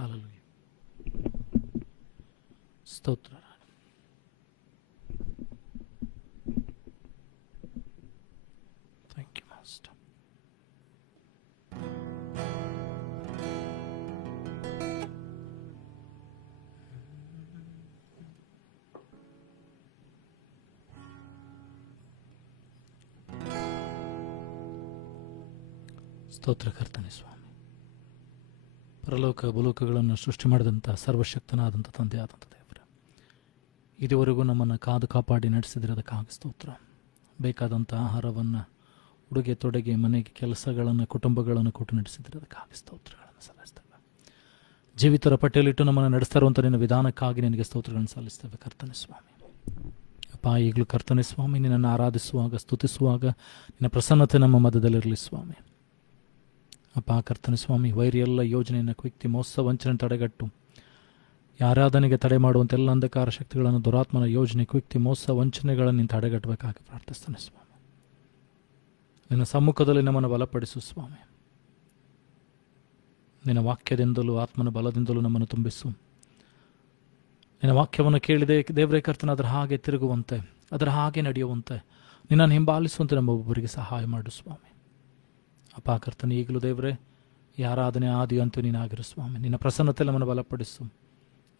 Hallelujah. ಸ್ತೋತ್ರ. Thank you, Master. ಸ್ತೋತ್ರ ಕರ್ತನೆ ಸ್ವಾಮಿ. ಪರಲೋಕ ಭೂಲೋಕಗಳನ್ನು ಸೃಷ್ಟಿ ಮಾಡಿದಂಥ ಸರ್ವಶಕ್ತನಾದಂಥ ತಂದೆ ಆದಂಥ ದೇವರ, ಇದುವರೆಗೂ ನಮ್ಮನ್ನು ಕಾದು ಕಾಪಾಡಿ ನಡೆಸಿದಿರೋದಕ್ಕಾಗಿ ಸ್ತೋತ್ರ. ಬೇಕಾದಂಥ ಆಹಾರವನ್ನು, ಉಡುಗೆ ತೊಡುಗೆ, ಮನೆಗೆ ಕೆಲಸಗಳನ್ನು, ಕುಟುಂಬಗಳನ್ನು ಕೊಟ್ಟು ನಡೆಸಿದಿರೋದಕ್ಕಾಗಿ ಸ್ತೋತ್ರಗಳನ್ನು ಸಲ್ಲಿಸ್ತೇವೆ. ಜೀವಿತರ ಪಟ್ಟಿಯಲ್ಲಿಟ್ಟು ನಮ್ಮನ್ನು ನಡೆಸ್ತಾ ಇರುವಂಥ ನಿನ್ನ ವಿಧಾನಕ್ಕಾಗಿ ನಿನಗೆ ಸ್ತೋತ್ರಗಳನ್ನು ಸಲ್ಲಿಸ್ತೇವೆ ಕರ್ತನೆ ಸ್ವಾಮಿ. ಅಪ್ಪ, ಈಗಲೂ ಕರ್ತನೆ ಸ್ವಾಮಿ, ನಿನ್ನನ್ನು ಆರಾಧಿಸುವಾಗ, ಸ್ತುತಿಸುವಾಗ ನಿನ್ನ ಪ್ರಸನ್ನತೆ ನಮ್ಮ ಮಧ್ಯದಲ್ಲಿರಲಿ ಸ್ವಾಮಿ. ಅಪ್ಪ ಕರ್ತನೆ ಸ್ವಾಮಿ, ವೈರಿಯೆಲ್ಲ ಯೋಜನೆಯನ್ನು ಕುಯ್ತಿ ಮೋಸ ವಂಚನೆ ತಡೆಗಟ್ಟು ಆರಾಧನೆಗೆ ತಡೆ ಮಾಡುವಂಥ ಎಲ್ಲ ಅಂಧಕಾರ ಶಕ್ತಿಗಳನ್ನು, ದುರಾತ್ಮನ ಯೋಜನೆ ಕುಯ್ತಿ ಮೋಸ ವಂಚನೆಗಳನ್ನು ತಡೆಗಟ್ಟಬೇಕಾಗಿ ಪ್ರಾರ್ಥಿಸ್ತಾನೆ ಸ್ವಾಮಿ. ನಿನ್ನ ಸಮ್ಮುಖದಲ್ಲಿ ನಮ್ಮನ್ನು ಬಲಪಡಿಸು ಸ್ವಾಮಿ. ನಿನ್ನ ವಾಕ್ಯದಿಂದಲೂ ಆತ್ಮನ ಬಲದಿಂದಲೂ ನಮ್ಮನ್ನು ತುಂಬಿಸು. ನಿನ್ನ ವಾಕ್ಯವನ್ನು ಕೇಳಿದೆ ದೇವರೇ ಕರ್ತನ ಅದರ ಹಾಗೆ ತಿರುಗುವಂತೆ, ಅದರ ಹಾಗೆ ನಡೆಯುವಂತೆ, ನಿನ್ನನ್ನು ಹಿಂಬಾಲಿಸುವಂತೆ ನಮ್ಮ ಒಬ್ಬೊಬ್ಬರಿಗೆ ಸಹಾಯ ಮಾಡು ಸ್ವಾಮಿ. ಅಪ್ಪ ಕರ್ತನೆ, ಈಗಲೂ ದೇವರೇ ಈ ಆರಾಧನೆ ಆದಿ ಅಂತೂ ನೀನಾಗಿರು ಸ್ವಾಮಿ. ನಿನ್ನ ಪ್ರಸನ್ನತೆ ನಮ್ಮನ್ನು ಬಲಪಡಿಸು.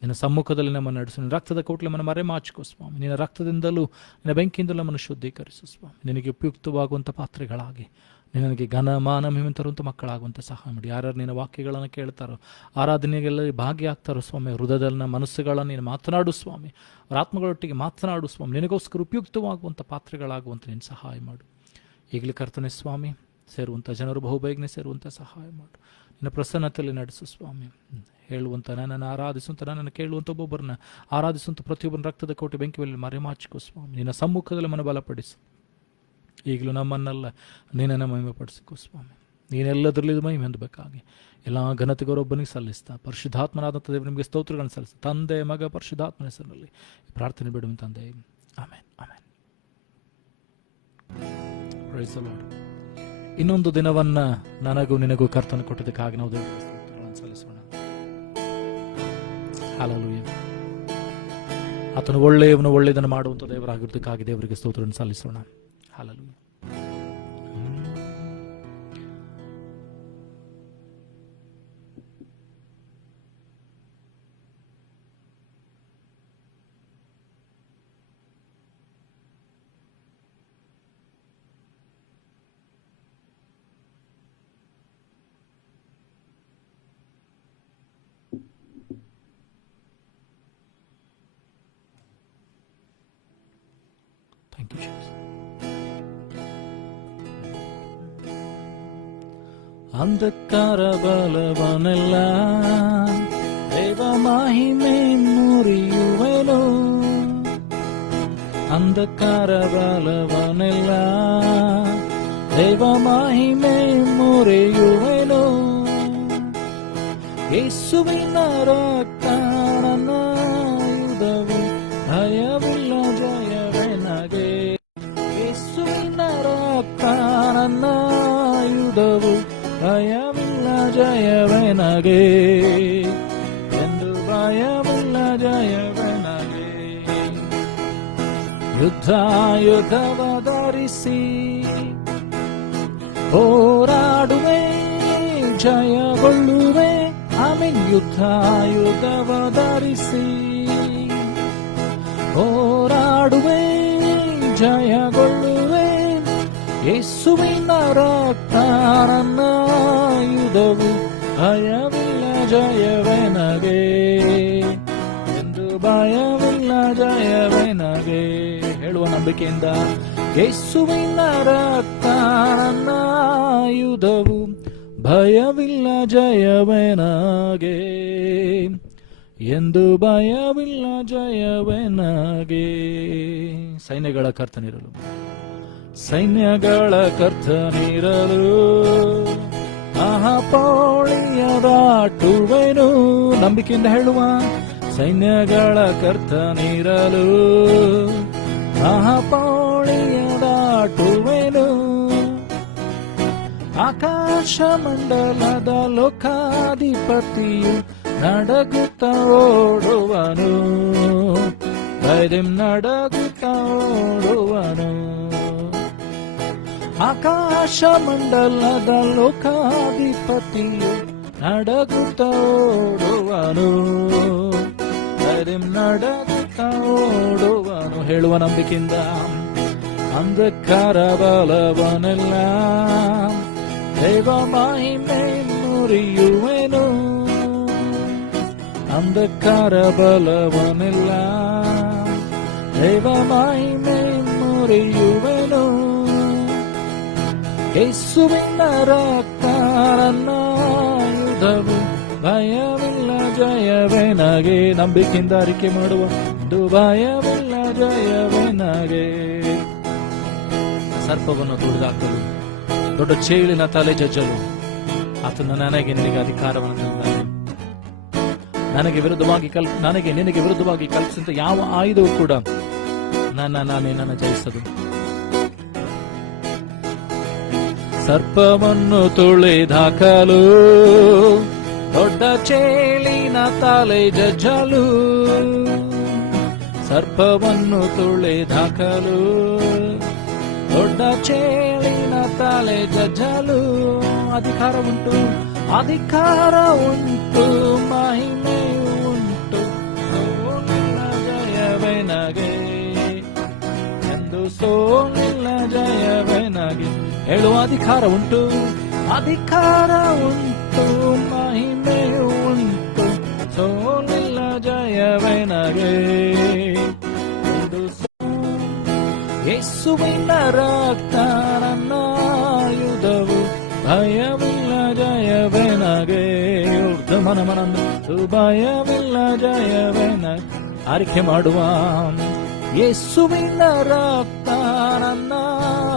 ನಿನ್ನ ಸಮ್ಮುಖದಲ್ಲಿ ನಮ್ಮನ್ನು ನಡೆಸು. ನಿನ್ನ ರಕ್ತದ ಕೋಟ್ಲೆ ನಮ್ಮನ್ನು ಮರೆಮಾಚಿಕೋ ಸ್ವಾಮಿ. ನಿನ್ನ ರಕ್ತದಿಂದಲೂ ನಿನ್ನ ಬೆಂಕಿಯಿಂದಲೂ ನಮ್ಮನ್ನು ಶುದ್ಧೀಕರಿಸು ಸ್ವಾಮಿ. ನಿನಗೆ ಉಪಯುಕ್ತವಾಗುವಂಥ ಪಾತ್ರೆಗಳಾಗಿ, ನಿನಗೆ ಘನ ಮಾನ ಮಹಿಮೆ ತರುವಂಥ ಮಕ್ಕಳಾಗುವಂಥ ಸಹಾಯ ಮಾಡಿ. ಯಾರ್ಯಾರು ನಿನ್ನ ವಾಕ್ಯಗಳನ್ನು ಕೇಳ್ತಾರೋ, ಆರಾಧನೆಗೆಲ್ಲ ಭಾಗಿಯಾಗ್ತಾರೋ ಸ್ವಾಮಿ, ಹೃದಯದಲ್ಲಿನ ಮನಸ್ಸುಗಳನ್ನು ನೀನು ಮಾತನಾಡು ಸ್ವಾಮಿ. ಅವರ ಆತ್ಮಗಳೊಟ್ಟಿಗೆ ಮಾತನಾಡು ಸ್ವಾಮಿ. ನಿನಗೋಸ್ಕರ ಉಪಯುಕ್ತವಾಗುವಂಥ ಪಾತ್ರೆಗಳಾಗುವಂಥ ನೀನು ಸಹಾಯ ಮಾಡು. ಈಗಲೇ ಕರ್ತನೆ ಸ್ವಾಮಿ, ಸೇರುವಂಥ ಜನರು ಬಹುಬೇಗನೆ ಸೇರುವಂಥ ಸಹಾಯ ಮಾಡು. ನಿನ್ನ ಪ್ರಸನ್ನತೆಯಲ್ಲಿ ನಡೆಸು ಸ್ವಾಮಿ. ಹೇಳುವಂಥ ನನ್ನನ್ನು ಆರಾಧಿಸುವಂಥ, ನನ್ನನ್ನು ಕೇಳುವಂಥ ಒಬ್ಬೊಬ್ಬರನ್ನ ಆರಾಧಿಸುವಂಥ ಪ್ರತಿಯೊಬ್ಬರನ್ನ ರಕ್ತದ ಕೋಟೆ ಬೆಂಕಿಯಲ್ಲಿ ಮರೆಮಾಚಿಕೋ ಸ್ವಾಮಿ. ನಿನ್ನ ಸಮ್ಮುಖದಲ್ಲಿ ಮನ ಬಲಪಡಿಸು. ಈಗಲೂ ನಮ್ಮನ್ನೆಲ್ಲ ನೀನನ್ನು ಮಹಿಮೆ ಪಡಿಸಿಕೋ ಸ್ವಾಮಿ. ನೀನೆಲ್ಲದರಲ್ಲಿ ಮಹಿಮೆ ಹೊಂದಬೇಕಾಗಿ ಎಲ್ಲ ಘನತೆಗೊಬ್ಬನಿಗೆ ಸಲ್ಲಿಸ್ತಾ ಪರಿಶುದ್ಧಾತ್ಮನಾದಂಥ ದೇವರು ನಿಮಗೆ ಸ್ತೋತ್ರಗಳನ್ನು ಸಲ್ಲಿಸ್ತಾ ತಂದೆ, ಮಗ, ಪರಿಶುದ್ಧಾತ್ಮನ ಹೆಸರಿನಲ್ಲಿ ಪ್ರಾರ್ಥನೆ ಬಿಡುವ ತಂದೆ. Amen, amen. Praise the lord. ಇನ್ನೊಂದು ದಿನವನ್ನ ನನಗೂ ನಿನಗೂ ಕರ್ತನ ಕೊಟ್ಟದಕ್ಕಾಗಿ ನಾವು ದೇವರಿಗೆ ಸ್ತೋತ್ರಗಳನ್ನು ಸಲ್ಲಿಸೋಣ. ಹಲ್ಲೆಲೂಯಾ. ಆತನು ಒಳ್ಳೆಯವನು, ಒಳ್ಳೆಯದನ್ನು ಮಾಡುವಂಥ ದೇವರಾಗಿರೋದಕ್ಕಾಗಿ ದೇವರಿಗೆ ಸ್ತೋತ್ರವನ್ನು ಸಲ್ಲಿಸೋಣ. ಹಲ್ಲೆಲೂಯಾ. ಅಂಧಕಾರ ಬಲವನೆಲ್ಲ ದೇವ ಮಹಿಮೆ ಮುರಿಯುವೆನು. ಅಂಧಕಾರ ಬಲವನೆಲ್ಲ ದೇವ ಮಹಿಮೆ ಮುರಿಯುವೆನು. ಯೇಸುವಿನ ರಕ್ತ ನನ್ನ ಆಯುಧವು, ಭಯವಿಲ್ಲ ಜಯವೇ ನಗೆ. ಯೇಸುವಿನ ರಕ್ತ ನನ್ನ ಆಯುಧವು, ಭಯವಿಲ್ಲ ಜಯವೇ ನಗೆ. ಎಂದು ಭಯವಿಲ್ಲ ಜಯವೇ ನಗೆ. ಯುದ್ಧಾಯುಧವ ಧರಿಸಿ ಹೋರಾಡುವೆ, ಜಯಗೊಳ್ಳುವೆ. ಆಮೇಲೆ ಯುದ್ಧಾಯುಧವ ಧರಿಸಿ ಹೋರಾಡುವೆ, ಜಯಗೊಳ್ಳುವೆ. ಯೇಸುವಿನ ರಕ್ತ ನನ್ನ ಆಯುಧವು, ಭಯವಿಲ್ಲ ಜಯವೇ ನಗೆ. ಎಂದು ಭಯವಿಲ್ಲ ಜಯವೇ ನಗೆ. ಹೇಳುವ ನಂಬಿಕೆಯಿಂದ, ಯೇಸುವಿನ ರಕ್ತ ನನ್ನ ಆಯುಧವು, ಭಯವಿಲ್ಲ ಜಯವೇ ನಗೆ. ಎಂದು ಭಯವಿಲ್ಲ ಜಯವೇ ನಗೆ. ಸೈನ್ಯಗಳ ಕರ್ತನಿರಲು, ಸೈನ್ಯಗಳ ಕರ್ತನಿರಲು ಮಹಾಪೌಳಿಯ ದಾಟುವೆನು. ನಂಬಿಕೆಯಿಂದ ಹೇಳುವ, ಸೈನ್ಯಗಳ ಕರ್ತನಿರಲು ಮಹಾಪೌಳಿಯ ದಾಟುವೆನು. ಆಕಾಶ ಮಂಡಲದ ಲೋಕಾಧಿಪತಿಯು ನಡಗುತ್ತ ಓಡುವನು, ಧೈರ್ಯ ನಡಗುತ್ತ ಓಡುವನು. ಆಕಾಶ ಮಂಡಲದ ಲೋಕಾಧಿಪತಿಯು ನಡಗುತ್ತ ಓಡುವನು, ಧೈರ್ಯ ನಡಗುತ್ತ ಓಡುವನು. ಹೇಳುವ ನಂಬಿಕೆಯಿಂದ ಅಂಧಕಾರ ಬಲವನೆಲ್ಲ ದೈವ ಮಹಿಮೆ ಮುರಿಯುವೆನು, ಅಂಧಕಾರ ಬಲವನೆಲ್ಲ ದೈವ ಮಹಿಮೆ ಮುರಿಯುವೆನು. ಯೇಸುವಿನ ರಕ್ತ ನನ್ನ ಆಯುಧವು, ಭಯವಿಲ್ಲ ಜಯವೇ ನಗೆ. ನಂಬಿಕೆಯಿಂದ ಅರಿಕೆ ಮಾಡುವ ಭಯವಿಲ್ಲ ಜಯವೇ ನಗೆ. ಸರ್ಪವನ್ನು ತುಳಿದಾಕಲು, ದೊಡ್ಡ ಚೇಳಿನ ತಲೆ ಜಜ್ಜಲು ಆತನು ನನಗೆ ನಿನಗೆ ಅಧಿಕಾರವನ್ನು ತಂದಾನೆ. ನನಗೆ ನಿನಗೆ ವಿರುದ್ಧವಾಗಿ ಕಲ್ಪಿಸಿದ ಯಾವ ಆಯುಧವು ಕೂಡ ನನ್ನ ಜಯಿಸದು. ಸರ್ಪವನ್ನು ತುಳಿದಾಕಲು, ದೊಡ್ಡ ಚೇಳಿನ ತಲೆ ಜಜ್ಜಲು, ಸರ್ಪವನ್ನು ತುಳಿದಾಕಲು, ದೊಡ್ಡ ಚೇಳಿನ ತಲೆ ಜಜ್ಜಲು. ಅಧಿಕಾರ ಉಂಟು, ಅಧಿಕಾರ ಉಂಟು, ಮಹಿಮೆ ಉಂಟು, ಸೋಲಿಲ್ಲ ಜಯವೇ ನಗೆ ಎಂದು, ಸೋಲಿಲ್ಲ ಜಯವೇ ನಗೆ. ಹೇಳುವ ಅಧಿಕಾರ ಉಂಟು, ಅಧಿಕಾರ ಉಂಟು, ಮಹಿಮೆ ಉಂಟು, ಸೋಲಿಲ್ಲ ಜಯವೇ ನಗೆ ಎಂದು. ಯೇಸುವಿನ ರಕ್ತ ನನ್ನ ಆಯುಧವು, ಭಯವಿಲ್ಲ ಜಯವೇ ನಗೆ. ಮನಮನಂದು ಭಯವಿಲ್ಲ ಜಯವೇ ನಗೆ. ಆರಿಕೆ ಮಾಡುವ ಯೇಸುವಿನ ರಕ್ತ ನನ್ನ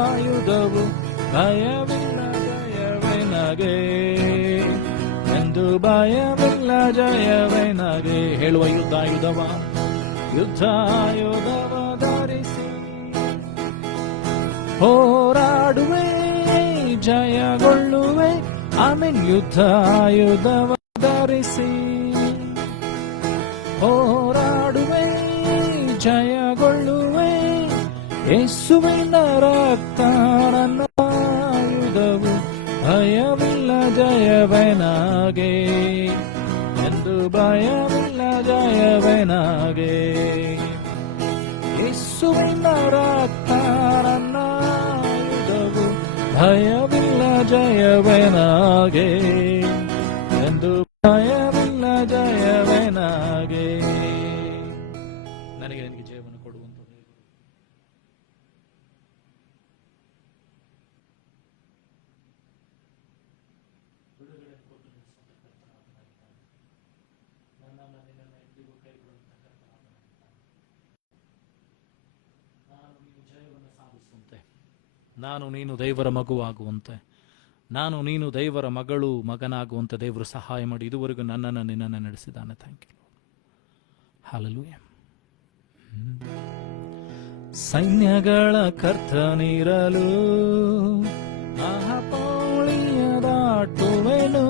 ಆಯುಧವು, ಭಯವಿಲ್ಲ ಜಯವೇ ನಗೆ ಎಂದು, ಭಯವಿಲ್ಲ ಜಯವೇ ನಗೆ. ಹೇಳುವ ಯುದ್ಧಾಯುಧವ, ಯುದ್ಧಾಯುಧವ ಧರಿಸಿ ಹೋರಾಡುವೆ, ಜಯಗೊಳ್ಳುವೆ. ಆಮೇನ್. ಯುದ್ಧಾಯುಧವ ಧರಿಸಿ ಹೋರಾಡುವೆ, ಜಯಗೊಳ್ಳುವೆ. ಯೇಸುವಿನ ರಕ್ತ ನನ್ನ ಆಯುಧವು, ಭಯವಿಲ್ಲ ಜಯವೇ ನಗೆ ಎಂದು, ಭಯವಿಲ್ಲ ಜಯವೇ ನಗೆ. ಯೇಸುವಿನ ರಕ್ತ ನನ್ನ ಆಯುಧವು, ಭಯವಿಲ್ಲ ಜಯವೇ ನಗೆ ಎಂದು, ಭಯವಿಲ್ಲ ಜಯವೇ ನಗೆ. ನನಗೆ ನಿನಗೆ ಜಯವನ್ನು ಕೊಡುವಂತ ನಾನು ನೀನು ದೇವರ ಮಗುವಾಗುವಂತೆ, ನಾನು ನೀನು ದೇವರ ಮಗಳು ಮಗನಾಗುವಂತೆ ದೇವರು ಸಹಾಯ ಮಾಡಿ ಇದುವರೆಗೂ ನಿನ್ನನ್ನು ನಡೆಸಿದ್ದಾನೆ. Thank you. ಹಲ್ಲೆಲೂಯಾ. ಸೈನ್ಯಗಳ ಕರ್ತನಿರಲು ಮಹಾಪೌಳಿಯ ದಾಟುವೆನು.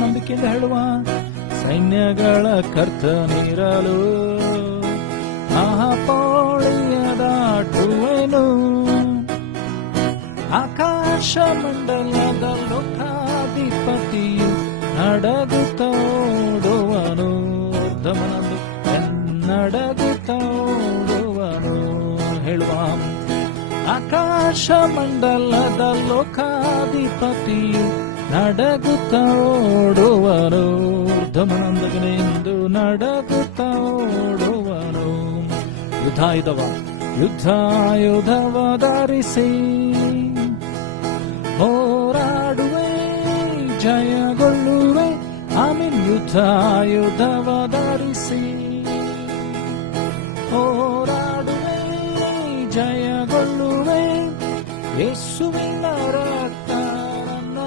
ನಂಬಿಕೆಯಿಂದ ಹೇಳುವ, ಸೈನ್ಯಗಳ ಕರ್ತನಿರಲು ಮಹಾಪೌಳಿಯ ದಾಟುವೆನು. ಆಕಾಶ ಮಂಡಲದ ಲೋಕಾಧಿಪತಿಯು ನಡಗುತ್ತ ಓಡುವನು, ನಡಗುತ್ತ ಓಡುವನು. ಹೇಳುವ ಆಕಾಶ ಮಂಡಲದ ಲೋಕಾಧಿಪತಿಯು ನಡಗುತ್ತ ಓಡುವನು, ಧಮನಂದಗನೆಂದು ನಡಗುತ್ತ ಓಡುವನು. ಯುದ್ಧಾಯುಧವ ಧರಿಸಿ ಹೋರಾಡುವೆ, ಜಯಗೊಳ್ಳುವೆ. ಆಮೇನ್. ಯುದ್ಧಾಯುಧವ ಧರಿಸಿ ಹೋರಾಡುವೆ, ಜಯಗೊಳ್ಳುವೆ. ಯೇಸುವಿನ ರಕ್ತ ನನ್ನ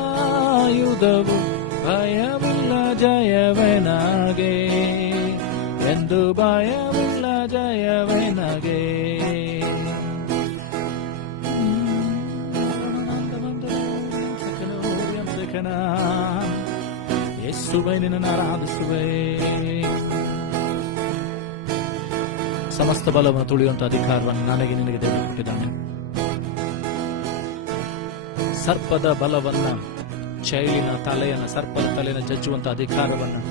ಆಯುಧವು, ಭಯವಿಲ್ಲ ಜಯವೇ ನಗೆ ಎಂದು, ಭಯವಿಲ್ಲ ಜಯವೇ ನಗೆ. ಯೇಸುವೇ ನಿನ್ನನ್ನು ಆರಾಧಿಸುವೆ. ಸಮಸ್ತ ಬಲವನ್ನು ತುಳಿಯುವಂತ ಅಧಿಕಾರವನ್ನು ನನಗೆ ನಿನಗೆ ದೇವರು ಕೊಟ್ಟಿದ್ದಾನೆ. ಸರ್ಪದ ಬಲವನ್ನ, ಚೈಲಿನ ತಲೆಯನ್ನು, ಸರ್ಪದ ತಲೆಯನ್ನು ಜಜ್ಜುವಂತ ಅಧಿಕಾರವನ್ನು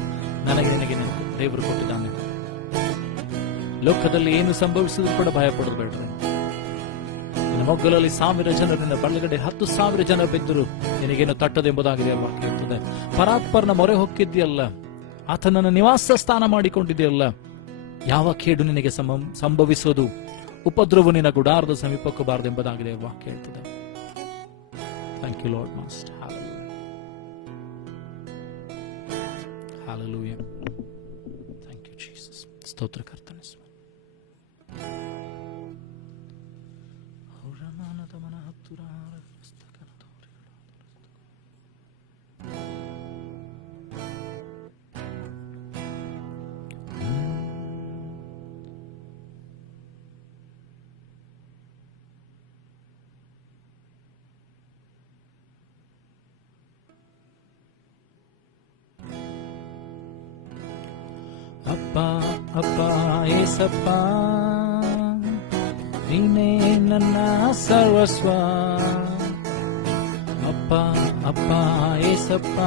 ನನಗೆ ನಿನಗೆ ದೇವರು ಕೊಟ್ಟಿದ್ದಾನೆ. ಲೋಕದಲ್ಲಿ ಏನು ಸಂಭವಿಸಿದ್ರು ಕೂಡ ಭಯ ಪಡೋದು ಬೇಡ. ನಿನ್ನ ಮೊಗ್ಗಲಲ್ಲಿ 1000 ಜನರು, ನಿನ್ನ ಬಲಗಡೆ 10,000 ಜನ ಬಿದ್ದರು, ನಿನಗೇನು ತಟ್ಟದೆಂಬುದಾಗಿದೆ ವಾಕ್ಯ ಇರ್ತದೆ. ಪರಾತ್ಪರನ ಮೊರೆ ಹೊಕ್ಕಿದ್ಯಲ್ಲ, ಆತನನ್ನು ನಿವಾಸ ಸ್ಥಾನ ಮಾಡಿಕೊಂಡಿದೆಯಲ್ಲ, ಯಾವ ಕೇಡು ನಿನಗೆ ಸಂಭವಿಸೋದು, ಉಪದ್ರವ ನಿನ್ನ ಗುಡಾರದ ಸಮೀಪಕ್ಕೂ ಬಾರದೆಂಬುದಾಗಿದೆ ವಾಕ್ಯ ಹೇಳ್ತದೆ. Thank you lord master. Hallelujah. Thank you Jesus. ಸ್ತೋತ್ರ ಕರ್ತನೇ. ಅಪ್ಪ ಅಪ್ಪ ಏಸಪ್ಪ, ನೀನೇ ನನ್ನ ಸರ್ವಸ್ವ. ಅಪ್ಪ ಅಪ್ಪ ಏಸಪ್ಪ,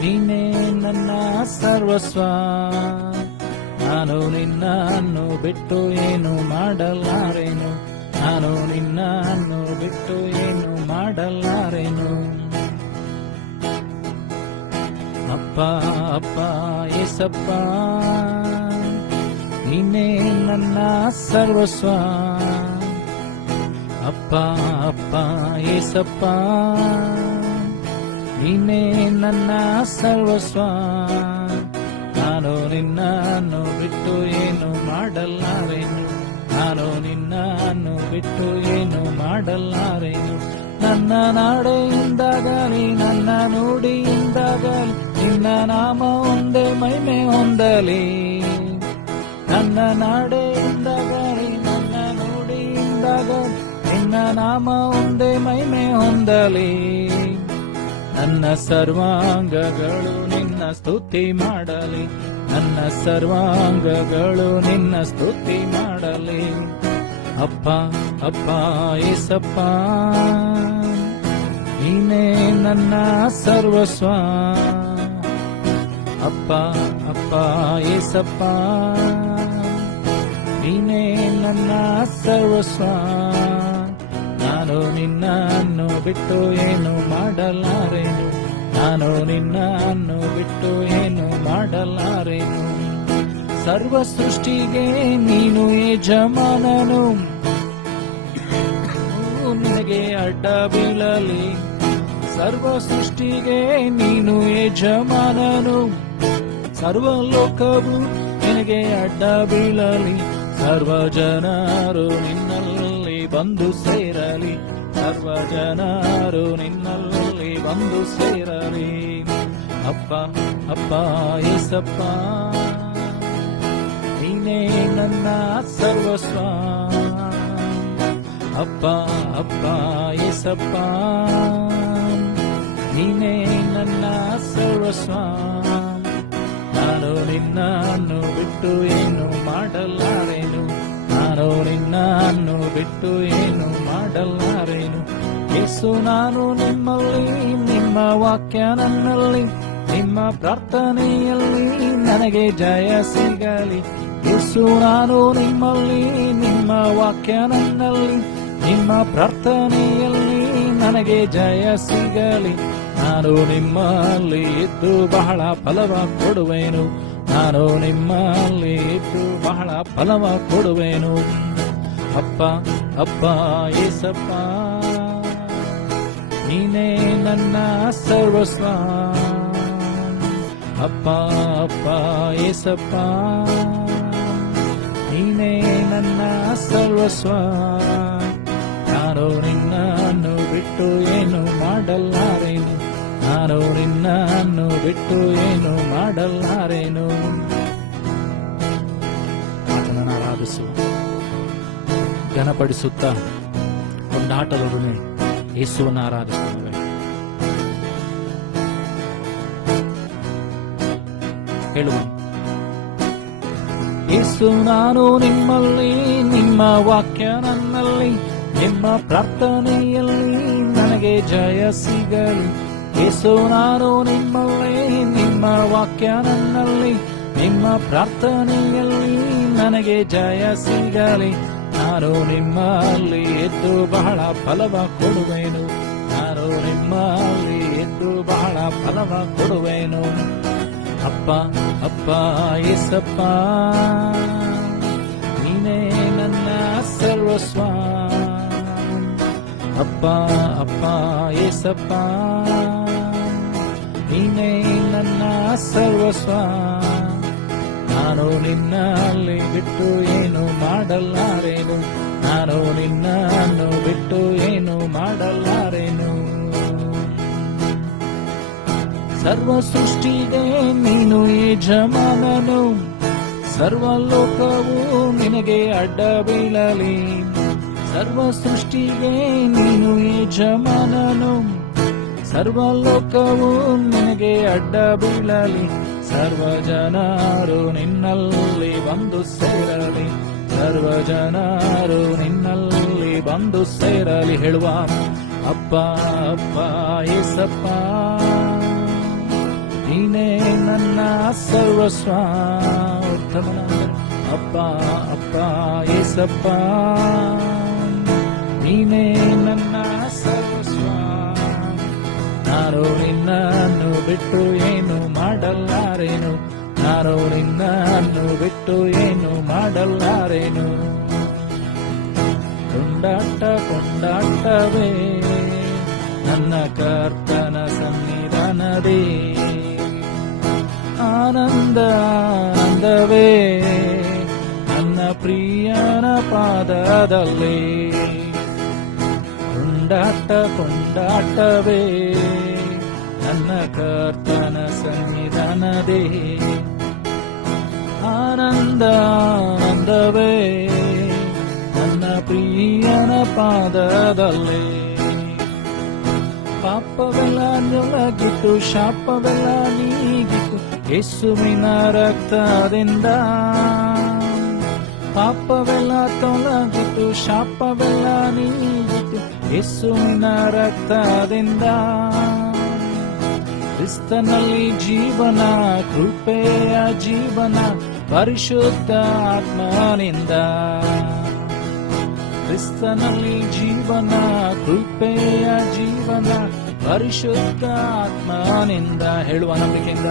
ನೀನೇ ನನ್ನ ಸರ್ವಸ್ವ. ನಾನು ನಿನ್ನನ್ನು ಬಿಟ್ಟು ಏನು ಮಾಡಲಾರೆನು, ನಾನು ನಿನ್ನನ್ನು ಬಿಟ್ಟು ಏನು ಮಾಡಲಾರೆನು. ಅಪ್ಪ ಅಪ್ಪ ಏಸಪ್ಪ, ನೀನೇ ನನ್ನ ಸರ್ವಸ್ವ. ಅಪ್ಪ ಅಪ್ಪ ಏಸಪ್ಪ, ನೀನೇ ನನ್ನ ಸರ್ವಸ್ವ. ನಾನು ನಿನ್ನನ್ನು ಬಿಟ್ಟು ಏನು ಮಾಡಲಾರೆನು, ನಾನು ನಿನ್ನನ್ನು ಬಿಟ್ಟು ಏನು ಮಾಡಲಾರೆನು. ನನ್ನ ನಾಡೆಯಿಂದಾಗಲಿ ನನ್ನ ನುಡಿಯಿಂದಾಗಲಿ ನಿನ್ನ ನಾಮ ಒಂದೇ ಮಹಿಮೆ ಹೊಂದಲಿ. ನನ್ನ ನಾಡೆಯಿಂದಾಗಲಿ ನನ್ನ ನುಡಿಯಿಂದಾಗಲಿ ನಿನ್ನ ನಾಮ ಒಂದೇ ಮಹಿಮೆ ಹೊಂದಲಿ. ನನ್ನ ಸರ್ವಾಂಗಗಳು ನಿನ್ನ ಸ್ತುತಿ ಮಾಡಲಿ, ನನ್ನ ಸರ್ವಾಂಗಗಳು ನಿನ್ನ ಸ್ತುತಿ ಮಾಡಲಿ. ಅಪ್ಪ ಅಪ್ಪ ಏಸಪ್ಪ, ನೀನೇ ನನ್ನ ಸರ್ವಸ್ವ. ಅಪ್ಪ ಅಪ್ಪ ಏಸಪ್ಪ, ನೀನೇ ನನ್ನ ಸರ್ವಸ್ವ. ನಾನು ನಿನ್ನನ್ನು ಬಿಟ್ಟು ಏನು ಮಾಡಲಾರೆನು, ನಾನು ನಿನ್ನನ್ನು ಬಿಟ್ಟು ಏನು ಮಾಡಲಾರೆನು. ಸರ್ವ ಸೃಷ್ಟಿಗೆ ನೀನು ಯಜಮಾನನು, ನಿನಗೆ ಅಡ್ಡ ಬೀಳಲಿ. ಸರ್ವ ಸೃಷ್ಟಿಗೆ ನೀನು ಯಜಮಾನನು, ಸರ್ವ ಲೋಕವು ನಿನಗೆ ಅಡ್ಡ ಬೀಳಲಿ. ಸರ್ವ ಜನರು ನಿನ್ನಲ್ಲಿ ಬಂದು ಸೇರಲಿ, ಸರ್ವ ಜನರು ನಿನ್ನಲ್ಲಿ ಬಂದು ಸೇರಲಿ. ಅಪ್ಪ ಅಪ್ಪ ಏಸಪ್ಪ, ನೀನೇ ನನ್ನ ಸರ್ವಸ್ವ. ಅಪ್ಪ ಅಪ್ಪ ಏಸಪ್ಪ, ನೀನೇ ನನ್ನ ಸರ್ವಸ್ವ. ನಾನು ನಿನ್ನನ್ನು ಬಿಟ್ಟು ಏನು ಮಾಡಲಾರೆನು, ನಾನು ನಿನ್ನನ್ನು ಬಿಟ್ಟು ಏನು ಮಾಡಲಾರೆನು. ಯೇಸು ನಾನು ನಿಮ್ಮಲ್ಲಿ, ನಿಮ್ಮ ವಾಕ್ಯ ನನ್ನಲ್ಲಿ, ನಿಮ್ಮ ಪ್ರಾರ್ಥನೆಯಲ್ಲಿ ನನಗೆ ಜಯ ಸಿಗಲಿ. ಯೇಸು ನಾನು ನಿಮ್ಮಲ್ಲಿ, ನಿಮ್ಮ ವಾಕ್ಯ ನನ್ನಲ್ಲಿ, ನಿಮ್ಮ ಪ್ರಾರ್ಥನೆಯಲ್ಲಿ ನನಗೆ ಜಯ ಸಿಗಲಿ. ನಾನು ನಿಮ್ಮಲ್ಲಿ ಇದ್ದು ಬಹಳ ಫಲವ ಕೊಡುವೆನು, ನಾನು ನಿಮ್ಮಲ್ಲಿ ಇದ್ದು ಬಹಳ ಫಲವ ಕೊಡುವೆನು. ಅಪ್ಪ ಅಪ್ಪ ಏಸಪ್ಪ, ನೀನೇ ನನ್ನ ಸರ್ವಸ್ವ. ಅಪ್ಪ ಅಪ್ಪ ಏಸಪ್ಪ, ನೀನೇ ನನ್ನ ಸರ್ವಸ್ವ. ನಾನು ನಿನ್ನನ್ನು ಬಿಟ್ಟು ಏನು ಮಾಡಲಾರೆನು, ನಾನು ನಿನ್ನನ್ನು ಬಿಟ್ಟು ಏನು ಮಾಡಲಾರೆನು. ಆತನನ್ನು ಆರಾಧಿಸು, ಘನಪಡಿಸುತ್ತಾ ಕೊಂಡಾಟದೊಡನೆ ಯೇಸುವನ್ನು ಆರಾಧಿಸುತ್ತೇವೆ. ಹೇಳುವ. ಯೇಸು ನಾನು ನಿಮ್ಮಲ್ಲಿ, ನಿಮ್ಮ ವಾಕ್ಯ ನನ್ನಲ್ಲಿ, ನಿಮ್ಮ ಪ್ರಾರ್ಥನೆಯಲ್ಲಿ ನನಗೆ ಜಯ ಸಿಗಲಿ. ಯೇಸು ನಾನು ನಿಮ್ಮಲ್ಲಿ, ನಿಮ್ಮ ವಾಕ್ಯ ನನ್ನಲ್ಲಿ, ನಿಮ್ಮ ಪ್ರಾರ್ಥನೆಯಲ್ಲಿ ನನಗೆ ಜಯ ಸಿಗಲಿ. ನಾನು ನಿಮ್ಮಲ್ಲಿ ಎದ್ದು ಬಹಳ ಫಲವ ಕೊಡುವೆನು, ನಾನು ನಿಮ್ಮಲ್ಲಿ ಎದ್ದು ಬಹಳ ಫಲವ ಕೊಡುವೆನು. ಅಪ್ಪ ಅಪ್ಪ ಏಸಪ್ಪ, ನೀನೇ ನನ್ನ ಸರ್ವಸ್ವ. ಅಪ್ಪ ಅಪ್ಪ ಏಸಪ್ಪ, ನೀನೇ ನನ್ನ ಸರ್ವಸ್ವ. ನಾನು ನಿನ್ನಲ್ಲಿ ಬಿಟ್ಟು ಏನು ಮಾಡಲಾರೇನು, ನಾನು ನಿನ್ನನ್ನು ಬಿಟ್ಟು ಏನು ಮಾಡಲಾರೇನು. ಸರ್ವ ಸೃಷ್ಟಿಗೆ ನೀನು ಯಜಮಾನನು, ಸರ್ವಲೋಕವು ನಿನಗೆ ಅಡ್ಡ ಬೀಳಲಿ. ಸರ್ವ ಸೃಷ್ಟಿಗೆ ನೀನು ಯಜಮಾನನು, ಸರ್ವಲೋಕವು ನಿನಗೆ ಅಡ್ಡ ಬೀಳಲಿ. ಸರ್ವ ಜನರು ನಿನ್ನಲ್ಲಿ ಬಂದು ಸೇರಲಿ, ಸರ್ವ ಜನರು ನಿನ್ನಲ್ಲಿ ಬಂದು ಸೇರಲಿ. ಹೇಳುವ ಅಪ್ಪ ಅಪ್ಪ ಏಸಪ್ಪ, ನೀನೇ ನನ್ನ ಸರ್ವಸ್ವ. ಅಪ್ಪ ಅಪ್ಪ ಏಸಪ್ಪ, ನೀನೇ ನನ್ನ ಸರ್ವಸ್ವ. ನಾನು ನಿನ್ನನ್ನು ಬಿಟ್ಟು ಏನು ಮಾಡಲಾರೇನು, ನಾನು ನಿನ್ನನ್ನು ಬಿಟ್ಟು ಏನು ಮಾಡಲಾರೇನು. ಕೊಂಡಾಟ ಕೊಂಡಾಟವೇ ನನ್ನ ಕರ್ತನ ಸನ್ನಿಧಾನದೇ, ಆನಂದ ಆನಂದವೇ ನನ್ನ ಪ್ರಿಯನ ಪಾದದಲ್ಲಿ. ಕೊಂಡಾಟ ಕೊಂಡಾಟವೇ ನನ್ನ ಕರ್ತನ ಸನ್ನಿಧಾನದೇ, ಆನಂದ ಆನಂದವೇ ನನ್ನ ಪ್ರಿಯನ ಪಾದದಲ್ಲಿ. ಪಾಪವೆಲ್ಲ ತೊಲಗಿತು, ಶಾಪವೆಲ್ಲ ನೀಗಿತು ಯೇಸುವಿನ ರಕ್ತದಿಂದ. ಪಾಪವೆಲ್ಲ ತೊಲಗಿತು, ಶಾಪವೆಲ್ಲ ನೀಗಿತು ಯೇಸುವಿನ ರಕ್ತದಿಂದ. ಕ್ರಿಸ್ತನಲ್ಲಿ ಜೀವನ, ಕೃಪೆಯ ಜೀವನ ಪರಿಶುದ್ಧ ಆತ್ಮನಿಂದ. ಕ್ರಿಸ್ತನಲ್ಲಿ ಜೀವನ, ಕೃಪೆಯ ಜೀವನ ಪರಿಶುದ್ಧ ಆತ್ಮನಿಂದ. ಹೇಳುವ ನಂಬಿಕೆಯಿಂದ.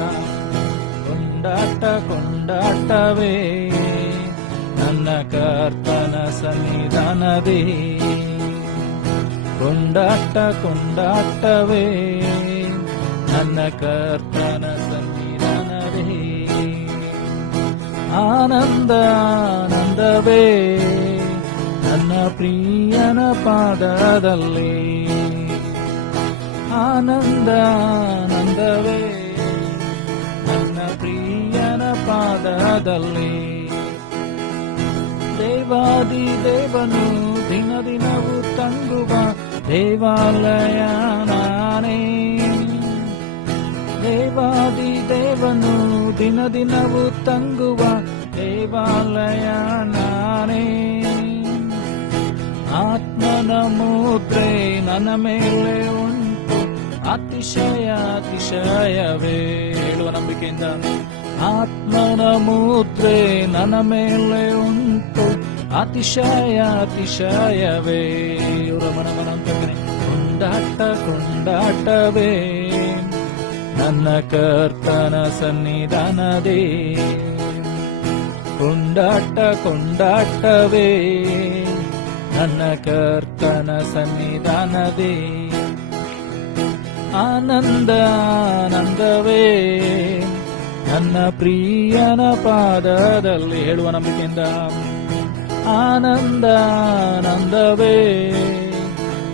ಕೊಂಡಾಟ ಕೊಂಡಾಟವೇ ನನ್ನ ಕರ್ತನ ಸನ್ನಿಧಾನದೇ, ಕೊಂಡಾಟ ಕೊಂಡಾಟವೇ ನನ್ನ ಕರ್ತನ ಸನ್ನಿಧಾನದೇ. ಆನಂದ ಆನಂದವೇ ನನ್ನ ಪ್ರಿಯನ ಪಾದದಲ್ಲಿ, ಆನಂದ ಆನಂದವೇ ನನ್ನ ಪ್ರಿಯನ ಪಾದದಲ್ಲಿ. ದೇವಾದಿ ದೇವನು ದಿನ ದಿನವೂ ತಂಗುವ ದೇವಾಲಯ ನಾನೇ. ದೇವಾದಿ ದೇವನು ದಿನ ದಿನವೂ ತಂಗುವ ದೇವಾಲಯ ನಾನೇ. ಆತ್ಮನ ಮುದ್ರೆ ನನ್ನ ಮೇಲೆ ಉಂಟು, ಅತಿಶಯ ಅತಿಶಯವೇ. ಹೇಳುವ ನಂಬಿಕೆಯಿಂದ. ಆತ್ಮನ ಮುದ್ರೆ ನನ್ನ ಮೇಲೆ ಉಂಟು, ಅತಿಶಯ ಅತಿಶಯವೇ. ಇವರ ಮನಮನಂತವೇ. ಕೊಂಡಾಟ ಕೊಂಡಾಟವೇ ನನ್ನ ಕರ್ತನ ಸನ್ನಿಧಾನದೇ, ಕೊಂಡಾಟ ಕೊಂಡಾಟವೇ ನನ್ನ ಕರ್ತನ ಸನ್ನಿಧಾನದೇ. ಆನಂದ ಆನಂದವೇ ನನ್ನ ಪ್ರಿಯನ ಪಾದದಲ್ಲಿ. ಹೇಳುವ ನಂಬಿಕೆಯಿಂದ. ಆನಂದ ಆನಂದವೇ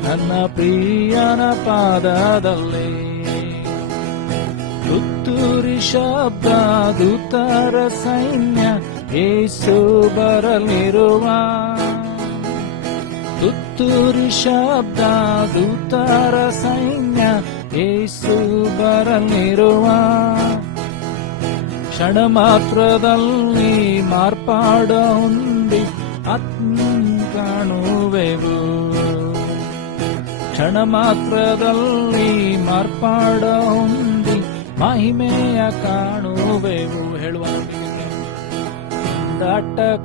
ನನ್ನ ಪ್ರಿಯನ ಪಾದದಲ್ಲಿ. ತುತ್ತೂರಿ ಶಬ್ದ ದೂತರ ಸೈನ್ಯ ಯೇಸು ಬರಲಿರುವ. ತುತ್ತೂರಿ ಶಬ್ದ ದೂತರ ಸೈನ್ಯ ಯೇಸು ಬರಲಿರುವ. ಕ್ಷಣ ಮಾತ್ರದಲ್ಲಿ ಮಾರ್ಪಾಡ ಹೊಂದಿ ಕಾಣುವೆವು. ಕ್ಷಣ ಮಾತ್ರದಲ್ಲಿ ಮಾರ್ಪಾಡ ಹೊಂದಿ ಮಹಿಮೆಯ ಕಾಣುವೆವು. ಹೇಳುವ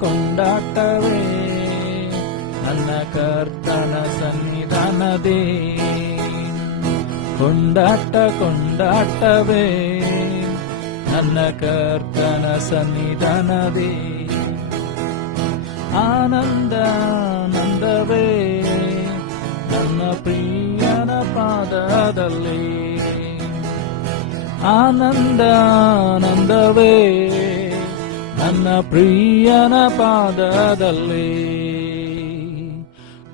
ಕೊಂಡಾಟವೇ ನನ್ನ ಕರ್ತನ ಸನ್ನಿಧಾನದೇ. ಕೊಂಡಾಟವೇ ನನ್ನ ಕರ್ತನ ಸನ್ನಿಧಾನದೇ. ಆನಂದವೇ ನನ್ನ ಪ್ರಿಯನ ಪಾದದಲ್ಲಿ. ಆನಂದವೇ ನನ್ನ ಪ್ರಿಯನ ಪಾದದಲ್ಲಿ.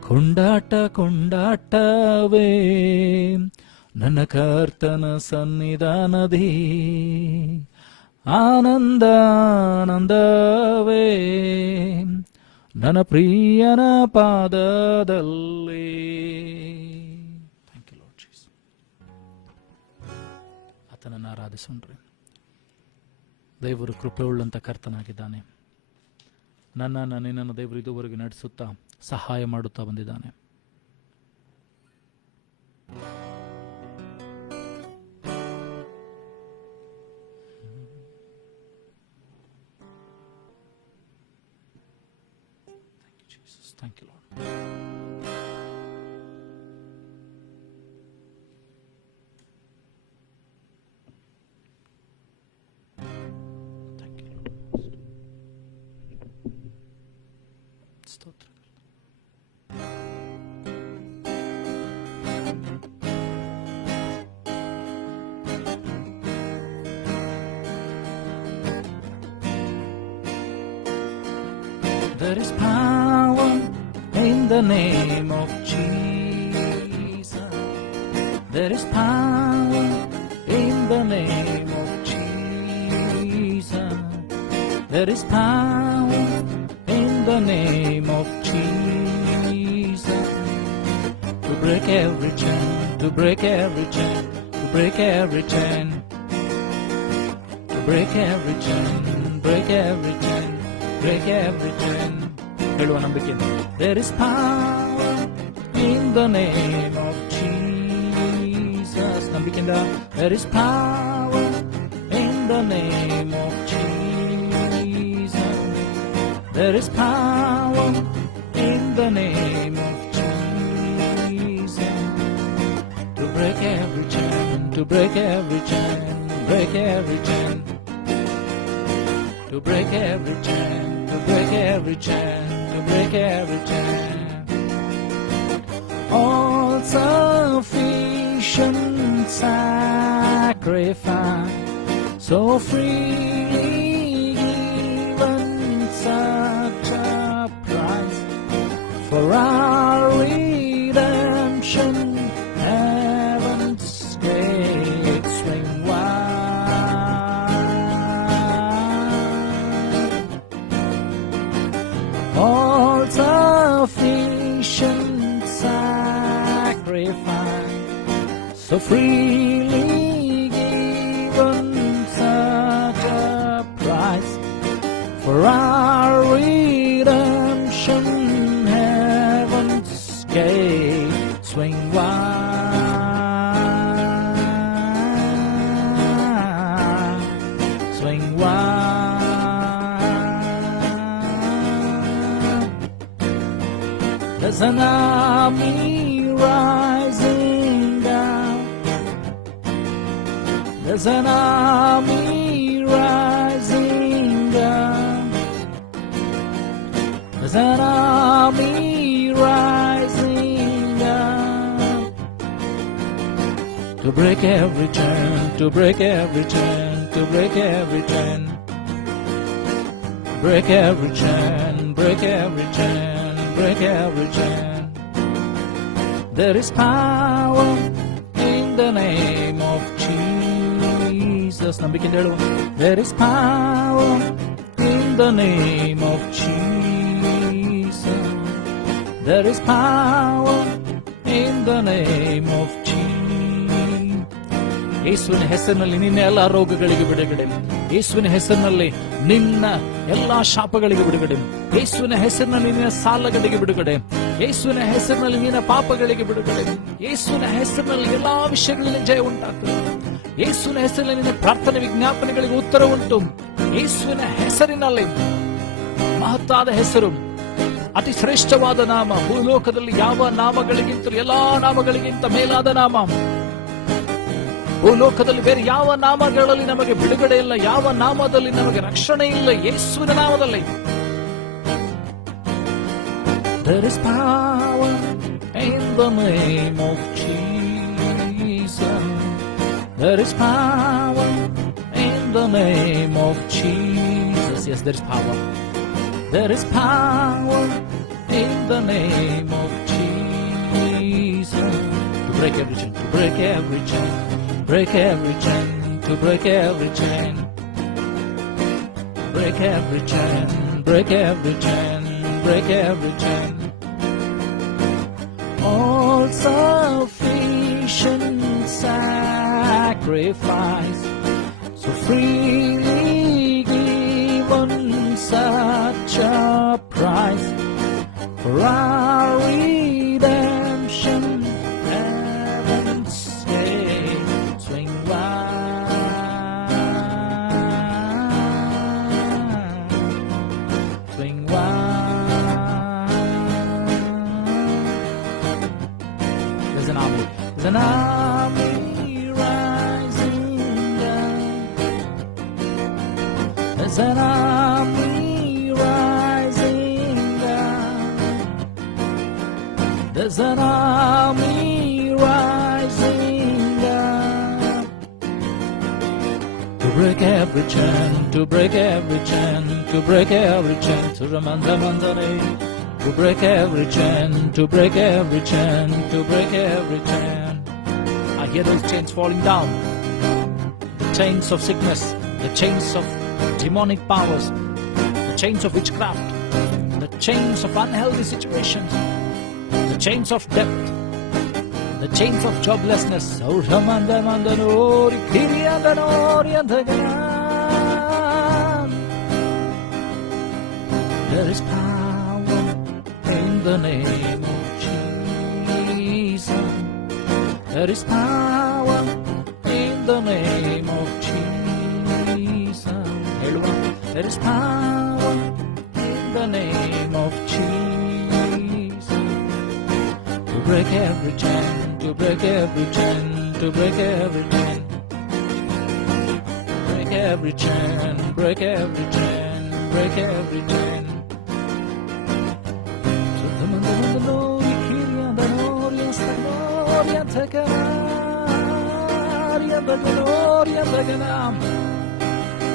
ಕೊಂಡಾಟವೇ ನನ್ನ ಕರ್ತನ ಸನ್ನಿಧಾನದಿ. ಆನಂದವೇ ನನ್ನ ಪ್ರಿಯನ ಪಾದದಲ್ಲಿ. Thank you lord Jesus. ಆತನನ್ನು ಆರಾಧಿಸೋಣ್ರಿ. ದೇವರು ಕೃಪೆ ಉಳ್ಳಂತ ಕರ್ತನಾಗಿದ್ದಾನೆ. ನಿನ್ನನ್ನು ದೇವರು ಇದುವರೆಗೆ ನಡೆಸುತ್ತಾ ಸಹಾಯ ಮಾಡುತ್ತಾ ಬಂದಿದ್ದಾನೆ. Thank you, Lord. Thank you, Lord. ಸ್ತೋತ್ರ. There is power in the name of Jesus. There is power in the name of Jesus. There is power in the name of Jesus. To break every chain, to break every chain, to break every chain, to break every chain, break every chain, break every chain. ಹೇಳುವ ನಂಬಿಕೆ. There is power in the name of Jesus. ನಂಬಿಕೆಯಿಂದ there is power in the name of Jesus. There is power in the name of Jesus. To break every chain, to break every chain, break every chain. To break every chain, to break every chain, to break every chain. All sufficient sacrifice, so freely given, such a price for our redemption. Heaven's gates swing wide. All sufficient sacrifice, so freely given, such a price for our redemption. Heaven's gate swing wide, swing wide. There's an army rising down. There's an army rising down. There's an army rising down. To break every chain, to break every chain, to break every chain. Break every chain, break every chain, break every chain. There is power in the name of Jesus. ನಂಬಿಕೆಯಿಂದ ಹೇಳುವ. There is power in the name of Jesus. There is power in the name of Jesus. ಯೇಸುವಿನ ಹೆಸರಿನಲ್ಲಿ ನಿನ್ನ ಎಲ್ಲಾ ರೋಗಗಳಿಗೆ ಬಿಡುಗಡೆ, ಯೇಸುವಿನ ಹೆಸರಿನಲ್ಲಿ ನಿನ್ನ ಎಲ್ಲಾ ಶಾಪಗಳಿಗೆ ಬಿಡುಗಡೆ, ಯೇಸುವಿನ ಹೆಸರಿನಲ್ಲಿ ನಿನ್ನ ಸಾಲಗಳಿಗೆ ಬಿಡುಗಡೆ, ಯೇಸುವಿನ ಹೆಸರಿನಲ್ಲಿ ನಿನ್ನ ಪಾಪಗಳಿಗೆ ಬಿಡುಗಡೆ, ಯೇಸುವಿನ ಹೆಸರಿನಲ್ಲಿ ಎಲ್ಲಾ ವಿಷಯಗಳಲ್ಲಿ ಜಯ ಉಂಟಾಗ್ತದೆ. ಯೇಸುವಿನ ಹೆಸರಿನಲ್ಲಿ ನಿನ್ನ ಪ್ರಾರ್ಥನೆ ವಿಜ್ಞಾಪನೆಗಳಿಗೆ ಉತ್ತರ ಉಂಟು. ಯೇಸುವಿನ ಹೆಸರಿನಲ್ಲಿ ಮಹತ್ತಾದ ಹೆಸರು, ಅತಿ ಶ್ರೇಷ್ಠವಾದ ನಾಮ, ಭೂಲೋಕದಲ್ಲಿ ಯಾವ ನಾಮಗಳಿಗಿಂತ ಎಲ್ಲಾ ನಾಮಗಳಿಗಿಂತ ಮೇಲಾದ ನಾಮ. ಭೂಲೋಕದಲ್ಲಿ ಬೇರೆ ಯಾವ ನಾಮಗಳಲ್ಲಿ ನಮಗೆ ಬಿಡುಗಡೆ ಇಲ್ಲ, ಯಾವ ನಾಮದಲ್ಲಿ ನಮಗೆ ರಕ್ಷಣೆ ಇಲ್ಲ, ಯೇಸುವಿನ ನಾಮದಲ್ಲಿ. There is power in the name of Jesus. There is power in the name of Jesus. Yes, there is power. There is power in the name of Jesus. To break every chain, to break every chain, break every chain, to break every chain, break every chain, break every chain, break every chain. All sufficient sacrifice, so freely given, such a price for our redemption. Heaven's gate swing wide, swing wide. There's an army, there's an army rising down. There's an army rising down. There's an army rising down. To break every chain, to break every chain, to break every chain, to Ramandamandane. To break every chain, to break every chain, to break every chain. I hear those chains falling down. The chains of sickness, the chains of demonic powers, the chains of witchcraft, the chains of unhealthy situations, the chains of debt, the chains of joblessness. There is power in the name of Jesus. There is power in the name of Jesus. There is power in the name of Jesus. To break every chain, to break every chain, to break every chain. Break every chain, break every chain, break every chain.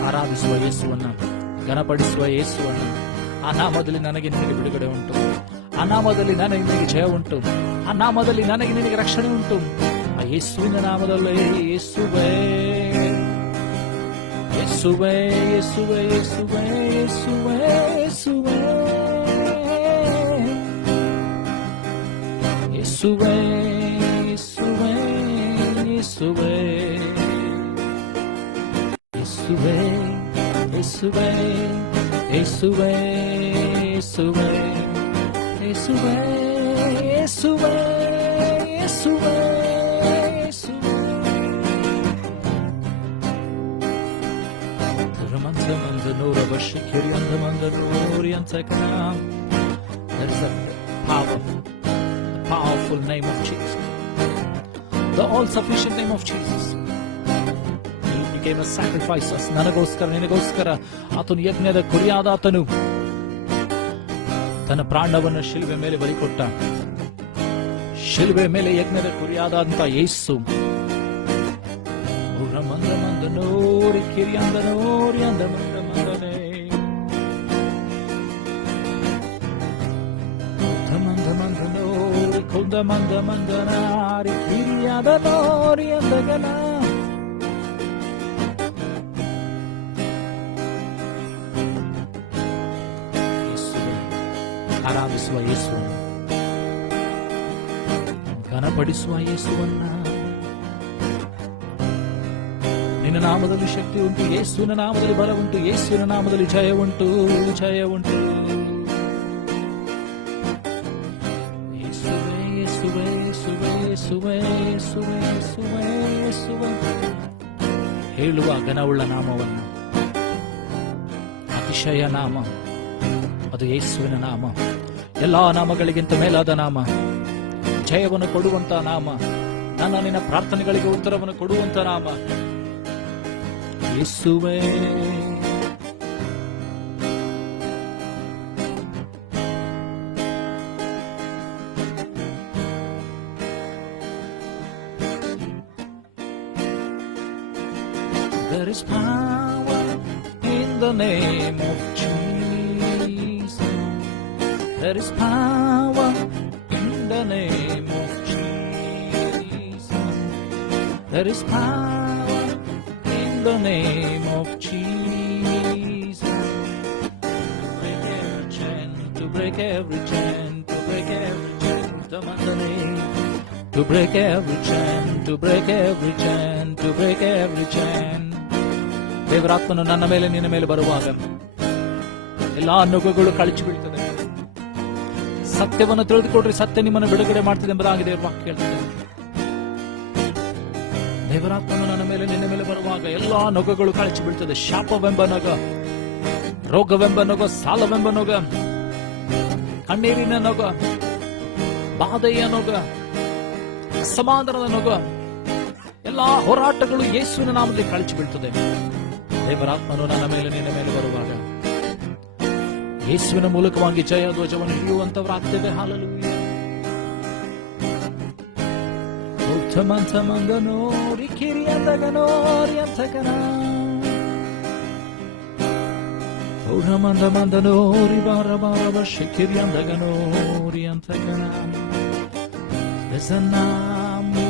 ಆರಾಧಿಸುವ ಯೇಸುವನ್ನ, ಘನಪಡಿಸುವ ಯೇಸುವನ್ನ. ಆ ನಾಮದಲ್ಲಿ ನನಗೆ ನಿನಗೆ ಬಿಡುಗಡೆ ಉಂಟು, ಆ ನಾಮದಲ್ಲಿ ನನಗೆ ನಿನಗೆ ಜಯ ಉಂಟು, ಆ ನಾಮದಲ್ಲಿ ನನಗೆ ನಿನಗೆ ರಕ್ಷಣೆ ಉಂಟು. ಆ ಯೇಸುವಿನ ನಾಮದಲ್ಲಿ. ಯೇಸುವೇ ಯೇಸುವೇ ಯೇಸುವೇ ಯೇಸುವೇ ಯೇಸುವೇ ಯೇಸುವೇ ಯೇಸುವೇ ಯೇಸುವೇ ಯೇಸುವೇ ಯೇಸುವೇ ಯೇಸುವೇ ಯೇಸುವೇ ಯೇಸುವೇ ಯೇಸುವೇ ಯೇಸುವೇ ಯೇಸುವೇ. ಮಂದನೂರ ವರ್ಷ ಕಿರಿಯಂದ ಮಂದನೂರಿ ಅಂತ. There is a powerful name of Jesus, the all-sufficient name of Jesus. He became a sacrifice. ನನಗೋಸ್ಕರ ನಿನಗೋಸ್ಕರ ಆತನು ಯಜ್ಞದ ಕುರಿಯಾದ ಆತನು ತನ್ನ ಪ್ರಾಣವನ್ನು ಶಿಲುಬೆ ಮೇಲೆ ಬಲಿಕೊಟ್ಟ. ಶಿಲುಬೆ ಮೇಲೆ ಯಜ್ಞದ ಕುರಿಯಾದಂತ ಯೇಸು. ನೋಡಿ ಕಿರಿಯಂದ ನೋಡಿ ಅಂದ ಮಂದ ಮಂದನೆ ಮಂದ ಮಂದ ನೋಡಿ ಕೊಂದ ಮಂದ ಮಂದನಾರಿ ಕಿರಿಯಾದ ನೋಡಿ ಅಂದಗನ. ಆರಾಧಿಸುವ ಯೇಸುವನ್ನು, ಘನಪಡಿಸುವ ಯೇಸುವನ್ನ, ನಿನ್ನ ನಾಮದಲ್ಲಿ ಶಕ್ತಿ ಉಂಟು, ಯೇಸುವಿನ ನಾಮದಲ್ಲಿ ಬಲ ಉಂಟು, ಯೇಸುವಿನ ನಾಮದಲ್ಲಿ ಜಯ ಉಂಟು, ಜಯ ಉಂಟು. ಯೇಸುವೇ ಯೇಸುವೇ ಯೇಸುವೇ ಯೇಸುವೇ ಯೇಸುವೇ ಯೇಸುವೇ ಯೇಸುವೇ ಹೇಳುವ ಘನವುಳ್ಳ ನಾಮವನ್ನು, ಅತಿಶಯ ನಾಮ ಅದು ಯೇಸುವಿನ ನಾಮ. ಎಲ್ಲಾ ನಾಮಗಳಿಗಿಂತ ಮೇಲಾದ ನಾಮ, ಜಯವನ್ನು ಕೊಡುವಂತ ನಾಮ, ನನ್ನ ನಿನ್ನ ಪ್ರಾರ್ಥನೆಗಳಿಗೆ ಉತ್ತರವನ್ನು ಕೊಡುವಂತ ನಾಮ ಯೇಸುವೇ. There is power in the name of Jesus. There is power in the name of Jesus. There is power in the name of Jesus. To break every chain, to break every chain, to break every chain, the name. To break every chain, to break every chain, to break every chain. ದೇವರಾತ್ಮನು ನನ್ನ ಮೇಲೆ ನಿನ್ನ ಮೇಲೆ ಬರುವಾಗ ಎಲ್ಲಾ ನೊಗಗಳು ಕಳಚಿ ಬೀಳ್ತದೆ. ಸತ್ಯವನ್ನು ತಿಳಿದುಕೊಡ್ರಿ, ಸತ್ಯ ನಿಮ್ಮನ್ನು ಬಿಡುಗಡೆ ಮಾಡ್ತದೆ ಎಂಬುದಾಗಿ ದೇವರ ವಾಕ್ಯ ಹೇಳ್ತದೆ. ದೇವರಾತ್ಮನು ನನ್ನ ಮೇಲೆ ನಿನ್ನ ಮೇಲೆ ಬರುವಾಗ ಎಲ್ಲಾ ನೊಗಗಳು ಕಳಚಿ ಬೀಳ್ತದೆ. ಶಾಪವೆಂಬ ನೊಗ, ರೋಗವೆಂಬ ನೊಗ, ಸಾಲವೆಂಬ ನೊಗ, ಕಣ್ಣೀರಿನ ನೊಗ, ಬಾಧೆಯ ನೊಗ, ಅಸಮಾಧಾನದ ನೊಗ, ಎಲ್ಲಾ ಹೋರಾಟಗಳು ಯೇಸುವಿನ ನಾಮದಲ್ಲಿ ಕಳಚಿ ಬೀಳ್ತದೆ. ದೇವರಾತ್ಮನು ನನ್ನ ಮೇಲೆ ನಿನ್ನ ಮೇಲೆ ಬರುವಾಗ ಯೇಸುವಿನ ಮೂಲಕವಾಗಿ ಜಯ ಧ್ವಜವನ್ನು ಹಿಡಿಯುವಂತವರಾಗ್ತೇವೆ. ಹಾಲೆಲೂಯಾ. ಉತ್ತಮಂತಮಂಗನೋರಿ ಕಿರಿಯಂದಗನೋರಿ ಅಂತಕನ ೌಢಮಂದಮಂದನೋರಿ ಬಾರ ಬಾರ ವರ್ಷ ಕಿರಿಯಂದಗನೋರಿ ಅಂತಕನ ಬೆಸನ್ನಾಮಿ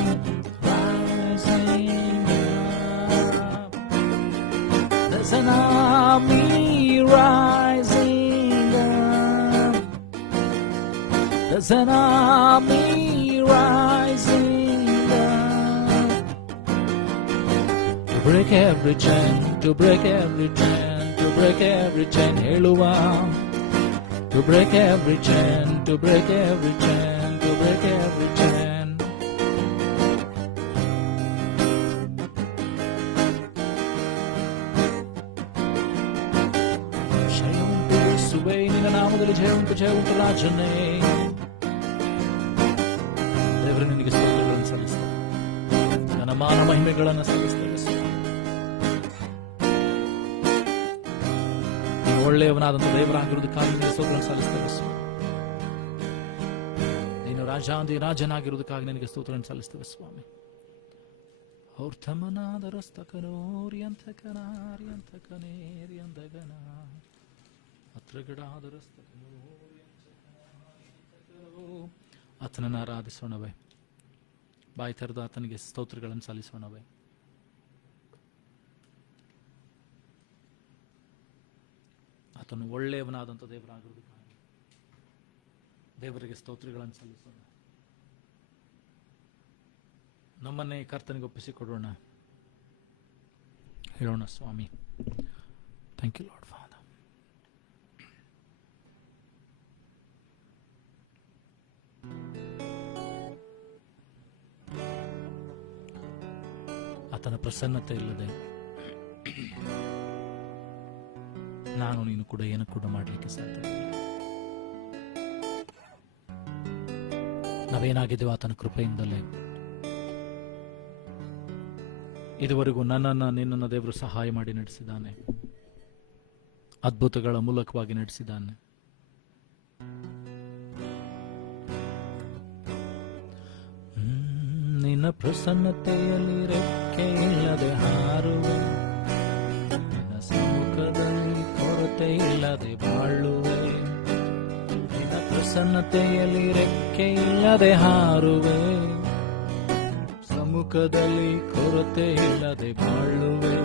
There's an army rising up. There's an army rising up. To break every chain, to break every chain, to break every chain. Heluwa. To break every chain, to break every chain, to break every chain. ನಿನ್ನ ನಾಮದಲ್ಲಿ ಜಯ ಉಂಟು, ಜಯ ಉಂಟು ರಾಜನೇ. ದೇವರೇ ನಿನಗೆ ಸ್ತೋತ್ರಗಳನ್ನು ಸಲ್ಲಿಸ್ತೇವೆ, ನನ್ನ ಮಾನ ಮಹಿಮೆಗಳನ್ನು ಸಲ್ಲಿಸ್ತೇವೆ. ನೀನು ಒಳ್ಳೆಯವನಾದಂಥ ದೇವರಾಗಿರುವುದಕ್ಕಾಗಿ ನಿನಗೆ ಸ್ತೋತ್ರಗಳನ್ನು ಸಲ್ಲಿಸ್ತೇವೆ. ನೀನು ರಾಜಾದಿ ರಾಜನಾಗಿರುವುದಕ್ಕಾಗಿ ನಿನಗೆ ಸ್ತೋತ್ರಗಳನ್ನು ಸಲ್ಲಿಸ್ತೇವೆ ಸ್ವಾಮಿ. ಔರ್ಥಮನಾದ ರಸ್ತಕನೋರಿ ಅಂತಕನಾರಿ ಅಂತಕನೇರಿ ಅಂದಗನ ಆತನನ್ನು ಆರಾಧಿಸೋಣವೇ, ಬಾಯಿ ತೆರೆದು ಆತನಿಗೆ ಸ್ತೋತ್ರಗಳನ್ನು ಸಲ್ಲಿಸೋಣವೇ. ಆತನು ಒಳ್ಳೆಯವನಾದಂಥ ದೇವರಾಗಿರುವುದಕ್ಕಾಗಿ ದೇವರಿಗೆ ಸ್ತೋತ್ರಗಳನ್ನು ಸಲ್ಲಿಸೋಣ. ನಮ್ಮನ್ನೇ ಕರ್ತನಿಗೆ ಒಪ್ಪಿಸಿಕೊಡೋಣ. ಹೇಳೋಣ, ಸ್ವಾಮಿ ಥ್ಯಾಂಕ್ ಯು ಲಾರ್ಡ್ ಫಾದರ್. ಆತನ ಪ್ರಸನ್ನತೆ ಇಲ್ಲದೆ ನಾನು ನೀನು ಕೂಡ ಏನು ಕೂಡ ಮಾಡಲಿಕ್ಕೆ ಸಾಧ್ಯ ಇಲ್ಲ. ನಾವೇನಾಗಿದ್ದೇವೆ ಆತನ ಕೃಪೆಯಿಂದಲೇ. ಇದುವರೆಗೂ ನನ್ನನ್ನು ನಿನ್ನನ್ನು ದೇವರು ಸಹಾಯ ಮಾಡಿ ನಡೆಸಿದ್ದಾನೆ, ಅದ್ಭುತಗಳ ಮೂಲಕವಾಗಿ ನಡೆಸಿದ್ದಾನೆ. ನಿನ್ನ ಪ್ರಸನ್ನತೆಯಲ್ಲಿ ರೆಕ್ಕೆ ಇಲ್ಲದೆ ಹಾರುವೆ, ನಿನ್ನ ಸಮ್ಮುಖದಲ್ಲಿ ಕೊರತೆ ಇಲ್ಲದೆ ಬಾಳುವೆ. ನಿನ್ನ ಪ್ರಸನ್ನತೆಯಲ್ಲಿ ರೆಕ್ಕೆ ಇಲ್ಲದೆ ಹಾರುವೆ, ಸಮ್ಮುಖದಲ್ಲಿ ಕೊರತೆ ಇಲ್ಲದೆ ಬಾಳುವೆ.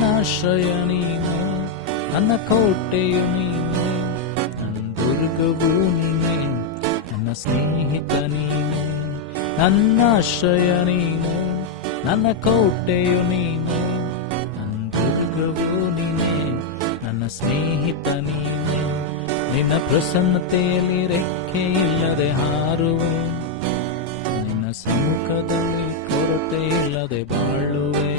ನಾಶ್ರಯ ನೀನೆ, ನನ್ನ ಕೋಟೆಯು ನೀನೆ, ನನ್ನ ದುರ್ಗವು ನೀನೆ, ನನ್ನ ಸ್ನೇಹಿತ ನೀನೆ. ನನ್ನಾಶ್ರಯ ನೀನೆ, ನನ್ನ ಕೋಟೆಯು ನೀನೆ, ನನ್ನ ದುರ್ಗವು ನೀನೆ, ನನ್ನ ಸ್ನೇಹಿತ ನೀನೆ. ನಿನ್ನ ಪ್ರಸನ್ನತೆಯಲ್ಲಿ ರೆಕ್ಕೆ ಇಲ್ಲದೆ ಹಾರುವೆ, ನಿನ್ನ ಸಮ್ಮುಖದಲ್ಲಿ ಕೊರತೆ ಇಲ್ಲದೆ ಬಾಳುವೆ.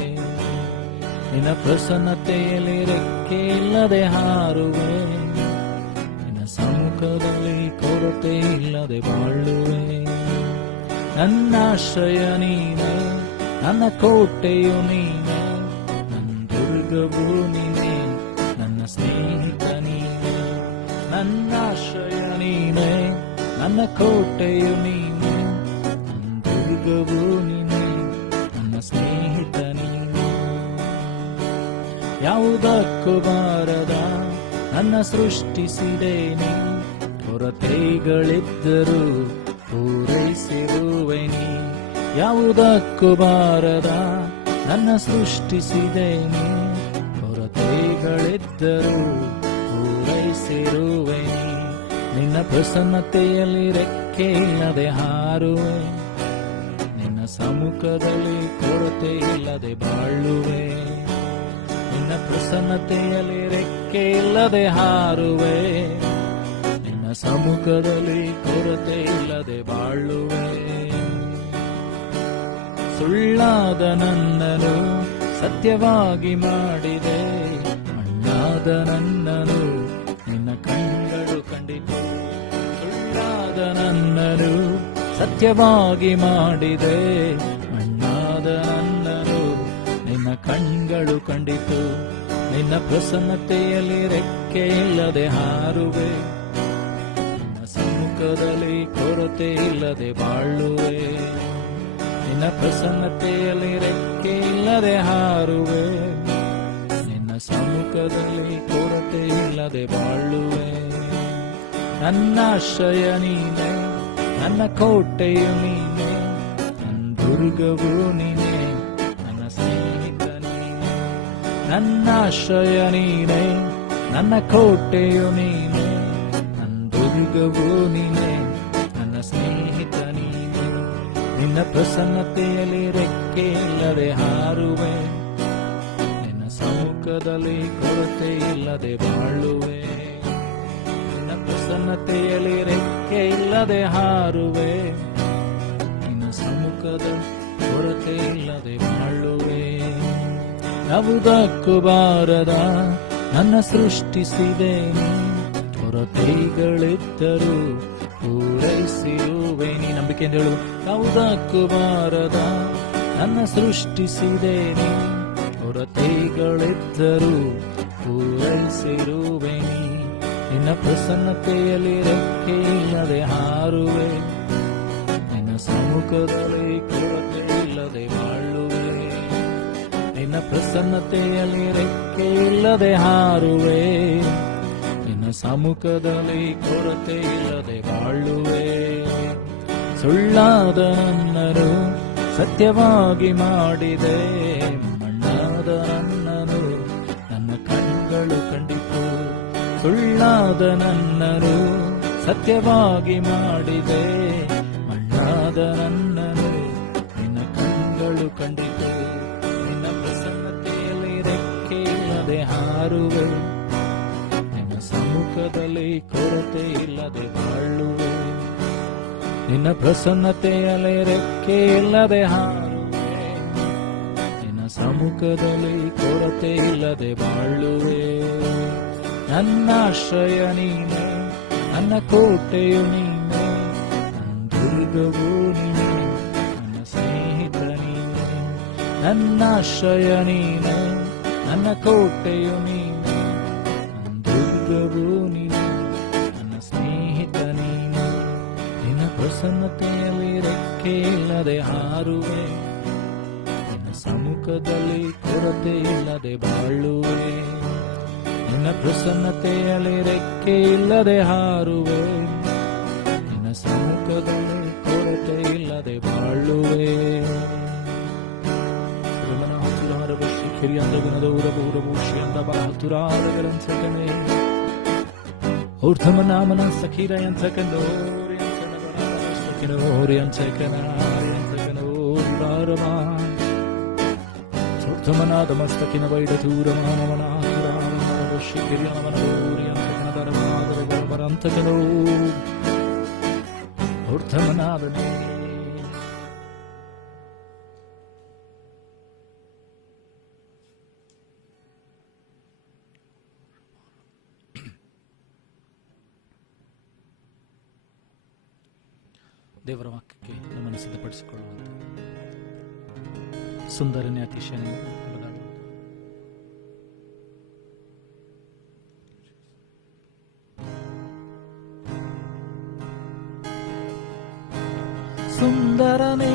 ನಿನ್ನ ಪ್ರಸನ್ನತೆಯಲ್ಲಿ ರೆಕ್ಕೆ ಇಲ್ಲದೆ ಹಾರುವೆ, ನಿನ್ನ ಸಮ್ಮುಖದಲ್ಲಿ ಕೊರತೆ ಇಲ್ಲದೆ ಬಾಳುವೆ. ನನ್ನ ಆಶ್ರಯ ನೀನೆ, ನನ್ನ ಕೋಟೆಯು ನೀನೆ, ನನ್ನ ದುರ್ಗವು ನೀನೆ, ನನ್ನ ಸ್ನೇಹಿತ ನೀನೆ. ನನ್ನ ಆಶ್ರಯ ನೀನೆ, ನನ್ನ ಕೋಟೆಯು ನೀನೆ, ನನ್ನ ದುರ್ಗವು ನೀನೆ, ನನ್ನ ಸ್ನೇಹಿತ ನೀನೆ. ಯಾವುದಕ್ಕೂ ಬಾರದ ನನ್ನ ಸೃಷ್ಟಿಸಿದೆ ನೀ, ಕೊರತೆಗಳಿದ್ದರೂ ಪೂರೈಸಿರುವೆ ನೀ. ಯಾವುದಕ್ಕೂ ಬಾರದ ನನ್ನ ಸೃಷ್ಟಿಸಿದೆ ನೀ, ಕೊರತೆಗಳಿದ್ದರೂ ಪೂರೈಸಿರುವೆ ನೀ. ನಿನ್ನ ಪ್ರಸನ್ನತೆಯಲ್ಲಿ ರೆಕ್ಕೆ ಇಲ್ಲದೆ ಹಾರುವೆ, ನಿನ್ನ ಸಮ್ಮುಖದಲ್ಲಿ ಕೊರತೆ ಇಲ್ಲದೆ ಬಾಳುವೆ. ನಿನ್ನ ಪ್ರಸನ್ನತೆಯಲ್ಲಿ ರೆಕ್ಕೆ ಇಲ್ಲದೆ ಹಾರುವೆ, ನಿನ್ನ ಸಮ್ಮುಖದಲ್ಲಿ ಕೊರತೆ ಇಲ್ಲದೆ ಬಾಳುವೆ. ಸುಳ್ಳಾದ ನನ್ನನು ಸತ್ಯವಾಗಿ ಮಾಡಿದೆ, ಮಣ್ಣಾದ ನನ್ನನು ನಿನ್ನ ಕಣ್ಗಳು ಕಂಡಿತು. ಸುಳ್ಳಾದ ನನ್ನನು ಸತ್ಯವಾಗಿ ಮಾಡಿದೆ, ಮಣ್ಣಾದ ನನ್ನನು ನಿನ್ನ ಕಣ್ಗಳು ಕಂಡಿತು. ನಿನ್ನ ಪ್ರಸನ್ನತೆಯಲ್ಲಿ ರೆಕ್ಕೆ ಇಲ್ಲದೆ ಹಾರುವೆ, ನಿನ್ನ ಸಮ್ಮುಖದಲ್ಲಿ ಕೊರತೆ ಇಲ್ಲದೆ ಬಾಳುವೆ. ನಿನ್ನ ಪ್ರಸನ್ನತೆಯಲ್ಲಿ ರೆಕ್ಕೆ ಇಲ್ಲದೆ ಹಾರುವೆ, ನಿನ್ನ ಸಮ್ಮುಖದಲ್ಲಿ ಕೊರತೆ ಇಲ್ಲದೆ ಬಾಳುವೆ. ನನ್ನ ಆಶ್ರಯ ನೀನೆ, ನನ್ನ ಕೋಟೆಯು ನೀನೆ, ನನ್ನ ದುರ್ಗವು ನೀನೆ, ನನ್ನ ಸ್ನೇಹಿತ ನೀನೆ. ನನ್ನ ಆಶ್ರಯ ನೀನೆ, ನನ್ನ ಕೋಟೆಯು ನೀನೆ, ನನ್ನ ದುರ್ಗವು ನೀನೆ, ನನ್ನ ಸ್ನೇಹಿತ ನೀನೆ. ನಿನ್ನ ಪ್ರಸನ್ನತೆಯಲ್ಲಿ ರೆಕ್ಕೆ ಇಲ್ಲದೆ ಹಾರುವೆ, ನಿನ್ನ ಸಮ್ಮುಖದಲ್ಲಿ ಕೊರತೆ ಇಲ್ಲದೆ ಬಾಳುವೆ. ನಿನ್ನ ಪ್ರಸನ್ನತೆಯಲ್ಲಿ ರೆಕ್ಕೆ ಇಲ್ಲದೆ ಹಾರುವೆ, ನಿನ್ನ ಸಮ್ಮುಖದ ಕೊರತೆ ಇಲ್ಲದೆ ಬಾಳುವೆ. ಯಾವುದಕ್ಕೂ ಬಾರದ ನನ್ನ ಸೃಷ್ಟಿಸಿದೆ ನೀ, ಕೊರತೆಗಳಿದ್ದರೂ ಪೂರೈಸಿರುವೆ ನೀ. ನಂಬಿಕೆಯಿಂದ ಹೇಳು. ಯಾವುದಕ್ಕೂ ಬಾರದ ನನ್ನ ಸೃಷ್ಟಿಸಿದೆ ನೀ, ಕೊರತೆಗಳಿದ್ದರೂ ಪೂರೈಸಿರುವೆ ನೀ. ನಿನ್ನ ಪ್ರಸನ್ನತೆಯಲ್ಲಿ ರೆಕ್ಕೆ ಇಲ್ಲದೆ ಹಾರುವೆ, ನಿನ್ನ ಸಮ್ಮುಖದಲ್ಲಿ ಕೊರತೆ ಇಲ್ಲದೆ ಬಾಳುವೆ. ನಿನ್ನ ಪ್ರಸನ್ನತೆಯಲ್ಲಿ ರೆಕ್ಕೆ ಇಲ್ಲದೆ ಹಾರುವೆ, ನಿನ್ನ ಸಮ್ಮುಖದಲ್ಲಿ ಕೊರತೆ ಇಲ್ಲದೆ ಬಾಳುವೆ. ಸುಳ್ಳಾದ ನನ್ನನು ಸತ್ಯವಾಗಿ ಮಾಡಿದೆ, ಮಣ್ಣಾದ ನನ್ನನು ನನ್ನ ಕಣ್ಗಳು ಕಂಡಿತು. ಸುಳ್ಳಾದ ನನ್ನನು ಸತ್ಯವಾಗಿ ಮಾಡಿದೆ, ಮಣ್ಣಾದ ನನ್ನನು ನಿನ್ನ ಕಣ್ಗಳು ಕಂಡಿತು. ನಿನ್ನ ಪ್ರಸನ್ನತೆಯಲ್ಲಿ ರೆಕ್ಕೆ ಇಲ್ಲದೆ ಹಾರುವೆ, ನಿನ್ನ ಸಮ್ಮುಖದಲ್ಲಿ ಕೊರತೆ ಇಲ್ಲದೆ ಬಾಳುವೆ. ನಿನ್ನ ಪ್ರಸನ್ನತೆಯಲ್ಲಿ ರೆಕ್ಕೆ ಇಲ್ಲದೆ ಹಾರುವೆ, ನಿನ್ನ ಸಮ್ಮುಖದಲ್ಲಿ ಕೊರತೆ ಇಲ್ಲದೆ ಬಾಳುವೆ. ನನ್ನ ಆಶ್ರಯ ನೀನೆ, ನನ್ನ ಕೋಟೆಯು ನೀನೆ, ನನ್ನ ದುರ್ಗವು ನೀನೆ, ನನ್ನ ಸ್ನೇಹಿತ ನೀನೆ. ನನ್ನ ಆಶ್ರಯ ನೀನೆ, ನನ್ನ ಕೋಟೆಯು ನೀನೆ, ನನ್ನ ದುರ್ಗವು ನೀನೆ, ನನ್ನ ಸ್ನೇಹಿತ ನೀನೆ. ನಿನ್ನ ಪ್ರಸನ್ನತೆಯಲ್ಲಿ ರೆಕ್ಕೆ ಇಲ್ಲದೆ ಹಾರುವೆ, ನಿನ್ನ ಸಮ್ಮುಖದಲ್ಲಿ ಕೊರತೆ ಇಲ್ಲದೆ ಬಾಳುವೆ. ನಿನ್ನ ಪ್ರಸನ್ನತೆಯಲ್ಲಿ ರೆಕ್ಕೆ ಇಲ್ಲದೆ ಹಾರುವೆ, ನಿನ್ನ ಸಮ್ಮುಖದಲ್ಲಿ ಕೊರತೆ ಇಲ್ಲದೆ ಬಾಳುವೆ. ಊರ್ಧಮನಾಮನ ಸಖೀರಯಂತ್ರಕನೋ ರಿಯಂತ್ರಕನೋ ಊರ್ಧಮನಾದ ಮಸ್ತಕಿನ ವೈಡತೂರ ಮನಮನಾಂತಕನೋ ಊರ್ಧಮನಾದನೇ. ದೇವರ ವಾಕ್ಯಕ್ಕೆ ನಮ್ಮನ್ನು ಸಿದ್ಧಪಡಿಸಿಕೊಳ್ಳುವಂತ ಸುಂದರನೇ ಅತಿಶಯನೇ ಸುಂದರನೇ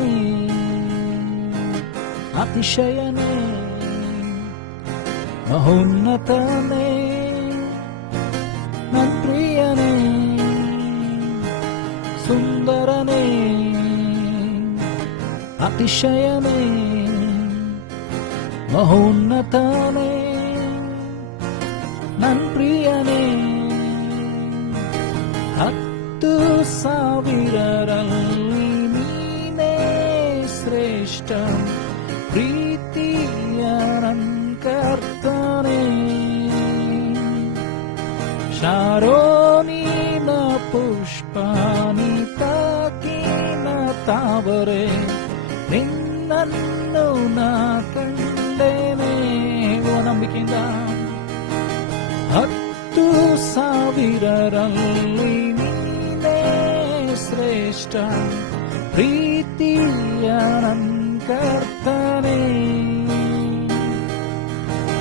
ಅತಿಶಯನೇ ಮಹೋನ್ನತನೇ ನನ್ನ ಪ್ರಿಯನೇ ಸುಂದರನೇ ಅತಿಶಯನೇ ಮಹೋನ್ನತನೇ ನನ್ನ ಪ್ರಿಯನೇ 10,000ರಲ್ಲಿ ನೀನೇ ಶ್ರೇಷ್ಠ ಪ್ರೀತಿಯ ನನ್ನ ಕರ್ತನೇ ಶಾರೋನಿನ ಪುಷ್ಪಾನಿತಾಕಿನ ತಾವರೆ ನಿನ್ನನ್ನು ನಾ ಕಂಡೇನೆ. ಓ ನಂಬಿಕೆಯಿಂದ 10,000ರಲ್ಲಿ ನೀನೇ ಶ್ರೇಷ್ಠ ಪ್ರೀತಿಯ ನನ್ನ ಕರ್ತನೇ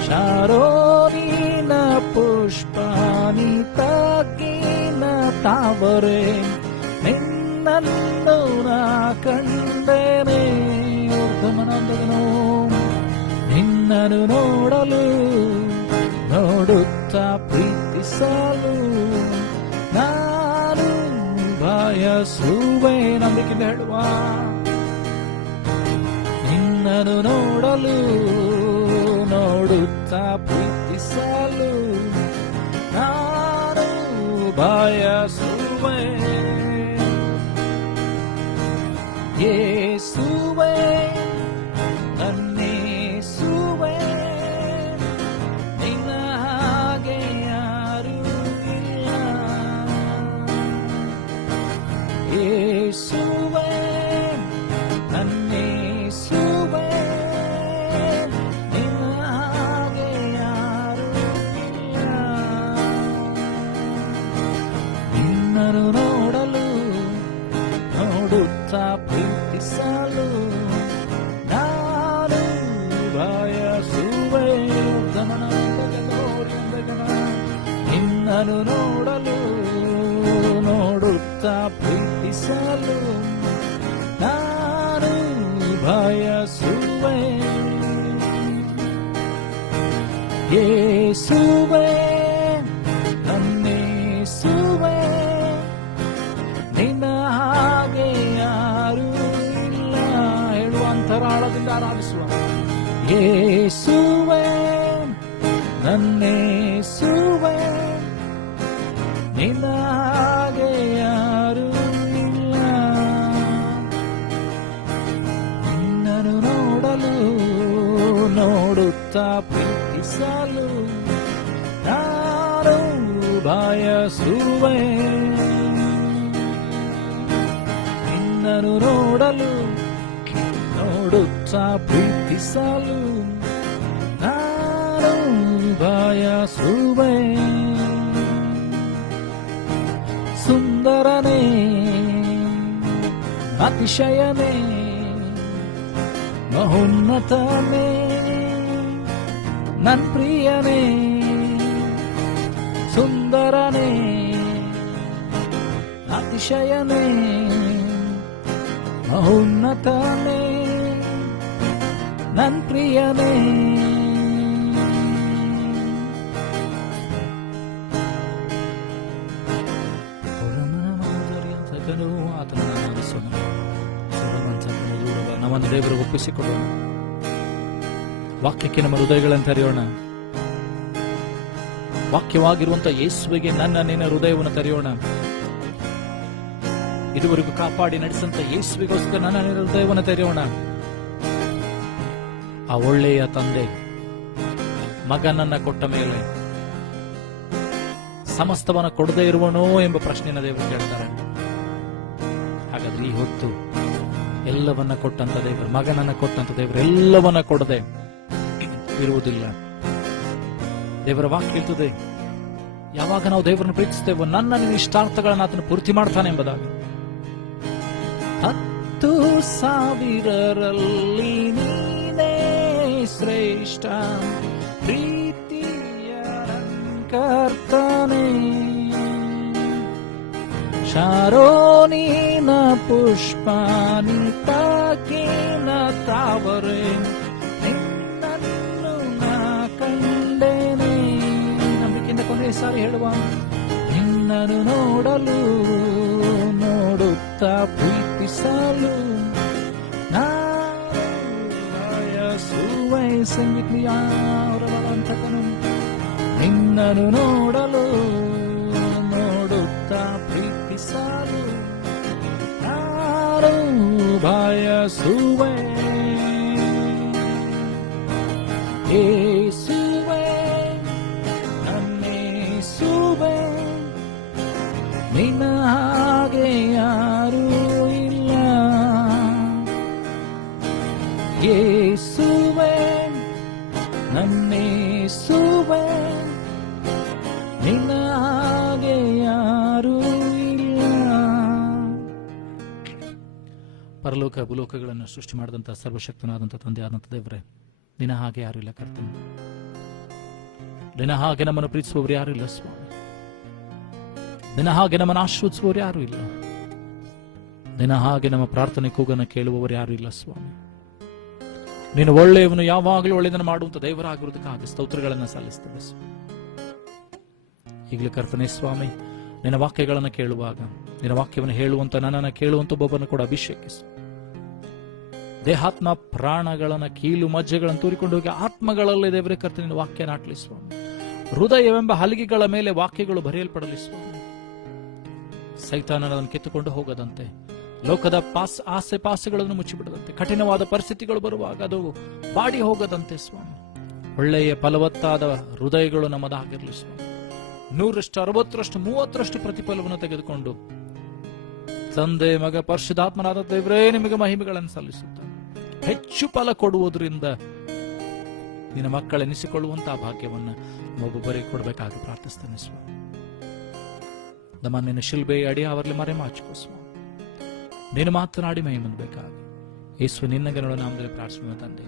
ಶಾರೋನಿನ ಪುಷ್ಪಾನಿತಾಕಿನ ತಾವರೆ ನಿನ್ನನ್ನು ನಾ ಕಂಡೇನೆ. ಊರ್ಧಮನಾದನು ನಿನ್ನನ್ನು ನೋಡಲು ನೋಡುತ್ತಾ ಪ್ರೀತಿಸಲು ನಾನು ಬಯಸುವೆ. ನಂಬಿಕೆಯಿಂದ ಹೇಳುವ ನಿನ್ನನ್ನು ನೋಡಲು ನೋಡುತ್ತಾ ಪ್ರೀತಿಸಲು ನಾನು ಬಯಸುವೆ. ಯೇಸುವೆ ನನ್ನೇಸುವೆ ನಿನ್ನ ಹಾಗೆ ಯಾರೂ ಇಲ್ಲ. ಯೇಸುವೆ ನನ್ನೇಸುವೆ ನಿನ್ನ ಹಾಗೆ ಯಾರೂ ಇಲ್ಲ. ನಿನ್ನನ್ನು ನೋಡಲು ನೋಡುತ್ತಾ ಪ್ರೀತಿಸಲು ನಾನು ಬಯಸುವೆ. ನಿನ್ನನ್ನು ನೋಡಲು ನೋಡುತ್ತಾ ಪ್ರೀತಿಸಲು ನಾನು ಬಯಸುವೆ. ಯೇಸುವೆ ನನ್ನೇಸುವೆ ನಿನ್ನ ಹಾಗೆ ಯಾರೂ ಇಲ್ಲ. ಹೇಳುವ ಅಂತರಾಳದಿಂದ ಆರಾಧಿಸುವ. ಯೇಸುವೆ ನನ್ನೇಸುವೆ ನಿನ್ನ ಹಾಗೆ ಯಾರೂ ಇಲ್ಲ. ನಿನ್ನನ್ನು ನೋಡಲು ನೋಡುತ್ತಾ ಪ್ರೀತಿಸಲು ನಾನು ಬಯಸುವೆ. ನಿನ್ನನ್ನು ನೋಡಲು ನೋಡುತ್ತಾ ಪ್ರೀತಿಸಲು ನಾನು ಬಯಸುವೆ. ಸುಂದರನೇ ಅತಿಶಯನೇ ಮಹೋನ್ನತನೇ ನನ್ನ ಪ್ರಿಯನೇ ಸುಂದರನೇ ಅತಿಶಯನೇ ಮಹೋನ್ನತನೇ ನನ್ನ ಪ್ರಿಯನೇ. ನಮ್ಮನ್ನು ದೇವರಿಗೆ ಒಪ್ಪಿಸಿಕೊಳ್ಳೋಣ. ವಾಕ್ಯಕ್ಕೆ ನಮ್ಮ ಹೃದಯಗಳನ್ನು ತೆರೆಯೋಣ. ವಾಕ್ಯವಾಗಿರುವಂತಹ ಯೇಸುವಿಗೆ ನಿನ್ನ ಹೃದಯವನ್ನು ತೆರೆಯೋಣ. ಇದುವರೆಗೂ ಕಾಪಾಡಿ ನಡೆಸಂತ ಯೇಸುವಿಗೋಸ್ಕರ ನನ್ನ ಹೃದಯವನ್ನು ತೆರೆಯೋಣ. ಆ ಒಳ್ಳೆಯ ತಂದೆ ಮಗನನ್ನ ಕೊಟ್ಟ ಮೇಲೆ ಸಮಸ್ತವನ್ನ ಕೊಡದೇ ಇರುವನೋ ಎಂಬ ಪ್ರಶ್ನೆನ ದೇವರು ಕೇಳ್ತಾರೆ. ಹಾಗಾದ್ರೆ ಈ ಹೊತ್ತು ಎಲ್ಲವನ್ನ ಕೊಟ್ಟಂತ ದೇವರು, ಮಗನನ್ನ ಕೊಟ್ಟಂತ ದೇವರು ಎಲ್ಲವನ್ನ ಕೊಡದೆ ಇರುವುದಿಲ್ಲ. ದೇವರ ವಾಕ್ಯ ಹೇಳ್ತದೆ, ಯಾವಾಗ ನಾವು ದೇವರನ್ನು ಪ್ರೀತಿಸ್ತೇವೋ ನನ್ನ ಇಷ್ಟಾರ್ಥಗಳನ್ನ ಆತನು ಪೂರ್ತಿ ಮಾಡ್ತಾನೆ ಎಂಬುದಾಗಿ. 10,000ರಲ್ಲಿ ನೀನೇ ಶ್ರೇಷ್ಠ ಪ್ರೀತಿಯ ಕರ್ತನೇ, ಶಾರೋನಿನ ಪುಷ್ಪಾನಿ ತಾಕಿನ ತಾವರೆ ನಿನ್ನನ್ನು ನಾ ಕಂಡೇನೆ. ನಂಬಿಕೆಯಿಂದ ಕೊನೆಯ ಸಾರಿ ಹೇಳುವ, ನಿನ್ನನ್ನು ನೋಡಲು ನೋಡುತ್ತಾ ಪ್ರೀತಿಸಲು ನಾನು ಬಯಸುವೆ. ಸಂಗೀತ ಅವರವರಂತಕನು, ನಿನ್ನನ್ನು ನೋಡಲು ನೋಡುತ್ತಾ ಪ್ರೀತಿಸಲು ನಾನು ಬಯಸುವೆ. ಯೇಸುವೇ ನನ್ನೇಸುವೆ, ನಿನ್ನ ಹಾಗೆ ಯಾರೂ ಇಲ್ಲ. ಯೇಸುವೇ ನನ್ನೇಸುವೆ, ನಿನ್ನ ಹಾಗೆ ಯಾರೂ ಇಲ್ಲ. ಪರಲೋಕ ಭೂಲೋಕಗಳನ್ನು ಸೃಷ್ಟಿ ಮಾಡಿದಂಥ ಸರ್ವಶಕ್ತನಾದಂಥ ತಂದೆ ಆದಂಥ ದೇವರೇ, ನಿನ್ನ ಹಾಗೆ ಯಾರು ಇಲ್ಲ ಕರ್ತನೆ. ನಿನ್ನ ಹಾಗೆ ನಮ್ಮನ್ನು ಪ್ರೀತಿಸುವವರು ಯಾರು ಇಲ್ಲ ಸ್ವಾಮಿ. ನಿನ್ನ ಹಾಗೆ ನಮ್ಮನ್ನು ಆಶ್ರಯಿಸುವವರು ಯಾರು ಇಲ್ಲ. ನಿನ್ನ ಹಾಗೆ ನಮ್ಮ ಪ್ರಾರ್ಥನೆ ಕೂಗನ್ನು ಕೇಳುವವರು ಯಾರು ಇಲ್ಲ ಸ್ವಾಮಿ. ನೀನು ಒಳ್ಳೆಯವನು, ಯಾವಾಗಲೂ ಒಳ್ಳೆಯದನ್ನು ಮಾಡುವಂತ ದೇವರಾಗಿರುವುದಕ್ಕಾಗಿ ಸ್ತೋತ್ರಗಳನ್ನು ಸಲ್ಲಿಸ್ತೇವೆ. ಈಗಲೂ ಕರ್ತನೆ ಸ್ವಾಮಿ, ನಿನ್ನ ವಾಕ್ಯಗಳನ್ನು ಕೇಳುವಾಗ ನಿನ್ನ ವಾಕ್ಯವನ್ನು ಹೇಳುವಂತ ನನ್ನನ್ನು ಕೇಳುವಂತ ಒಬ್ಬೊಬ್ಬನ್ನು ಕೂಡ ಅಭಿಷೇಕಿಸು. ದೇಹಾತ್ಮ ಪ್ರಾಣಗಳನ್ನ ಕೀಲು ಮಜ್ಜೆಗಳನ್ನು ತೂರಿಕೊಂಡು ಹೋಗಿ ಆತ್ಮಗಳಲ್ಲಿ ದೇವರೇ ಕರ್ತನೆ ನಿನ್ನ ವಾಕ್ಯ ನಾಟಲಿ ಸ್ವಾಮಿ. ಹೃದಯವೆಂಬ ಹಲಿಗೆಗಳ ಮೇಲೆ ವಾಕ್ಯಗಳು ಬರೆಯಲ್ಪಡಲಿ ಸ್ವಾಮಿ. ಸೈತಾನನನ್ನು ಕಿತ್ತುಕೊಂಡು ಹೋಗದಂತೆ, ಲೋಕದ ಆಸೆ ಪಾಸೆಗಳನ್ನು ಮುಚ್ಚಿಬಿಡದಂತೆ, ಕಠಿಣವಾದ ಪರಿಸ್ಥಿತಿಗಳು ಬರುವಾಗ ಅದು ಬಾಡಿ ಹೋಗದಂತೆ ಸ್ವಾಮಿ. ಒಳ್ಳೆಯ ಫಲವತ್ತಾದ ಹೃದಯಗಳು ನಮ್ಮದಾಗಿರಲಿ ಸ್ವಾಮಿ. 100ರಷ್ಟು 60ರಷ್ಟು 30ರಷ್ಟು ಪ್ರತಿಫಲವನ್ನು ತೆಗೆದುಕೊಂಡು ತಂದೆ ಮಗ ಪರಿಶುದ್ಧಾತ್ಮನಾದ ದೇವರೇ ನಿಮಗೆ ಮಹಿಮೆಗಳನ್ನು ಸಲ್ಲಿಸುತ್ತಾರೆ. ಹೆಚ್ಚು ಫಲ ಕೊಡುವುದರಿಂದ ನಿನ್ನ ಮಕ್ಕಳೆನಿಸಿಕೊಳ್ಳುವಂತಹ ಭಾಗ್ಯವನ್ನ ಒಬ್ಬೊಬ್ಬರಿಗೆ ಕೊಡಬೇಕಾಗಿ ಪ್ರಾರ್ಥಿಸ್ತೇನೆ ಸ್ವಾಮಿ. ನಮ್ಮ ನಿನ್ನ ಶಿಲ್ಬೆ ಅಡಿ ಅವರಲ್ಲಿ ಮರೆ ಮಾಚಿಕೋ ಸ್ವಾಮಿ. ನೀನು ಮಾತನಾಡಿ ಮಹಿಮನ್ಬೇಕಾಗಿ ಯೇಸು ನಿನ್ನ ಗಣಗಳ ನಾಮದಲ್ಲಿ ಪ್ರಾರ್ಥನೆ ತಂದೆ.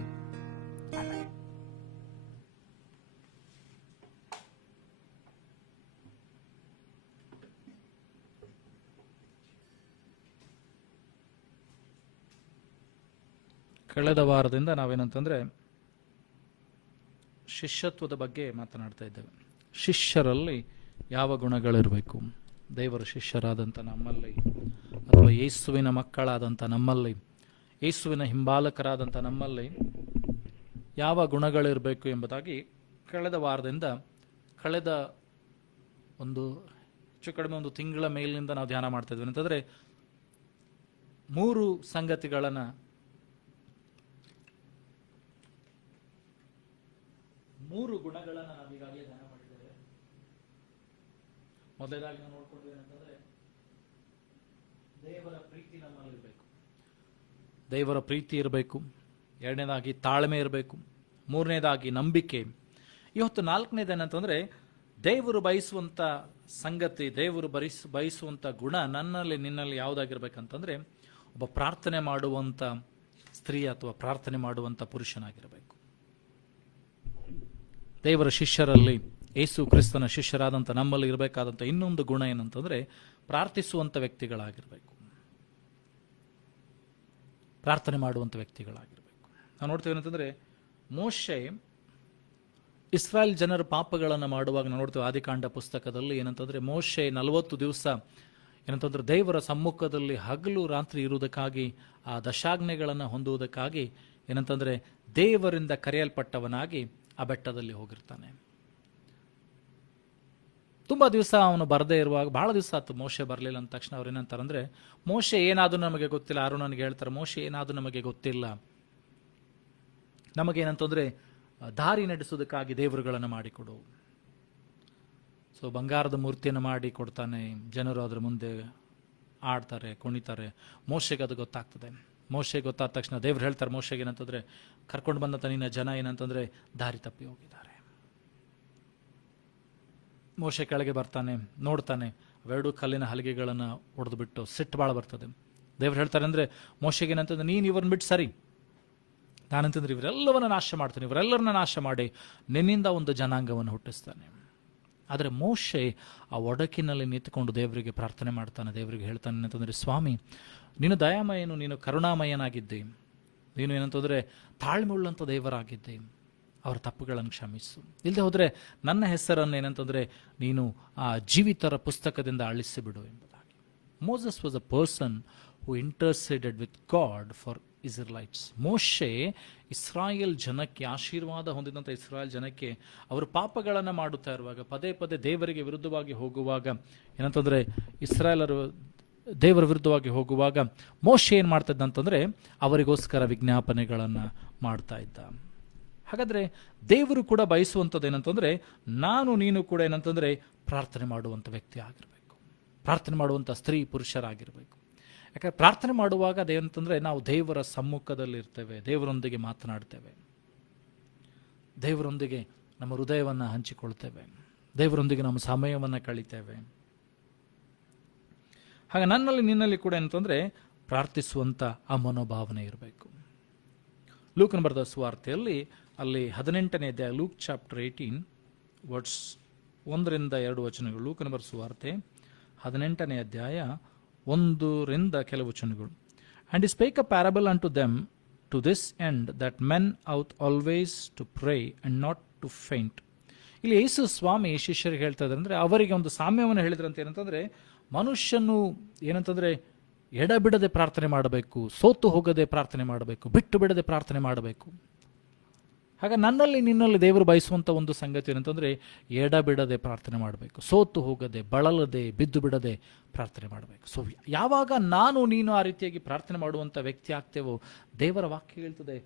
ಕಳೆದ ವಾರದಿಂದ ನಾವೇನಂತಂದ್ರೆ ಶಿಷ್ಯತ್ವದ ಬಗ್ಗೆ ಮಾತನಾಡ್ತಾ ಇದ್ದೇವೆ. ಶಿಷ್ಯರಲ್ಲಿ ಯಾವ ಗುಣಗಳಿರಬೇಕು, ದೇವರ ಶಿಷ್ಯರಾದಂಥ ನಮ್ಮಲ್ಲಿ ಅಥವಾ ಯೇಸುವಿನ ಮಕ್ಕಳಾದಂಥ ನಮ್ಮಲ್ಲಿ, ಯೇಸುವಿನ ಹಿಂಬಾಲಕರಾದಂಥ ನಮ್ಮಲ್ಲಿ ಯಾವ ಗುಣಗಳಿರಬೇಕು ಎಂಬುದಾಗಿ ಕಳೆದ ವಾರದಿಂದ ಕಳೆದ ಹೆಚ್ಚು ಕಡಿಮೆ ಒಂದು ತಿಂಗಳ ಮೇಲಿನಿಂದ ನಾವು ಧ್ಯಾನ ಮಾಡ್ತಾ ಇದ್ವಿ. ಅಂತಂದರೆ 3 ಸಂಗತಿಗಳನ್ನು, 3 ಗುಣಗಳನ್ನು ನಾವೀಗಾಗಲೇ ಧ್ಯಾನ ಮಾಡಿದ್ದೇವೆ. ಮೊದಲನೇದಾಗಿ ನಾವು ನೋಡ್ಕೊಂಡ್ವಿ ಏನಂತಂದ್ರೆ ದೇವರ ಪ್ರೀತಿ ನಮ್ಮಲ್ಲಿರಬೇಕು, ದೇವರ ಪ್ರೀತಿ ಇರಬೇಕು. 2ನೇದಾಗಿ ತಾಳ್ಮೆ ಇರಬೇಕು. 3ನೇದಾಗಿ ನಂಬಿಕೆ. ಇವತ್ತು 4ನೇದೇನಂತಂದ್ರೆ ದೇವರು ಬಯಸುವಂತ ಸಂಗತಿ, ದೇವರು ಬಯಸುವಂತ ಗುಣ ನನ್ನಲ್ಲಿ ನಿನ್ನಲ್ಲಿ ಯಾವುದಾಗಿರ್ಬೇಕಂತಂದ್ರೆ ಒಬ್ಬ ಪ್ರಾರ್ಥನೆ ಮಾಡುವಂತ ಸ್ತ್ರೀ ಅಥವಾ ಪ್ರಾರ್ಥನೆ ಮಾಡುವಂತ ಪುರುಷನಾಗಿರಬೇಕು. ದೇವರ ಶಿಷ್ಯರಲ್ಲಿ, ಯೇಸು ಕ್ರಿಸ್ತನ ಶಿಷ್ಯರಾದಂಥ ನಮ್ಮಲ್ಲಿ ಇರಬೇಕಾದಂಥ ಇನ್ನೊಂದು ಗುಣ ಏನಂತಂದ್ರೆ ಪ್ರಾರ್ಥಿಸುವಂಥ ವ್ಯಕ್ತಿಗಳಾಗಿರಬೇಕು, ಪ್ರಾರ್ಥನೆ ಮಾಡುವಂಥ ವ್ಯಕ್ತಿಗಳಾಗಿರಬೇಕು. ನಾವು ನೋಡ್ತೇವೆ ಏನಂತಂದ್ರೆ ಮೋಶೆ ಇಸ್ರಾಯೇಲ್ ಜನರ ಪಾಪಗಳನ್ನು ಮಾಡುವಾಗ ನಾವು ನೋಡ್ತೇವೆ ಆದಿಕಾಂಡ ಪುಸ್ತಕದಲ್ಲಿ ಏನಂತಂದ್ರೆ ಮೋಶೆ 40 ದಿವಸ ಏನಂತಂದ್ರೆ ದೇವರ ಸಮ್ಮುಖದಲ್ಲಿ ಹಗಲು ರಾತ್ರಿ ಇರುವುದಕ್ಕಾಗಿ, ಆ ದಶಾಜ್ಞೆಗಳನ್ನು ಹೊಂದುವುದಕ್ಕಾಗಿ ಏನಂತಂದ್ರೆ ದೇವರಿಂದ ಕರೆಯಲ್ಪಟ್ಟವನಾಗಿ ಆ ಬೆಟ್ಟದಲ್ಲಿ ಹೋಗಿರ್ತಾನೆ. ತುಂಬಾ ದಿವಸ ಅವನು ಬರದೇ ಇರುವಾಗ, ಬಹಳ ದಿವಸ ಆಯ್ತು ಮೋಶೆ ಬರಲಿಲ್ಲ ಅಂದ ತಕ್ಷಣ ಅವ್ರು ಏನಂತಾರಂದ್ರೆ ಮೋಶೆ ಏನಾದರೂ ನಮಗೆ ಗೊತ್ತಿಲ್ಲ. ಯಾರು ನನಗೆ ಹೇಳ್ತಾರೆ ಮೋಶೆ ಏನಾದರೂ ನಮಗೆ ಗೊತ್ತಿಲ್ಲ, ನಮಗೇನಂತಂದರೆ ದಾರಿ ನಡೆಸೋದಕ್ಕಾಗಿ ದೇವರುಗಳನ್ನು ಮಾಡಿಕೊಡು. ಸೊ ಬಂಗಾರದ ಮೂರ್ತಿಯನ್ನು ಮಾಡಿ ಕೊಡ್ತಾನೆ, ಜನರು ಅದರ ಮುಂದೆ ಆಡ್ತಾರೆ, ಕುಣಿತಾರೆ. ಮೋಶೆಗೆ ಅದು ಗೊತ್ತಾಗ್ತದೆ. ಮೋಶೆಗೆ ಗೊತ್ತಾದ ತಕ್ಷಣ ದೇವ್ರು ಹೇಳ್ತಾರೆ ಮೋಶೆಗೆ ಏನಂತಂದರೆ, ಕರ್ಕೊಂಡು ಬಂದಂಥ ನಿನ್ನ ಜನ ಏನಂತಂದರೆ ದಾರಿ ತಪ್ಪಿ ಹೋಗಿದ್ದಾರೆ. ಮೋಶೆ ಕೆಳಗೆ ಬರ್ತಾನೆ, ನೋಡ್ತಾನೆ, ಅವೆರಡೂ ಕಲ್ಲಿನ ಹಲಿಗೆಗಳನ್ನು ಹೊಡೆದು ಬಿಟ್ಟು ಸಿಟ್ಟು ಭಾಳ ಬರ್ತದೆ. ದೇವ್ರು ಹೇಳ್ತಾರೆ ಅಂದರೆ ಮೋಶೆಗೆ ಏನಂತಂದ್ರೆ, ನೀನು ಇವ್ರನ್ನ ಬಿಟ್ಟು ಸರಿ, ನಾನಂತಂದ್ರೆ ಇವರೆಲ್ಲವನ್ನ ನಾಶ ಮಾಡ್ತಾನೆ, ಇವರೆಲ್ಲರನ್ನ ನಾಶ ಮಾಡಿ ನಿನ್ನಿಂದ ಒಂದು ಜನಾಂಗವನ್ನು ಹುಟ್ಟಿಸ್ತಾನೆ. ಆದರೆ ಮೋಶೆ ಆ ಒಡಕಿನಲ್ಲಿ ನಿಂತುಕೊಂಡು ದೇವರಿಗೆ ಪ್ರಾರ್ಥನೆ ಮಾಡ್ತಾನೆ. ದೇವರಿಗೆ ಹೇಳ್ತಾನೆ ಏನಂತಂದರೆ, ಸ್ವಾಮಿ ನೀನು ದಯಾಮಯನು, ನೀನು ಕರುಣಾಮಯನಾಗಿದ್ದೆ, ನೀನು ಏನಂತಂದರೆ ತಾಳ್ಮೆ ಉಳ್ಳಂಥ ದೇವರಾಗಿದ್ದೆ, ಅವರ ತಪ್ಪುಗಳನ್ನು ಕ್ಷಮಿಸು. ಇಲ್ಲದೆ ಹೋದರೆ ನನ್ನ ಹೆಸರನ್ನು ಏನಂತಂದರೆ ನೀನು ಆ ಜೀವಿತರ ಪುಸ್ತಕದಿಂದ ಅಳಿಸಿಬಿಡು ಎಂಬುದಾಗಿ. Moses was a person who interceded with God for Israelites. ಮೋಶೆ ಇಸ್ರಾಯೇಲ್ ಜನಕ್ಕೆ, ಆಶೀರ್ವಾದ ಹೊಂದಿದಂಥ ಇಸ್ರಾಯೇಲ್ ಜನಕ್ಕೆ, ಅವರು ಪಾಪಗಳನ್ನು ಮಾಡುತ್ತಾ ಇರುವಾಗ, ಪದೇ ಪದೇ ದೇವರಿಗೆ ವಿರುದ್ಧವಾಗಿ ಹೋಗುವಾಗ, ಏನಂತಂದರೆ ಇಸ್ರಾಯೇಲರು ದೇವರ ವಿರುದ್ಧವಾಗಿ ಹೋಗುವಾಗ ಮೋಶೆ ಏನು ಮಾಡ್ತಾ ಇದ್ದ ಅಂತಂದರೆ ಅವರಿಗೋಸ್ಕರ ವಿಜ್ಞಾಪನೆಗಳನ್ನು ಮಾಡ್ತಾ ಇದ್ದ. ಹಾಗಾದರೆ ದೇವರು ಕೂಡ ಬಯಸುವಂಥದ್ದು ಏನಂತಂದರೆ, ನಾನು ನೀನು ಕೂಡ ಏನಂತಂದರೆ ಪ್ರಾರ್ಥನೆ ಮಾಡುವಂಥ ವ್ಯಕ್ತಿ ಆಗಿರಬೇಕು, ಪ್ರಾರ್ಥನೆ ಮಾಡುವಂಥ ಸ್ತ್ರೀ ಪುರುಷರಾಗಿರಬೇಕು. ಯಾಕಂದರೆ ಪ್ರಾರ್ಥನೆ ಮಾಡುವಾಗ ಅದೇನಂತಂದರೆ ನಾವು ದೇವರ ಸಮ್ಮುಖದಲ್ಲಿ ಇರ್ತೇವೆ, ದೇವರೊಂದಿಗೆ ಮಾತನಾಡ್ತೇವೆ, ದೇವರೊಂದಿಗೆ ನಮ್ಮ ಹೃದಯವನ್ನು ಹಂಚಿಕೊಳ್ತೇವೆ, ದೇವರೊಂದಿಗೆ ನಮ್ಮ ಸಮಯವನ್ನು ಕಳೀತೇವೆ. ಹಾಗೆ ನನ್ನಲ್ಲಿ ನಿನ್ನಲ್ಲಿ ಕೂಡ ಏನಂತಂದರೆ ಪ್ರಾರ್ಥಿಸುವಂಥ ಆ ಮನೋಭಾವನೆ ಇರಬೇಕು. ಲೂಕನ ಬರೆದ ಸುವಾರ್ತೆಯಲ್ಲಿ ಅಲ್ಲಿ 18ನೇ ಅಧ್ಯಾಯ, ಲೂಕ್ ಚಾಪ್ಟರ್ 18 ವರ್ಡ್ಸ್ 1-2 ಲೂಕನ ಬರೆದ ಸುವಾರ್ತೆ 18ನೇ ಅಧ್ಯಾಯ 1 ಕೆಲವು ವಚನಗಳು. And he spake a parable unto them to this end, that men ought always to pray and not to faint. ಇಲ್ಲಿ ಯೇಸು ಸ್ವಾಮಿ ಶಿಷ್ಯರಿಗೆ ಹೇಳ್ತಾ ಇದ್ದಾರೆ ಅಂದರೆ, ಅವರಿಗೆ ಒಂದು ಸಾಮ್ಯವನ್ನು ಹೇಳಿದ್ರಂತ. ಏನಂತಂದರೆ ಮನುಷ್ಯನು ಏನಂತಂದರೆ ಎಡಬಿಡದೆ ಪ್ರಾರ್ಥನೆ ಮಾಡಬೇಕು, ಸೋತು ಹೋಗದೆ ಪ್ರಾರ್ಥನೆ ಮಾಡಬೇಕು, ಬಿಟ್ಟು ಬಿಡದೆ ಪ್ರಾರ್ಥನೆ ಮಾಡಬೇಕು. ಹಾಗೆ ನನ್ನಲ್ಲಿ ನಿನ್ನಲ್ಲಿ ದೇವರು ಬಯಸುವಂಥ ಒಂದು ಸಂಗತಿ ಏನಂತಂದರೆ ಎಡಬಿಡದೆ ಪ್ರಾರ್ಥನೆ ಮಾಡಬೇಕು, ಸೋತು ಹೋಗದೆ, ಬಳಲದೆ, ಬಿದ್ದು ಬಿಡದೆ ಪ್ರಾರ್ಥನೆ ಮಾಡಬೇಕು. ಸೊ ಯಾವಾಗ ನಾನು ನೀನು ಆ ರೀತಿಯಾಗಿ ಪ್ರಾರ್ಥನೆ ಮಾಡುವಂಥ ವ್ಯಕ್ತಿ ಆಗ್ತೇವೋ, ದೇವರ ವಾಕ್ಯ ಹೇಳ್ತದೆ,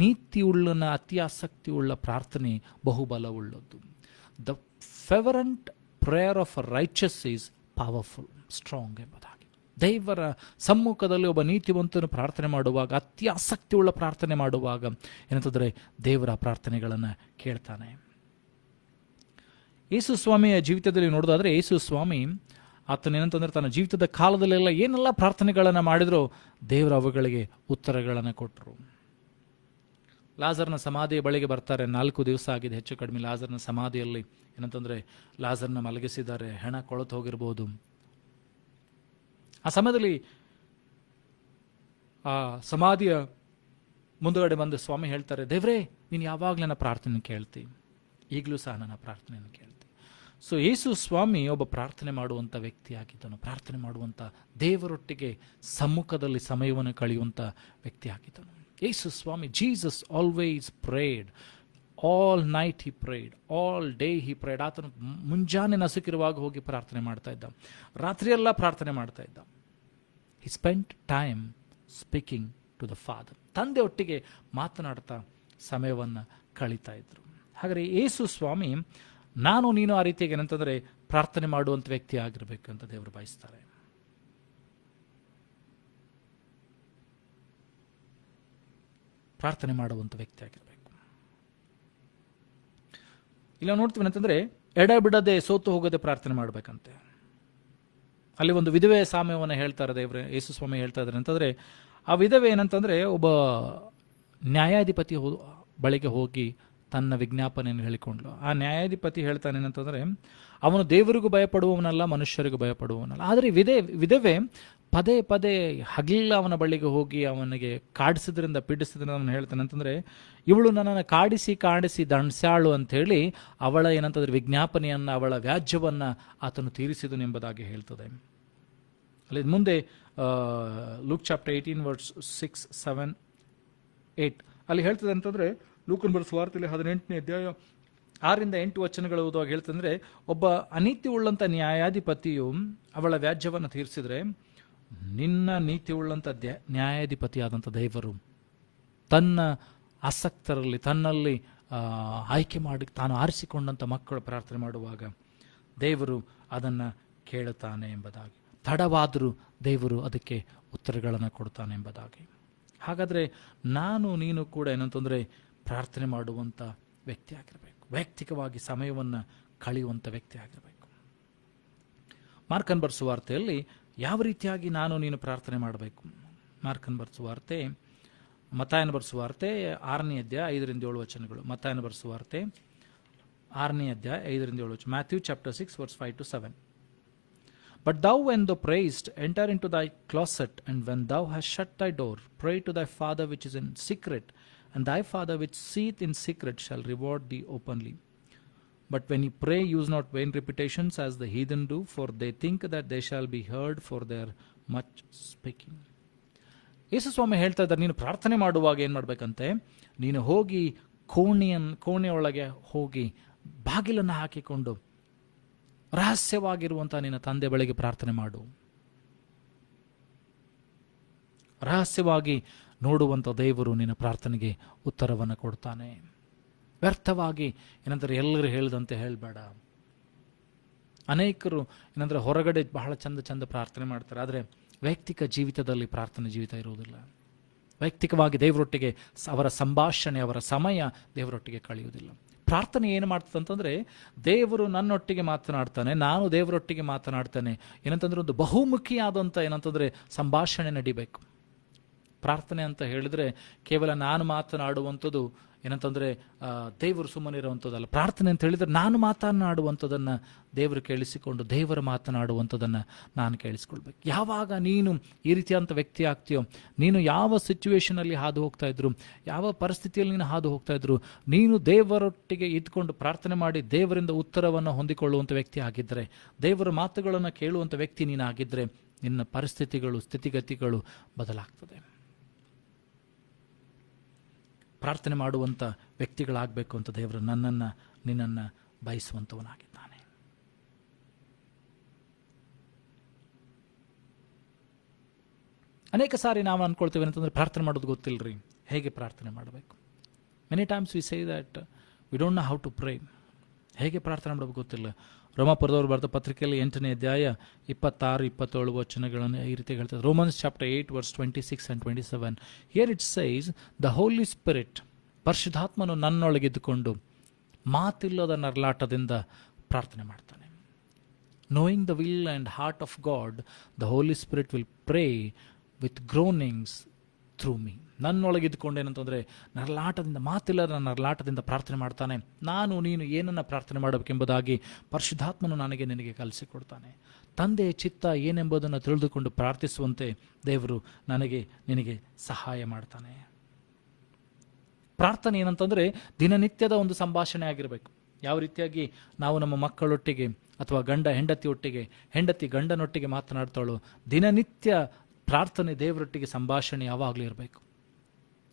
ನೀತಿಯುಳ್ಳನ ಅತಿ ಆಸಕ್ತಿಯುಳ್ಳ ಪ್ರಾರ್ಥನೆ ಬಹುಬಲವುಳ್ಳದ್ದು. The fervent prayer of a righteous is powerful, strong ಎಂಬುದಾಗಿ. ದೇವರ ಸಮ್ಮುಖದಲ್ಲಿ ಒಬ್ಬ ನೀತಿವಂತನು ಪ್ರಾರ್ಥನೆ ಮಾಡುವಾಗ, ಅತಿ ಆಸಕ್ತಿಯುಳ್ಳ ಪ್ರಾರ್ಥನೆ ಮಾಡುವಾಗ ಏನಂತಂದರೆ ದೇವರ ಪ್ರಾರ್ಥನೆಗಳನ್ನು ಕೇಳ್ತಾನೆ. ಯೇಸು ಸ್ವಾಮಿಯ ಜೀವಿತದಲ್ಲಿ ನೋಡೋದಾದರೆ, ಯೇಸು ಸ್ವಾಮಿ ಆತನ ಏನಂತಂದರೆ ತನ್ನ ಜೀವಿತದ ಕಾಲದಲ್ಲೆಲ್ಲ ಏನೆಲ್ಲ ಪ್ರಾರ್ಥನೆಗಳನ್ನು ಮಾಡಿದ್ರು, ದೇವರ ಅವುಗಳಿಗೆ ಉತ್ತರಗಳನ್ನು ಕೊಟ್ಟರು. ಲಾಜರ್ನ ಸಮಾಧಿಯ ಬಳಿಗೆ ಬರ್ತಾರೆ. 4 ದಿವಸ ಆಗಿದೆ ಹೆಚ್ಚು ಕಡಿಮೆ ಲಾಜರ್ನ ಸಮಾಧಿಯಲ್ಲಿ. ಏನಂತಂದರೆ ಲಾಜರ್ನ ಮಲಗಿಸಿದ್ದಾರೆ, ಹೆಣ ಕೊಳತು ಹೋಗಿರ್ಬೋದು. ಆ ಸಮಯದಲ್ಲಿ ಆ ಸಮಾಧಿಯ ಮುಂದುಗಡೆ ಬಂದು ಸ್ವಾಮಿ ಹೇಳ್ತಾರೆ, ದೇವ್ರೇ ನೀನು ಯಾವಾಗಲೂ ನನ್ನ ಪ್ರಾರ್ಥನೆ ಕೇಳ್ತಿ, ಈಗಲೂ ಸಹ ನನ್ನ ಪ್ರಾರ್ಥನೆಯನ್ನು ಕೇಳ್ತಿ. ಸೊ ಯೇಸು ಸ್ವಾಮಿ ಒಬ್ಬ ಪ್ರಾರ್ಥನೆ ಮಾಡುವಂಥ ವ್ಯಕ್ತಿಯಾಗಿದ್ದನು, ಪ್ರಾರ್ಥನೆ ಮಾಡುವಂಥ ದೇವರೊಟ್ಟಿಗೆ ಸಮ್ಮುಖದಲ್ಲಿ ಸಮಯವನ್ನು ಕಳೆಯುವಂಥ ವ್ಯಕ್ತಿಯಾಗಿದ್ದನು ಯೇಸು ಸ್ವಾಮಿ. Jesus always prayed, all night he prayed, all day he prayed. ಆತನು ಮುಂಜಾನೆ ನಸುಕಿರುವಾಗ ಹೋಗಿ ಪ್ರಾರ್ಥನೆ ಮಾಡ್ತಾ ಇದ್ದ, ರಾತ್ರಿಯೆಲ್ಲ ಪ್ರಾರ್ಥನೆ ಮಾಡ್ತಾ ಇದ್ದ. He spent time speaking to the father. ತಂದೆ ಒಟ್ಟಿಗೆ ಮಾತನಾಡ್ತಾ ಸಮಯವನ್ನು ಕಳೀತಾ ಇದ್ರು. ಹಾಗಾದರೆ ಯೇಸು ಸ್ವಾಮಿ ನಾನು ನೀನು ಆ ರೀತಿಯಾಗಿ ಏನಂತಂದರೆ ಪ್ರಾರ್ಥನೆ ಮಾಡುವಂಥ ವ್ಯಕ್ತಿ ಆಗಿರಬೇಕು ಅಂತ ದೇವರು ಬಯಸ್ತಾರೆ. ಪ್ರಾರ್ಥನೆ ಮಾಡುವಂಥ ವ್ಯಕ್ತಿ ಆಗಿರಬೇಕು. ಇಲ್ಲ ನೋಡ್ತೀವಿ ಅಂತಂದರೆ ಎಡ ಬಿಡದೆ, ಸೋತು ಹೋಗದೆ ಪ್ರಾರ್ಥನೆ ಮಾಡಬೇಕಂತೆ. ಅಲ್ಲಿ ಒಂದು ವಿಧವೆಯ ಸಾಮ್ಯವನ್ನು ಹೇಳ್ತಾರೆ ದೇವರು, ಯೇಸು ಸ್ವಾಮಿ ಹೇಳ್ತಾ ಇದ್ದಾರೆ ಅಂತಂದರೆ, ಆ ವಿಧವೆ ಏನಂತಂದರೆ ಒಬ್ಬ ನ್ಯಾಯಾಧಿಪತಿ ಬಳಿಗೆ ಹೋಗಿ ತನ್ನ ವಿಜ್ಞಾಪನೆಯನ್ನು ಹೇಳಿಕೊಂಡ್ಲು. ಆ ನ್ಯಾಯಾಧಿಪತಿ ಹೇಳ್ತಾನೆ ಏನಂತಂದರೆ, ಅವನು ದೇವರಿಗೂ ಭಯಪಡುವವನಲ್ಲ, ಮನುಷ್ಯರಿಗೂ ಭಯಪಡುವವನಲ್ಲ. ಆದರೆ ವಿಧವೆ ಪದೇ ಪದೇ ಹಗಲಿಲ್ಲ ಅವನ ಬಳಿಗೆ ಹೋಗಿ ಅವನಿಗೆ ಕಾಡಿಸಿದ್ರಿಂದ ಪೀಡಿಸಿದ್ರಿಂದ ಅವನು ಹೇಳ್ತಾನೆ ಅಂತಂದರೆ, ಇವಳು ನನ್ನನ್ನು ಕಾಡಿಸಿ ಕಾಡಿಸಿ ದಂಡ್ಸ್ಯಾಳು ಅಂಥೇಳಿ ಅವಳ ಏನಂತಂದರೆ ವಿಜ್ಞಾಪನೆಯನ್ನು, ಅವಳ ವ್ಯಾಜ್ಯವನ್ನು ಆತನು ತೀರಿಸಿದನು ಎಂಬುದಾಗಿ ಹೇಳ್ತದೆ. ಅಲ್ಲಿ ಮುಂದೆ ಲೂಕ್ ಚಾಪ್ಟರ್ 18 ವರ್ಸ್ 6, 7, 8 ಅಲ್ಲಿ ಹೇಳ್ತದೆ ಅಂತಂದರೆ, ಲೂಕನ ಬರೆದ ಸುವಾರ್ತೆಯಲ್ಲಿ 18ನೇ ಅಧ್ಯಾಯ 6-8 ವಚನಗಳು ಓದುವಾಗ ಹೇಳ್ತಂದರೆ, ಒಬ್ಬ ಅನೀತಿ ಉಳ್ಳಂಥ ನ್ಯಾಯಾಧಿಪತಿಯು ಅವಳ ವ್ಯಾಜ್ಯವನ್ನು ತೀರಿಸಿದರೆ, ನಿನ್ನ ನೀತಿ ಉಳ್ಳಂಥ ನ್ಯಾಯಾಧಿಪತಿಯಾದಂಥ ದೇವರು ತನ್ನ ಆಸಕ್ತರಲ್ಲಿ ತನ್ನಲ್ಲಿ ಆಯ್ಕೆ ಮಾಡಿ ತಾನು ಆರಿಸಿಕೊಂಡಂಥ ಮಕ್ಕಳು ಪ್ರಾರ್ಥನೆ ಮಾಡುವಾಗ ದೇವರು ಅದನ್ನು ಕೇಳುತ್ತಾನೆ ಎಂಬುದಾಗಿ, ತಡವಾದರೂ ದೇವರು ಅದಕ್ಕೆ ಉತ್ತರಗಳನ್ನು ಕೊಡ್ತಾನೆ ಎಂಬುದಾಗಿ. ಹಾಗಾದರೆ ನಾನು ನೀನು ಕೂಡ ಏನಂತಂದರೆ ಪ್ರಾರ್ಥನೆ ಮಾಡುವಂಥ ವ್ಯಕ್ತಿ ಆಗಿರಬೇಕು, ವೈಯಕ್ತಿಕವಾಗಿ ಸಮಯವನ್ನು ಕಳೆಯುವಂಥ ವ್ಯಕ್ತಿ ಆಗಿರಬೇಕು. ಮಾರ್ಕನ್ ಬರೆಸುವ ವಾರ್ತೆಯಲ್ಲಿ ಯಾವ ರೀತಿಯಾಗಿ ನಾನು ನೀನು ಪ್ರಾರ್ಥನೆ ಮಾಡಬೇಕು? ಮಾರ್ಕನ್ ಬರೆಸುವ ವಾರ್ತೆ, ಮತ್ತಾಯನ ಬರೆಸುವ ವಾರ್ತೆ 6ನೇ ಅಧ್ಯಾಯ 5-7 ವಚನಗಳು. ಮತ್ತಾಯನ ಬರೆಸುವ ವಾರ್ತೆ 6ನೇ ಅಧ್ಯಾಯ 5-7 ವಚನ. Matthew chapter 6 verse 5-7. But thou, when thou prayest, enter into thy closet, and when thou hast shut thy door, pray to thy Father which is in secret, and thy Father which seeth in secret shall reward thee openly. But when you pray, use not vain repetitions as the heathen do, for they think that they shall be heard for their much speaking. ಯೇಸು ಸ್ವಾಮಿ ಹೇಳ್ತಾ ಇದ್ದಾರೆ, ನೀನು ಪ್ರಾರ್ಥನೆ ಮಾಡುವಾಗ ಏನು ಮಾಡಬೇಕಂತೆ, ನೀನು ಹೋಗಿ ಕೋಣೆಯೊಳಗೆ ಹೋಗಿ ಬಾಗಿಲನ್ನು ಹಾಕಿಕೊಂಡು ರಹಸ್ಯವಾಗಿರುವಂಥ ನಿನ್ನ ತಂದೆ ಬಳಿಗೆ ಪ್ರಾರ್ಥನೆ ಮಾಡು. ರಹಸ್ಯವಾಗಿ ನೋಡುವಂಥ ದೇವರು ನಿನ್ನ ಪ್ರಾರ್ಥನೆಗೆ ಉತ್ತರವನ್ನು ಕೊಡ್ತಾನೆ. ವ್ಯರ್ಥವಾಗಿ ಏನಂದರೆ ಎಲ್ಲರೂ ಹೇಳಿದಂತೆ ಹೇಳಬೇಡ. ಅನೇಕರು ಏನಂದರೆ ಹೊರಗಡೆ ಬಹಳ ಚಂದ ಪ್ರಾರ್ಥನೆ ಮಾಡ್ತಾರೆ, ಆದರೆ ವೈಯಕ್ತಿಕ ಜೀವಿತದಲ್ಲಿ ಪ್ರಾರ್ಥನೆ ಜೀವಿತ ಇರುವುದಿಲ್ಲ. ವೈಯಕ್ತಿಕವಾಗಿ ದೇವರೊಟ್ಟಿಗೆ ಅವರ ಸಂಭಾಷಣೆ, ಅವರ ಸಮಯ ದೇವರೊಟ್ಟಿಗೆ ಕಳೆಯುವುದಿಲ್ಲ. ಪ್ರಾರ್ಥನೆ ಏನು ಮಾಡ್ತದೆ ಅಂತಂದರೆ, ದೇವರು ನನ್ನೊಟ್ಟಿಗೆ ಮಾತನಾಡ್ತಾನೆ, ನಾನು ದೇವರೊಟ್ಟಿಗೆ ಮಾತನಾಡ್ತಾನೆ. ಏನಂತಂದ್ರೆ ಒಂದು ಬಹುಮುಖಿಯಾದಂಥ ಏನಂತಂದರೆ ಸಂಭಾಷಣೆ ನಡಿಬೇಕು. ಪ್ರಾರ್ಥನೆ ಅಂತ ಹೇಳಿದರೆ ಕೇವಲ ನಾನು ಮಾತನಾಡುವಂಥದ್ದು ಏನಂತಂದರೆ ದೇವರು ಸುಮ್ಮನಿರುವಂಥದ್ದಲ್ಲ. ಪ್ರಾರ್ಥನೆ ಅಂತ ಹೇಳಿದರೆ ನಾನು ಮಾತನಾಡುವಂಥದ್ದನ್ನು ದೇವರು ಕೇಳಿಸಿಕೊಂಡು ದೇವರು ಮಾತನಾಡುವಂಥದ್ದನ್ನು ನಾನು ಕೇಳಿಸ್ಕೊಳ್ಬೇಕು. ಯಾವಾಗ ನೀನು ಈ ರೀತಿಯಾದಂಥ ವ್ಯಕ್ತಿ ಆಗ್ತೀಯೋ, ನೀನು ಯಾವ ಸಿಚುವೇಷನಲ್ಲಿ ಹಾದು ಹೋಗ್ತಾ ಇದ್ರು, ಯಾವ ಪರಿಸ್ಥಿತಿಯಲ್ಲಿ ನೀನು ಹಾದು ಹೋಗ್ತಾ ಇದ್ರು, ನೀನು ದೇವರೊಟ್ಟಿಗೆ ಇದ್ಕೊಂಡು ಪ್ರಾರ್ಥನೆ ಮಾಡಿ ದೇವರಿಂದ ಉತ್ತರವನ್ನು ಹೊಂದಿಕೊಳ್ಳುವಂಥ ವ್ಯಕ್ತಿ ಆಗಿದ್ದರೆ, ದೇವರ ಮಾತುಗಳನ್ನು ಕೇಳುವಂಥ ವ್ಯಕ್ತಿ ನೀನಾಗಿದ್ದರೆ, ನಿನ್ನ ಪರಿಸ್ಥಿತಿಗಳು, ಸ್ಥಿತಿಗತಿಗಳು ಬದಲಾಗ್ತದೆ. ಪ್ರಾರ್ಥನೆ ಮಾಡುವಂಥ ವ್ಯಕ್ತಿಗಳಾಗಬೇಕು ಅಂತ ದೇವರು ನನ್ನನ್ನು ನಿನ್ನನ್ನು ಬಯಸುವಂಥವನಾಗಿದ್ದಾನೆ. ಅನೇಕ ಸಾರಿ ನಾವು ಅಂದ್ಕೊಳ್ತೇವೆ ಅಂತಂದರೆ ಪ್ರಾರ್ಥನೆ ಮಾಡೋದು ಗೊತ್ತಿಲ್ಲರಿ, ಹೇಗೆ ಪ್ರಾರ್ಥನೆ ಮಾಡಬೇಕು. Many times we say that we don't know how to pray. ಹೇಗೆ ಪ್ರಾರ್ಥನೆ ಮಾಡೋದು ಗೊತ್ತಿಲ್ಲ. ರೋಮಾಪುರದವರು ಬರೆದ ಪತ್ರಿಕೆಯಲ್ಲಿ 8ನೇ ಅಧ್ಯಾಯ 26-27 ವಚನಗಳನ್ನು ಈ ರೀತಿ ಹೇಳ್ತಾರೆ. Romans chapter 8 verse 26 and 27. Here it says, the Holy Spirit, ಪರಿಶುದ್ಧಾತ್ಮನು ನನ್ನೊಳಗಿದ್ದುಕೊಂಡು ಮಾತಿಲ್ಲದ ನರಳಾಟದಿಂದ ಪ್ರಾರ್ಥನೆ ಮಾಡ್ತಾನೆ. Knowing the will and heart of God, the Holy Spirit will pray with groanings through me. ನನ್ನೊಳಗಿದ್ದುಕೊಂಡು ಏನಂತಂದರೆ ನರಳಾಟದಿಂದ, ಮಾತಿಲ್ಲದ ನರಳಾಟದಿಂದ ಪ್ರಾರ್ಥನೆ ಮಾಡ್ತಾನೆ. ನಾನು ನೀನು ಏನನ್ನು ಪ್ರಾರ್ಥನೆ ಮಾಡಬೇಕೆಂಬುದಾಗಿ ಪರಿಶುದ್ಧಾತ್ಮನು ನಿನಗೆ ಕಲಿಸಿಕೊಡ್ತಾನೆ. ತಂದೆಯ ಚಿತ್ತ ಏನೆಂಬುದನ್ನು ತಿಳಿದುಕೊಂಡು ಪ್ರಾರ್ಥಿಸುವಂತೆ ದೇವರು ನಿನಗೆ ಸಹಾಯ ಮಾಡ್ತಾನೆ. ಪ್ರಾರ್ಥನೆ ಏನಂತಂದರೆ ದಿನನಿತ್ಯದ ಒಂದು ಸಂಭಾಷಣೆ ಆಗಿರಬೇಕು. ಯಾವ ರೀತಿಯಾಗಿ ನಾವು ನಮ್ಮ ಮಕ್ಕಳೊಟ್ಟಿಗೆ ಅಥವಾ ಗಂಡ ಹೆಂಡತಿಯೊಟ್ಟಿಗೆ, ಹೆಂಡತಿ ಗಂಡನೊಟ್ಟಿಗೆ ಮಾತನಾಡ್ತಾಳೋ, ದಿನನಿತ್ಯ ಪ್ರಾರ್ಥನೆ ದೇವರೊಟ್ಟಿಗೆ ಸಂಭಾಷಣೆ ಯಾವಾಗಲೂ ಇರಬೇಕು.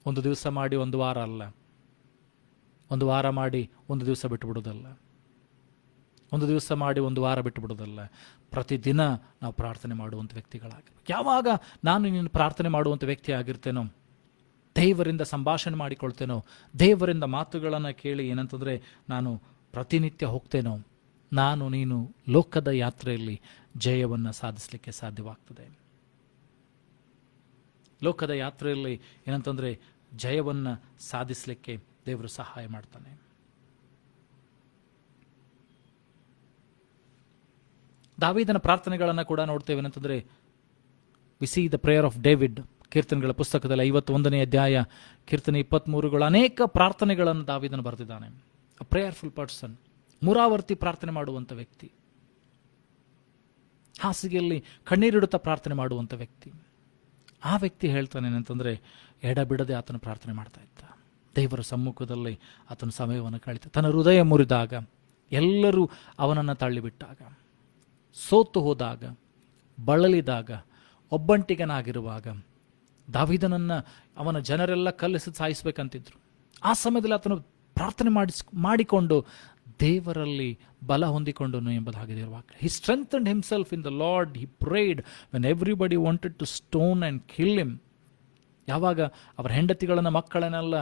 ಒಂದು ದಿವಸ ಮಾಡಿ ಒಂದು ವಾರ ಅಲ್ಲ, ಒಂದು ವಾರ ಮಾಡಿ ಒಂದು ದಿವಸ ಬಿಟ್ಟುಬಿಡೋದಲ್ಲ, ಒಂದು ದಿವಸ ಮಾಡಿ ಒಂದು ವಾರ ಬಿಟ್ಟುಬಿಡೋದಲ್ಲ. ಪ್ರತಿದಿನ ನಾವು ಪ್ರಾರ್ಥನೆ ಮಾಡುವಂಥ ವ್ಯಕ್ತಿಗಳಾಗಿರ್ಬೇಕು. ಯಾವಾಗ ನಾನು ನೀನು ಪ್ರಾರ್ಥನೆ ಮಾಡುವಂಥ ವ್ಯಕ್ತಿ ಆಗಿರ್ತೇನೋ, ದೇವರಿಂದ ಸಂಭಾಷಣೆ ಮಾಡಿಕೊಳ್ತೇನೋ, ದೇವರಿಂದ ಮಾತುಗಳನ್ನು ಕೇಳಿ ಏನಂತಂದರೆ ನಾನು ಪ್ರತಿನಿತ್ಯ ಹೋಗ್ತೇನೋ, ನಾನು ನೀನು ಲೋಕದ ಯಾತ್ರೆಯಲ್ಲಿ ಜಯವನ್ನು ಸಾಧಿಸಲಿಕ್ಕೆ ಸಾಧ್ಯವಾಗ್ತದೆ. ಲೋಕದ ಯಾತ್ರೆಯಲ್ಲಿ ಏನಂತಂದರೆ ಜಯವನ್ನು ಸಾಧಿಸಲಿಕ್ಕೆ ದೇವರು ಸಹಾಯ ಮಾಡ್ತಾನೆ. ದಾವೀದನ ಪ್ರಾರ್ಥನೆಗಳನ್ನು ಕೂಡ ನೋಡ್ತೇವೆ. ಏನಂತಂದರೆ we see the prayer of David. ಕೀರ್ತನೆಗಳ ಪುಸ್ತಕದಲ್ಲಿ 51ನೇ ಅಧ್ಯಾಯ ಕೀರ್ತನೆ 23 ಅನೇಕ ಪ್ರಾರ್ಥನೆಗಳನ್ನು ದಾವೀದನು ಬರೆದಿದ್ದಾನೆ. ಅ ಪ್ರೇಯರ್ಫುಲ್ ಪರ್ಸನ್, ಮುರಾವರ್ತಿ ಪ್ರಾರ್ಥನೆ ಮಾಡುವಂಥ ವ್ಯಕ್ತಿ, ಹಾಸಿಗೆಯಲ್ಲಿ ಕಣ್ಣೀರಿಡುತ್ತಾ ಪ್ರಾರ್ಥನೆ ಮಾಡುವಂಥ ವ್ಯಕ್ತಿ. ಆ ವ್ಯಕ್ತಿ ಹೇಳ್ತಾನೆ ಏನಂತಂದರೆ ಎಡಬಿಡದೆ ಆತನು ಪ್ರಾರ್ಥನೆ ಮಾಡ್ತಾ ಇದ್ದ. ದೇವರ ಸಮ್ಮುಖದಲ್ಲಿ ಆತನ ಸಮಯವನ್ನು ಕಳೀತ. ತನ್ನ ಹೃದಯ ಮುರಿದಾಗ, ಎಲ್ಲರೂ ಅವನನ್ನು ತಳ್ಳಿಬಿಟ್ಟಾಗ, ಸೋತು ಹೋದಾಗ, ಬಳಲಿದಾಗ, ಒಬ್ಬಂಟಿಗನಾಗಿರುವಾಗ, ದಾವೀದನನ್ನು ಅವನ ಜನರೆಲ್ಲ ಕಲ್ಲಿಸಿ ಸಾಯಿಸಬೇಕಂತಿದ್ರು. ಆ ಸಮಯದಲ್ಲಿ ಆತನು ಪ್ರಾರ್ಥನೆ ಮಾಡಿಕೊಂಡು ದೇವರಲ್ಲಿ ಬಲ ಹೊಂದಿಕೊಂಡನು ಎಂಬುದಾಗಿದೆ ವಾಕ್ಯ. He strengthened himself in the Lord. He prayed when everybody wanted to stone and kill him. ಯಾವಾಗ ಅವರ ಹೆಂಡತಿಗಳನ್ನು ಮಕ್ಕಳನ್ನೆಲ್ಲ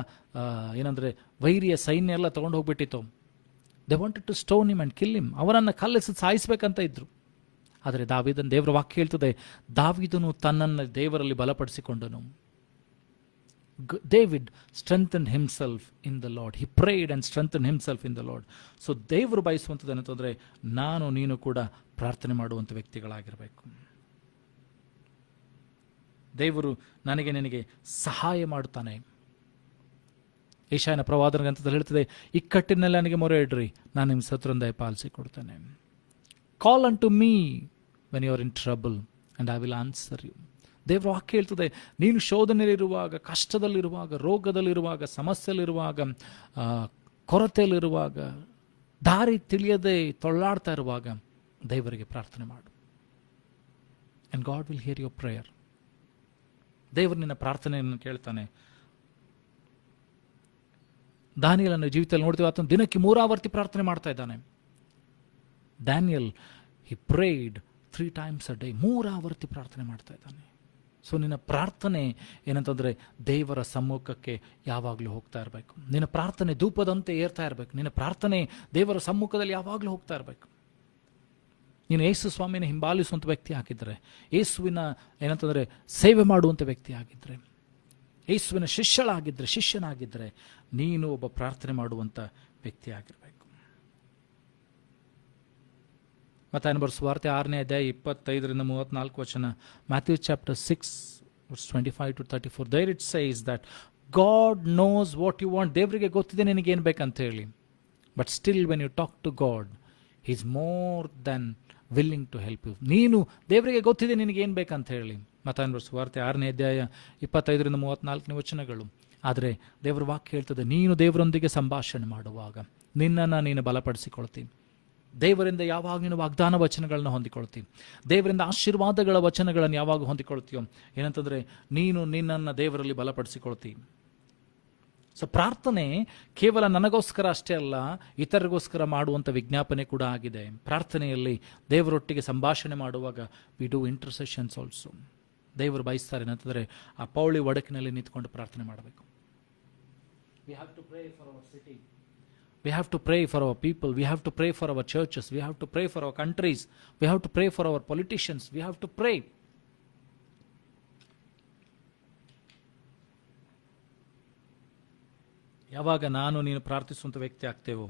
ಏನಂದರೆ ವೈರಿಯ ಸೈನ್ಯ ಎಲ್ಲ ತೊಗೊಂಡು ಹೋಗ್ಬಿಟ್ಟಿತ್ತು. They wanted to stone him and kill him. ಅವರನ್ನು ಕಲ್ಲೆಸು ಸಾಯಿಸಬೇಕಂತ ಇದ್ರು. ಆದರೆ ದೇವರ ವಾಕ್ಯ ಹೇಳ್ತದೆ, ದಾವೀದನು ತನ್ನನ್ನು ದೇವರಲ್ಲಿ ಬಲಪಡಿಸಿಕೊಂಡನು. David strengthened himself in the Lord. He prayed and strengthened himself in the Lord. So ದೇವರು ಬಯಸುವಂಥದ್ದು ಏನಂತಂದರೆ, ನಾನು ನೀನು ಕೂಡ ಪ್ರಾರ್ಥನೆ ಮಾಡುವಂಥ ವ್ಯಕ್ತಿಗಳಾಗಿರಬೇಕು. ದೇವರು ನನಗೆ ನಿನಗೆ ಸಹಾಯ ಮಾಡುತ್ತಾನೆ. ಯೆಶಾಯನ ಪ್ರವಾದನ ಗ್ರಂಥದಲ್ಲಿ ಹೇಳ್ತದೆ, ಇಕ್ಕಟ್ಟಿನಲ್ಲಿ ನನಗೆ ಮೊರೆ ಇಡ್ರಿ, ನಾನು ನಿಮ್ಮ ಶತ್ರುವಿನ ಪಾಲಿಸಿ ಕೊಡ್ತೇನೆ. Call unto me when you are in trouble and I will answer you. ದೇವರ ವಾಕ್ಯ ಹೇಳ್ತದೆ, ನೀನು ಶೋಧನೆಯಲ್ಲಿರುವಾಗ, ಕಷ್ಟದಲ್ಲಿರುವಾಗ, ರೋಗದಲ್ಲಿರುವಾಗ, ಸಮಸ್ಯೆಯಲ್ಲಿರುವಾಗ, ಕೊರತೆಯಲ್ಲಿರುವಾಗ, ದಾರಿ ತಿಳಿಯದೆ ತೊಳ್ಳಾಡ್ತಾ ಇರುವಾಗ ದೇವರಿಗೆ ಪ್ರಾರ್ಥನೆ ಮಾಡು. And god will hear your prayer. ದೇವರು ನಿನ್ನ ಪ್ರಾರ್ಥನೆಯನ್ನು ಕೇಳ್ತಾನೆ. ದಾನಿಯೇಲನ ಜೀವಿತದಲ್ಲಿ ನೋಡ್ತೀವಿ, ಆತನು ದಿನಕ್ಕೆ 3 ಆವರ್ತಿ ಪ್ರಾರ್ಥನೆ ಮಾಡ್ತಾ ಇದ್ದಾನೆ. Daniel he prayed 3 times a day. 3 ಆವರ್ತಿ ಪ್ರಾರ್ಥನೆ ಮಾಡ್ತಾ ಇದ್ದಾನೆ. ಸೊ ನಿನ್ನ ಪ್ರಾರ್ಥನೆ ಏನಂತಂದರೆ ದೇವರ ಸಮ್ಮುಖಕ್ಕೆ ಯಾವಾಗಲೂ ಹೋಗ್ತಾ ಇರಬೇಕು. ನಿನ್ನ ಪ್ರಾರ್ಥನೆ ಧೂಪದಂತೆ ಏರ್ತಾ ಇರಬೇಕು. ನಿನ್ನ ಪ್ರಾರ್ಥನೆ ದೇವರ ಸಮ್ಮುಖದಲ್ಲಿ ಯಾವಾಗಲೂ ಹೋಗ್ತಾ ಇರಬೇಕು. ನೀನು ಯೇಸು ಸ್ವಾಮಿನ ಹಿಂಬಾಲಿಸುವಂಥ ವ್ಯಕ್ತಿ ಆಗಿದ್ದರೆ, ಯೇಸುವಿನ ಏನಂತಂದರೆ ಸೇವೆ ಮಾಡುವಂಥ ವ್ಯಕ್ತಿ ಆಗಿದ್ದರೆ, ಯೇಸುವಿನ ಶಿಷ್ಯನಾಗಿದ್ದರೆ ನೀನು ಒಬ್ಬ ಪ್ರಾರ್ಥನೆ ಮಾಡುವಂಥ ವ್ಯಕ್ತಿ ಆಗಿರಬೇಕು. ಮತ್ತಾಯನ ಬರೆದ ಸುವಾರ್ತೆ 6ನೇ ಅಧ್ಯಾಯ 25-34 ವಚನ. Matthew chapter 6 verse 25 to 34. There it says that God knows what you want. ದೇವರಿಗೆ ಗೊತ್ತಿದೆ ನಿನಗೇನು ಬೇಕಂತ ಹೇಳಿ. But still when you talk to God, he is more than willing to help you. ನೀನು ದೇವರಿಗೆ ಗೊತ್ತಿದೆ ನಿನಗೇನು ಬೇಕಂತ ಹೇಳಿ. ಮತ್ತಾಯನ ಬರೆದ ಸುವಾರ್ತೆ 6ನೇ ಅಧ್ಯಾಯ 25-34 ವಚನಗಳು. ಆದರೆ ದೇವರ ವಾಕ್ಯ ಹೇಳ್ತದೆ, ನೀನು ದೇವರೊಂದಿಗೆ ಸಂಭಾಷಣೆ ಮಾಡುವಾಗ ನಿನ್ನನ್ನು ನೀನು ಬಲಪಡಿಸಿಕೊಳ್ತೀನಿ. ದೇವರಿಂದ ಯಾವಾಗ ನೀನು ವಾಗ್ದಾನ ವಚನಗಳನ್ನು ಹೊಂದಿಕೊಳ್ತೀವಿ, ದೇವರಿಂದ ಆಶೀರ್ವಾದಗಳ ವಚನಗಳನ್ನು ಯಾವಾಗ ಹೊಂದಿಕೊಳ್ತೀಯೋ ಏನಂತಂದರೆ ನೀನು ನಿನ್ನನ್ನು ದೇವರಲ್ಲಿ ಬಲಪಡಿಸಿಕೊಳ್ತೀವಿ. ಸೊ ಪ್ರಾರ್ಥನೆ ಕೇವಲ ನನಗೋಸ್ಕರ ಅಷ್ಟೇ ಅಲ್ಲ, ಇತರರಿಗೋಸ್ಕರ ಮಾಡುವಂಥ ವಿಜ್ಞಾಪನೆ ಕೂಡ ಆಗಿದೆ. ಪ್ರಾರ್ಥನೆಯಲ್ಲಿ ದೇವರೊಟ್ಟಿಗೆ ಸಂಭಾಷಣೆ ಮಾಡುವಾಗ ವಿ ಡೂ ಇಂಟರ್ಸೆಷನ್ಸ್ ಆಲ್ಸೋ. ದೇವರು ಬಯಸ್ತಾರೆ ಏನಂತಂದರೆ ಆ ಪೌಳಿ ಒಡಕಿನಲ್ಲಿ ನಿಂತ್ಕೊಂಡು ಪ್ರಾರ್ಥನೆ ಮಾಡಬೇಕು. We have to pray for our city. We have to pray for our people. We have to pray for our churches. We have to pray for our countries. We have to pray for our politicians. We have to pray. ಯಾವಾಗ ನಾನು ನೀನು ಪ್ರಾರ್ಥಿಸುವಂಥ ವ್ಯಕ್ತಿ ಆಗ್ತೇವೋ,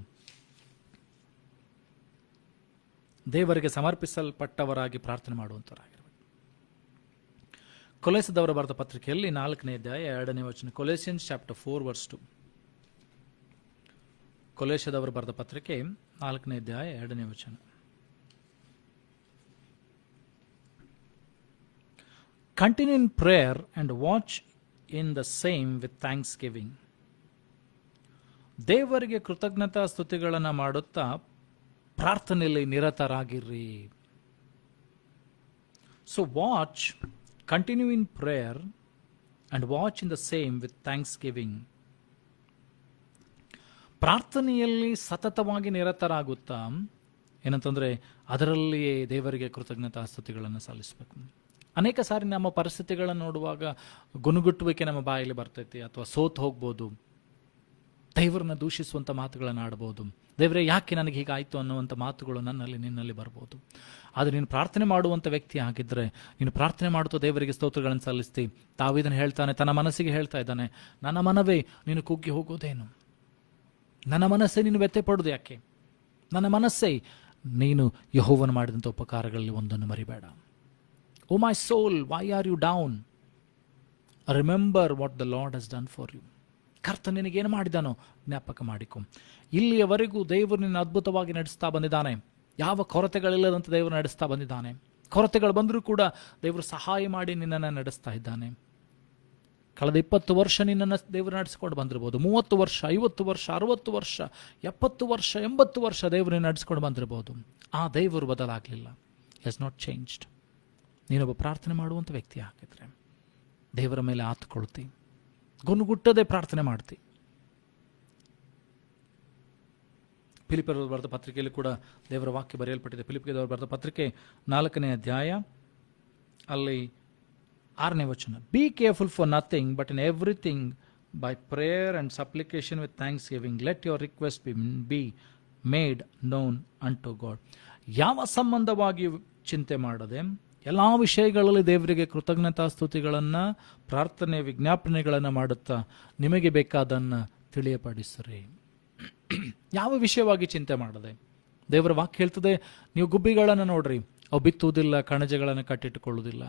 ದೇವರಿಗೆ ಸಮರ್ಪಿಸಲ್ಪಟ್ಟವರಾಗಿ ಪ್ರಾರ್ಥನೆ ಮಾಡುವಂಥವರಾಗಿರಬೇಕು. ಕೊಲೊಸ್ಸೆದವರ ಬರೆದ ಪತ್ರಿಕೆಯಲ್ಲಿ 4ನೇ ಅಧ್ಯಾಯ 2ನೇ ವಚನ. ಕೊಲೊಸಿಯನ್ಸ್ ಚಾಪ್ಟರ್ 4 verse 2. ಕೊಲೊಸ್ಸೆದವರು ಬರೆದ ಪತ್ರಿಕೆ 4ನೇ ಅಧ್ಯಾಯ 2ನೇ ವಚನ. Continue in prayer and watch in the same with thanksgiving. ದೇವರಿಗೆ ಕೃತಜ್ಞತಾ ಸ್ತುತಿಗಳನ್ನು ಮಾಡುತ್ತಾ ಪ್ರಾರ್ಥನೆಯಲ್ಲಿ ನಿರತರಾಗಿರ್ರಿ. So watch, continue in prayer and watch in the same with thanksgiving. ಪ್ರಾರ್ಥನೆಯಲ್ಲಿ ಸತತವಾಗಿ ನಿರತರಾಗುತ್ತಾ ಏನಂತಂದರೆ ಅದರಲ್ಲಿಯೇ ದೇವರಿಗೆ ಕೃತಜ್ಞತಾ ಸ್ತುತಿಗಳನ್ನು ಸಲ್ಲಿಸಬೇಕು. ಅನೇಕ ಸಾರಿ ನಮ್ಮ ಪರಿಸ್ಥಿತಿಗಳನ್ನು ನೋಡುವಾಗ ಗುನುಗುಟ್ಟುವಿಕೆ ನಮ್ಮ ಬಾಯಲ್ಲಿ ಬರ್ತೈತಿ, ಅಥವಾ ಸೋತು ಹೋಗ್ಬೋದು, ದೇವರನ್ನ ದೂಷಿಸುವಂಥ ಮಾತುಗಳನ್ನು ಆಡ್ಬೋದು. ದೇವರೇ ಯಾಕೆ ನನಗೆ ಹೀಗಾಯಿತು ಅನ್ನುವಂಥ ಮಾತುಗಳು ನಿನ್ನಲ್ಲಿ ಬರ್ಬೋದು. ಆದರೆ ನೀನು ಪ್ರಾರ್ಥನೆ ಮಾಡುವಂಥ ವ್ಯಕ್ತಿ ಆಗಿದ್ದರೆ, ನೀನು ಪ್ರಾರ್ಥನೆ ಮಾಡುತ್ತಾ ದೇವರಿಗೆ ಸ್ತೋತ್ರಗಳನ್ನು ಸಲ್ಲಿಸ್ತಿ. ದಾವೀದನು ಹೇಳ್ತಾನೆ, ತನ್ನ ಮನಸ್ಸಿಗೆ ಹೇಳ್ತಾ ಇದ್ದಾನೆ, ನನ್ನ ಮನವೇ ನೀನು ಕುಗ್ಗಿ ಹೋಗೋದೇನು, ನನ್ನ ಮನಸ್ಸೇ ನೀನು ವ್ಯಥೆ ಪಡೋದು ಯಾಕೆ, ನನ್ನ ಮನಸ್ಸೇ ನೀನು ಯೆಹೋವನು ಮಾಡಿದಂಥ ಉಪಕಾರಗಳಲ್ಲಿ ಒಂದನ್ನು ಮರಿಬೇಡ. O my soul, why are you down, remember what the Lord has done for you. ಕರ್ತ ನಿನಗೇನು ಮಾಡಿದಾನೋ ಜ್ಞಾಪಕ ಮಾಡಿಕೊ. ಇಲ್ಲಿಯವರೆಗೂ ದೇವರು ನಿನ್ನ ಅದ್ಭುತವಾಗಿ ನಡೆಸ್ತಾ ಬಂದಿದ್ದಾನೆ. ಯಾವ ಕೊರತೆಗಳಿಲ್ಲದಂತೆ ದೇವರು ನಡೆಸ್ತಾ ಬಂದಿದ್ದಾನೆ. ಕೊರತೆಗಳು ಬಂದರೂ ಕೂಡ ದೇವರು ಸಹಾಯ ಮಾಡಿ ನಿನ್ನನ್ನು ನಡೆಸ್ತಾ ಇದ್ದಾನೆ. ಕಳೆದ 20 ವರ್ಷ ನಿನ್ನನ್ನು ದೇವರು ನಡೆಸ್ಕೊಂಡು ಬಂದಿರ್ಬೋದು. 30 ವರ್ಷ, 50 ವರ್ಷ, 60 ವರ್ಷ, 70 ವರ್ಷ, 80 ವರ್ಷ ದೇವರು ನಡೆಸ್ಕೊಂಡು ಬಂದಿರ್ಬೋದು. ಆ ದೇವರು ಬದಲಾಗಲಿಲ್ಲ. Has not changed. ನೀನೊಬ್ಬ ಪ್ರಾರ್ಥನೆ ಮಾಡುವಂಥ ವ್ಯಕ್ತಿ ಆಗಿದ್ರೆ ದೇವರ ಮೇಲೆ ಆತ್ಕೊಳ್ತಿ, ಗುನುಗುಟ್ಟದೆ ಪ್ರಾರ್ಥನೆ ಮಾಡ್ತಿ. ಫಿಲಿಪ್ಪಿಯರವರು ಬರೆದ ಪತ್ರಿಕೆಯಲ್ಲಿ ಕೂಡ ದೇವರ ವಾಕ್ಯ ಬರೆಯಲ್ಪಟ್ಟಿದೆ. ಫಿಲಿಪ್ಪಿಯರವರು ಬರೆದ ಪತ್ರಿಕೆ 4ನೇ ಅಧ್ಯಾಯ ಅಲ್ಲಿ 6ನೇ ವಚನ, be careful for nothing but in everything by prayer and supplication with thanksgiving let your request be made known unto God. ಯಾವ ಸಂಬಂಧವಾಗಿ ಚಿಂತೆ ಮಾಡದೆ ಎಲ್ಲ ವಿಷಯಗಳಲ್ಲಿ ದೇವರಿಗೆ ಕೃತಜ್ಞತಾ ಸ್ತುತಿಗಳನ್ನು, ಪ್ರಾರ್ಥನೆ, ವಿಜ್ಞಾಪನೆಗಳನ್ನು ಮಾಡುತ್ತಾ ನಿಮಗೆ ಬೇಕಾದನ್ನು ತಿಳಿಯಪಡಿಸ್ರಿ. ಯಾವ ವಿಷಯವಾಗಿ ಚಿಂತೆ ಮಾಡದೆ. ದೇವರ ವಾಕ್ಯ ಹೇಳ್ತದೆ, ನೀವು ಗುಬ್ಬಿಗಳನ್ನು ನೋಡ್ರಿ, ಅವು ಬಿತ್ತುವುದಿಲ್ಲ, ಕಣಜಗಳನ್ನು ಕಟ್ಟಿಟ್ಟುಕೊಳ್ಳುವುದಿಲ್ಲ,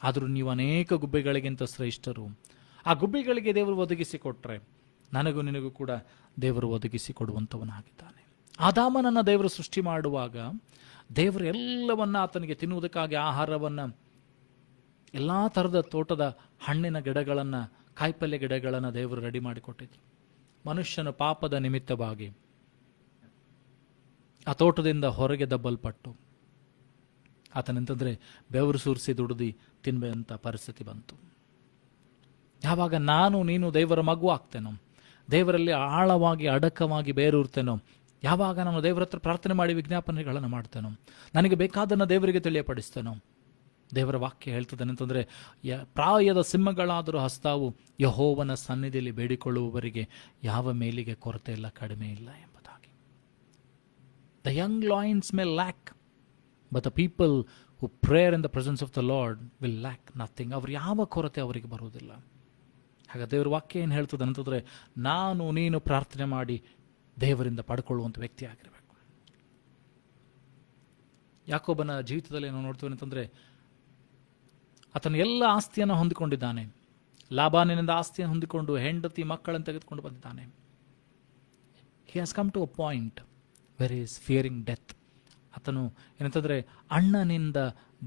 ಆದರೂ ನೀವು ಅನೇಕ ಗುಬ್ಬಿಗಳಿಗಿಂತ ಶ್ರೇಷ್ಠರು. ಆ ಗುಬ್ಬಿಗಳಿಗೆ ದೇವರು ಒದಗಿಸಿಕೊಟ್ರೆ ನನಗೂ ನಿನಗೂ ಕೂಡ ದೇವರು ಒದಗಿಸಿ ಕೊಡುವಂಥವನಾಗಿದ್ದಾನೆ. ಆದಾಮನನ್ನು ದೇವರು ಸೃಷ್ಟಿ ಮಾಡುವಾಗ ದೇವರು ಎಲ್ಲವನ್ನ ಆತನಿಗೆ ತಿನ್ನುವುದಕ್ಕಾಗಿ ಆಹಾರವನ್ನು, ಎಲ್ಲ ಥರದ ತೋಟದ ಹಣ್ಣಿನ ಗಿಡಗಳನ್ನು, ಕಾಯಿಪಲ್ಯ ಗಿಡಗಳನ್ನು ದೇವರು ರೆಡಿ ಮಾಡಿಕೊಟ್ಟಿದ್ರು. ಮನುಷ್ಯನ ಪಾಪದ ನಿಮಿತ್ತವಾಗಿ ಆ ತೋಟದಿಂದ ಹೊರಗೆ ದಬ್ಬಲ್ಪಟ್ಟು ಆತನೆಂತಂದರೆ ಬೆವರು ಸುರಿಸಿ ದುಡಿದು ತಿನ್ನುವಂಥ ಪರಿಸ್ಥಿತಿ ಬಂತು. ಯಾವಾಗ ನಾನು ನೀನು ದೇವರ ಮಗು ಆಗ್ತೇನೋ, ದೇವರಲ್ಲಿ ಆಳವಾಗಿ ಅಡಕವಾಗಿ ಬೇರೂರ್ತೇನೋ, ಯಾವಾಗ ನಾನು ದೇವರ ಹತ್ರ ಪ್ರಾರ್ಥನೆ ಮಾಡಿ ವಿಜ್ಞಾಪನೆಗಳನ್ನು ಮಾಡ್ತೇನೋ, ನನಗೆ ಬೇಕಾದನ್ನು ದೇವರಿಗೆ ತಿಳಿಯಪಡಿಸ್ತೇನೋ, ದೇವರ ವಾಕ್ಯ ಹೇಳ್ತದೆ ಅಂತಂದರೆ, ಪ್ರಾಯದ ಸಿಂಹಗಳಾದರೂ ಹಸ್ತಾವು ಯೆಹೋವನ ಸನ್ನಿಧಿಯಲ್ಲಿ ಬೇಡಿಕೊಳ್ಳುವವರಿಗೆ ಯಾವ ಮೇಲಿಗೆ ಕೊರತೆ ಇಲ್ಲ, ಕಡಿಮೆ ಇಲ್ಲ ಎಂಬುದಾಗಿ. The Young lions May lac but the people who prayer in the presence of the lord will lac nothing. ಅವರು ಯಾವ ಕೊರತೆ ಅವರಿಗೆ ಬರುವುದಿಲ್ಲ. ಹಾಗೆ ದೇವರ ವಾಕ್ಯ ಏನು ಹೇಳ್ತದೆ ಅಂತಂದರೆ, ನಾನು ನೀನು ಪ್ರಾರ್ಥನೆ ಮಾಡಿ ದೇವರಿಂದ ಪಡ್ಕೊಳ್ಳುವಂಥ ವ್ಯಕ್ತಿ ಆಗಿರಬೇಕು. ಯಾಕೋಬನ ಜೀವಿತದಲ್ಲಿ ನಾವು ನೋಡ್ತೀವಿ ಅಂತಂದರೆ, ಆತನ ಎಲ್ಲ ಆಸ್ತಿಯನ್ನು ಹೊಂದಿಕೊಂಡಿದ್ದಾನೆ. ಲಾಬಾನಿನಿಂದ ಆಸ್ತಿಯನ್ನು ಹೊಂದಿಕೊಂಡು ಹೆಂಡತಿ ಮಕ್ಕಳನ್ನು ತೆಗೆದುಕೊಂಡು ಬಂದಿದ್ದಾನೆ. He has come to a point where is fearing death. ಆತನು ಏನಂತಂದರೆ ಅಣ್ಣನಿಂದ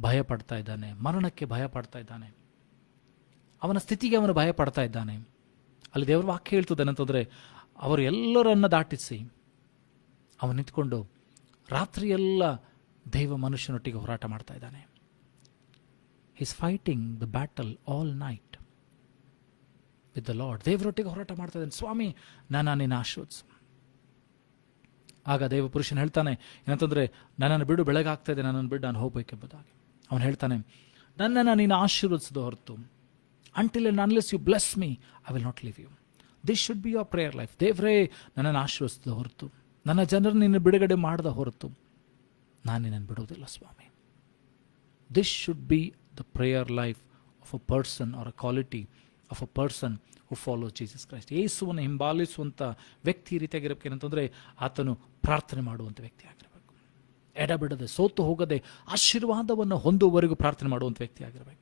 ಭಯ ಪಡ್ತಾ ಇದ್ದಾನೆ, ಮರಣಕ್ಕೆ ಭಯ ಪಡ್ತಾ ಇದ್ದಾನೆ, ಅವನ ಸ್ಥಿತಿಗೆ ಅವನು ಭಯ ಪಡ್ತಾ ಇದ್ದಾನೆ. ಅಲ್ಲಿ ದೇವರ ವಾಕ್ಯ ಹೇಳ್ತದೆ ಅಂತಂದರೆ, ಅವರು ಎಲ್ಲರನ್ನ ದಾಟಿಸಿ ಅವನು ನಿಂತ್ಕೊಂಡು ರಾತ್ರಿಯೆಲ್ಲ ದೈವ ಮನುಷ್ಯನೊಟ್ಟಿಗೆ ಹೋರಾಟ ಮಾಡ್ತಾ ಇದ್ದಾನೆ. Is fighting the battle all night with the Lord. ದೇವರೊಟ್ಟಿಗೆ ಹೋರಾಟ ಮಾಡ್ತಾ ಇದ್ದಾನೆ. ಸ್ವಾಮಿ, ನಾನು ನಿನ್ನ ಆಶೀರ್ವದಿಸು. ಆಗ ದೇವ ಪುರುಷನ ಹೇಳ್ತಾನೆ ಏನಂತಂದರೆ, ನನ್ನನ್ನು ಬಿಡು, ಬೆಳಗಾಗ್ತಾ ಇದೆ, ನನ್ನನ್ನು ಬಿಡು, ನಾನು ಹೋಗ್ಬೇಕೆಂಬುದಾಗಿ. ಅವನು ಹೇಳ್ತಾನೆ, ನನ್ನನ್ನು ನೀನು ಆಶೀರ್ವದಿಸದ ಹೊರತು, until and unless you bless me, I will not leave you. This should be your prayer life. ದೇವರೇ, ನನ್ನನ್ನು ಆಶೀರ್ವದಿಸದ ಹೊರತು, ನನ್ನ ಜನರನ್ನು ನಿನ್ನ ಬಿಡುಗಡೆ ಮಾಡದ ಹೊರತು ನಾನು ನಿನ್ನನ್ನು ಬಿಡುವುದಿಲ್ಲ ಸ್ವಾಮಿ. This should be the prayer life of a person or a quality of a person who follows Jesus Christ. ಯೇಸುವನ್ನು ಹಿಂಬಾಲಿಸುವಂಥ ವ್ಯಕ್ತಿ ಈ ರೀತಿಯಾಗಿರಬೇಕು. ಏನಂತಂದರೆ, ಆತನು ಪ್ರಾರ್ಥನೆ ಮಾಡುವಂಥ ವ್ಯಕ್ತಿ ಆಗಿರಬೇಕು. ಎಡಬಿಡದೆ, ಸೋತು ಹೋಗದೆ, ಆಶೀರ್ವಾದವನ್ನು ಹೊಂದುವವರೆಗೂ ಪ್ರಾರ್ಥನೆ ಮಾಡುವಂಥ ವ್ಯಕ್ತಿ ಆಗಿರಬೇಕು.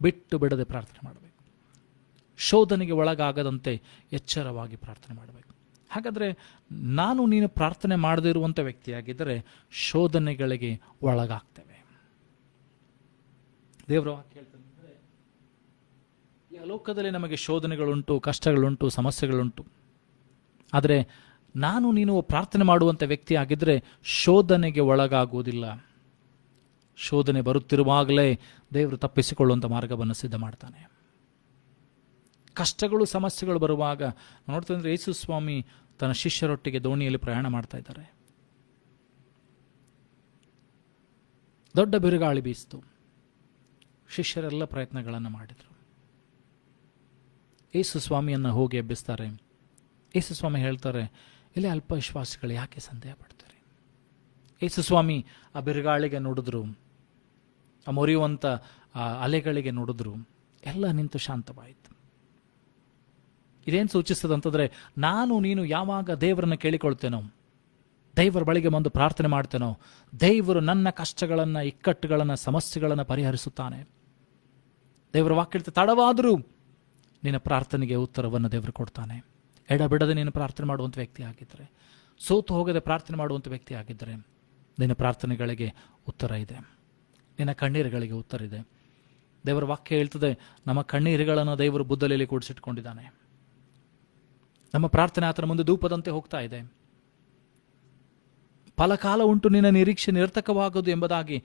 ಬಿಟ್ಟು ಬಿಡದೆ ಪ್ರಾರ್ಥನೆ ಮಾಡಬೇಕು. ಶೋಧನೆಗೆ ಒಳಗಾಗದಂತೆ ಎಚ್ಚರವಾಗಿ ಪ್ರಾರ್ಥನೆ ಮಾಡಬೇಕು. ಹಾಗಾದರೆ ನಾನು ನೀನು ಪ್ರಾರ್ಥನೆ ಮಾಡದೇ ಇರುವಂಥ ವ್ಯಕ್ತಿಯಾಗಿದ್ದರೆ ಶೋಧನೆಗಳಿಗೆ ಒಳಗಾಗ್ತೇವೆ. ದೇವರು ಹೇಳ್ತಾರೆ, ಈ ಲೋಕದಲ್ಲಿ ನಮಗೆ ಶೋಧನೆಗಳುಂಟು, ಕಷ್ಟಗಳುಂಟು, ಸಮಸ್ಯೆಗಳುಂಟು. ಆದರೆ ನಾನು ನೀನು ಪ್ರಾರ್ಥನೆ ಮಾಡುವಂಥ ವ್ಯಕ್ತಿ ಆಗಿದ್ದರೆ ಶೋಧನೆಗೆ ಒಳಗಾಗುವುದಿಲ್ಲ. ಶೋಧನೆ ಬರುತ್ತಿರುವಾಗಲೇ ದೇವರು ತಪ್ಪಿಸಿಕೊಳ್ಳುವಂಥ ಮಾರ್ಗವನ್ನು ಸಿದ್ಧ ಮಾಡ್ತಾನೆ. ಕಷ್ಟಗಳು, ಸಮಸ್ಯೆಗಳು ಬರುವಾಗ ನೋಡ್ತಂದ್ರೆ, ಯೇಸು ಸ್ವಾಮಿ ತನ್ನ ಶಿಷ್ಯರೊಟ್ಟಿಗೆ ದೋಣಿಯಲ್ಲಿ ಪ್ರಯಾಣ ಮಾಡ್ತಾ ಇದ್ದಾರೆ. ದೊಡ್ಡ ಬಿರುಗಾಳಿ ಬೀಸಿತು. ಶಿಷ್ಯರೆಲ್ಲ ಪ್ರಯತ್ನಗಳನ್ನು ಮಾಡಿದರು. ಯೇಸು ಸ್ವಾಮಿಯನ್ನು ಹೋಗಿ ಎಬ್ಬಿಸ್ತಾರೆ. ಯೇಸು ಸ್ವಾಮಿ ಹೇಳ್ತಾರೆ, ಇಲ್ಲಿ ಅಲ್ಪ ವಿಶ್ವಾಸಿಗಳು ಯಾಕೆ ಸಂದೇಹ ಪಡ್ತಾರೆ? ಯೇಸು ಸ್ವಾಮಿ ಆ ಬಿರುಗಾಳಿಗೆ ನೋಡಿದ್ರು, ಆ ಮೊರೆಯುವಂಥ ಅಲೆಗಳಿಗೆ ನೋಡಿದ್ರು, ಎಲ್ಲ ನಿಂತು ಶಾಂತವಾಯಿತು. ಇದೇನು ಸೂಚಿಸ್ತದೆ ಅಂತಂದರೆ, ನಾನು ನೀನು ಯಾವಾಗ ದೇವರನ್ನು ಕೇಳಿಕೊಳ್ತೇನೋ, ದೇವರ ಬಳಿಗೆ ಬಂದು ಪ್ರಾರ್ಥನೆ ಮಾಡ್ತೇನೋ, ದೇವರು ನನ್ನ ಕಷ್ಟಗಳನ್ನು, ಇಕ್ಕಟ್ಟುಗಳನ್ನು, ಸಮಸ್ಯೆಗಳನ್ನು ಪರಿಹರಿಸುತ್ತಾನೆ. ದೇವರ ವಾಕ್ಯ ತಡವಾದರೂ ನಿನ್ನ ಪ್ರಾರ್ಥನೆಗೆ ಉತ್ತರವನ್ನು ದೇವರು ಕೊಡ್ತಾನೆ. ಎಡಬಿಡದೆ ನೀನು ಪ್ರಾರ್ಥನೆ ಮಾಡುವಂಥ ವ್ಯಕ್ತಿ ಆಗಿದ್ದರೆ, ಸೋತು ಹೋಗದೆ ಪ್ರಾರ್ಥನೆ ಮಾಡುವಂಥ ವ್ಯಕ್ತಿ ಆಗಿದ್ದರೆ ನಿನ್ನ ಪ್ರಾರ್ಥನೆಗಳಿಗೆ ಉತ್ತರ ಇದೆ, ನಿನ್ನ ಕಣ್ಣೀರುಗಳಿಗೆ ಉತ್ತರ ಇದೆ. ದೇವರ ವಾಕ್ಯ ಹೇಳ್ತದೆ, ನಮ್ಮ ಕಣ್ಣೀರುಗಳನ್ನು ದೇವರು ಬುದ್ದಲಿಯಲ್ಲಿ ಕೂಡಿಸಿಟ್ಕೊಂಡಿದ್ದಾನೆ. ನಮ್ಮ ಪ್ರಾರ್ಥನೆ ಆತನ ಮುಂದೆ ಧೂಪದಂತೆ ಹೋಗ್ತಾ ಇದೆ. ಫಲಕಾಲ ಉಂಟು ನಿನ್ನ ನಿರೀಕ್ಷೆ ನಿರರ್ಥಕವಾಗದು ಎಂಬುದಾಗಿ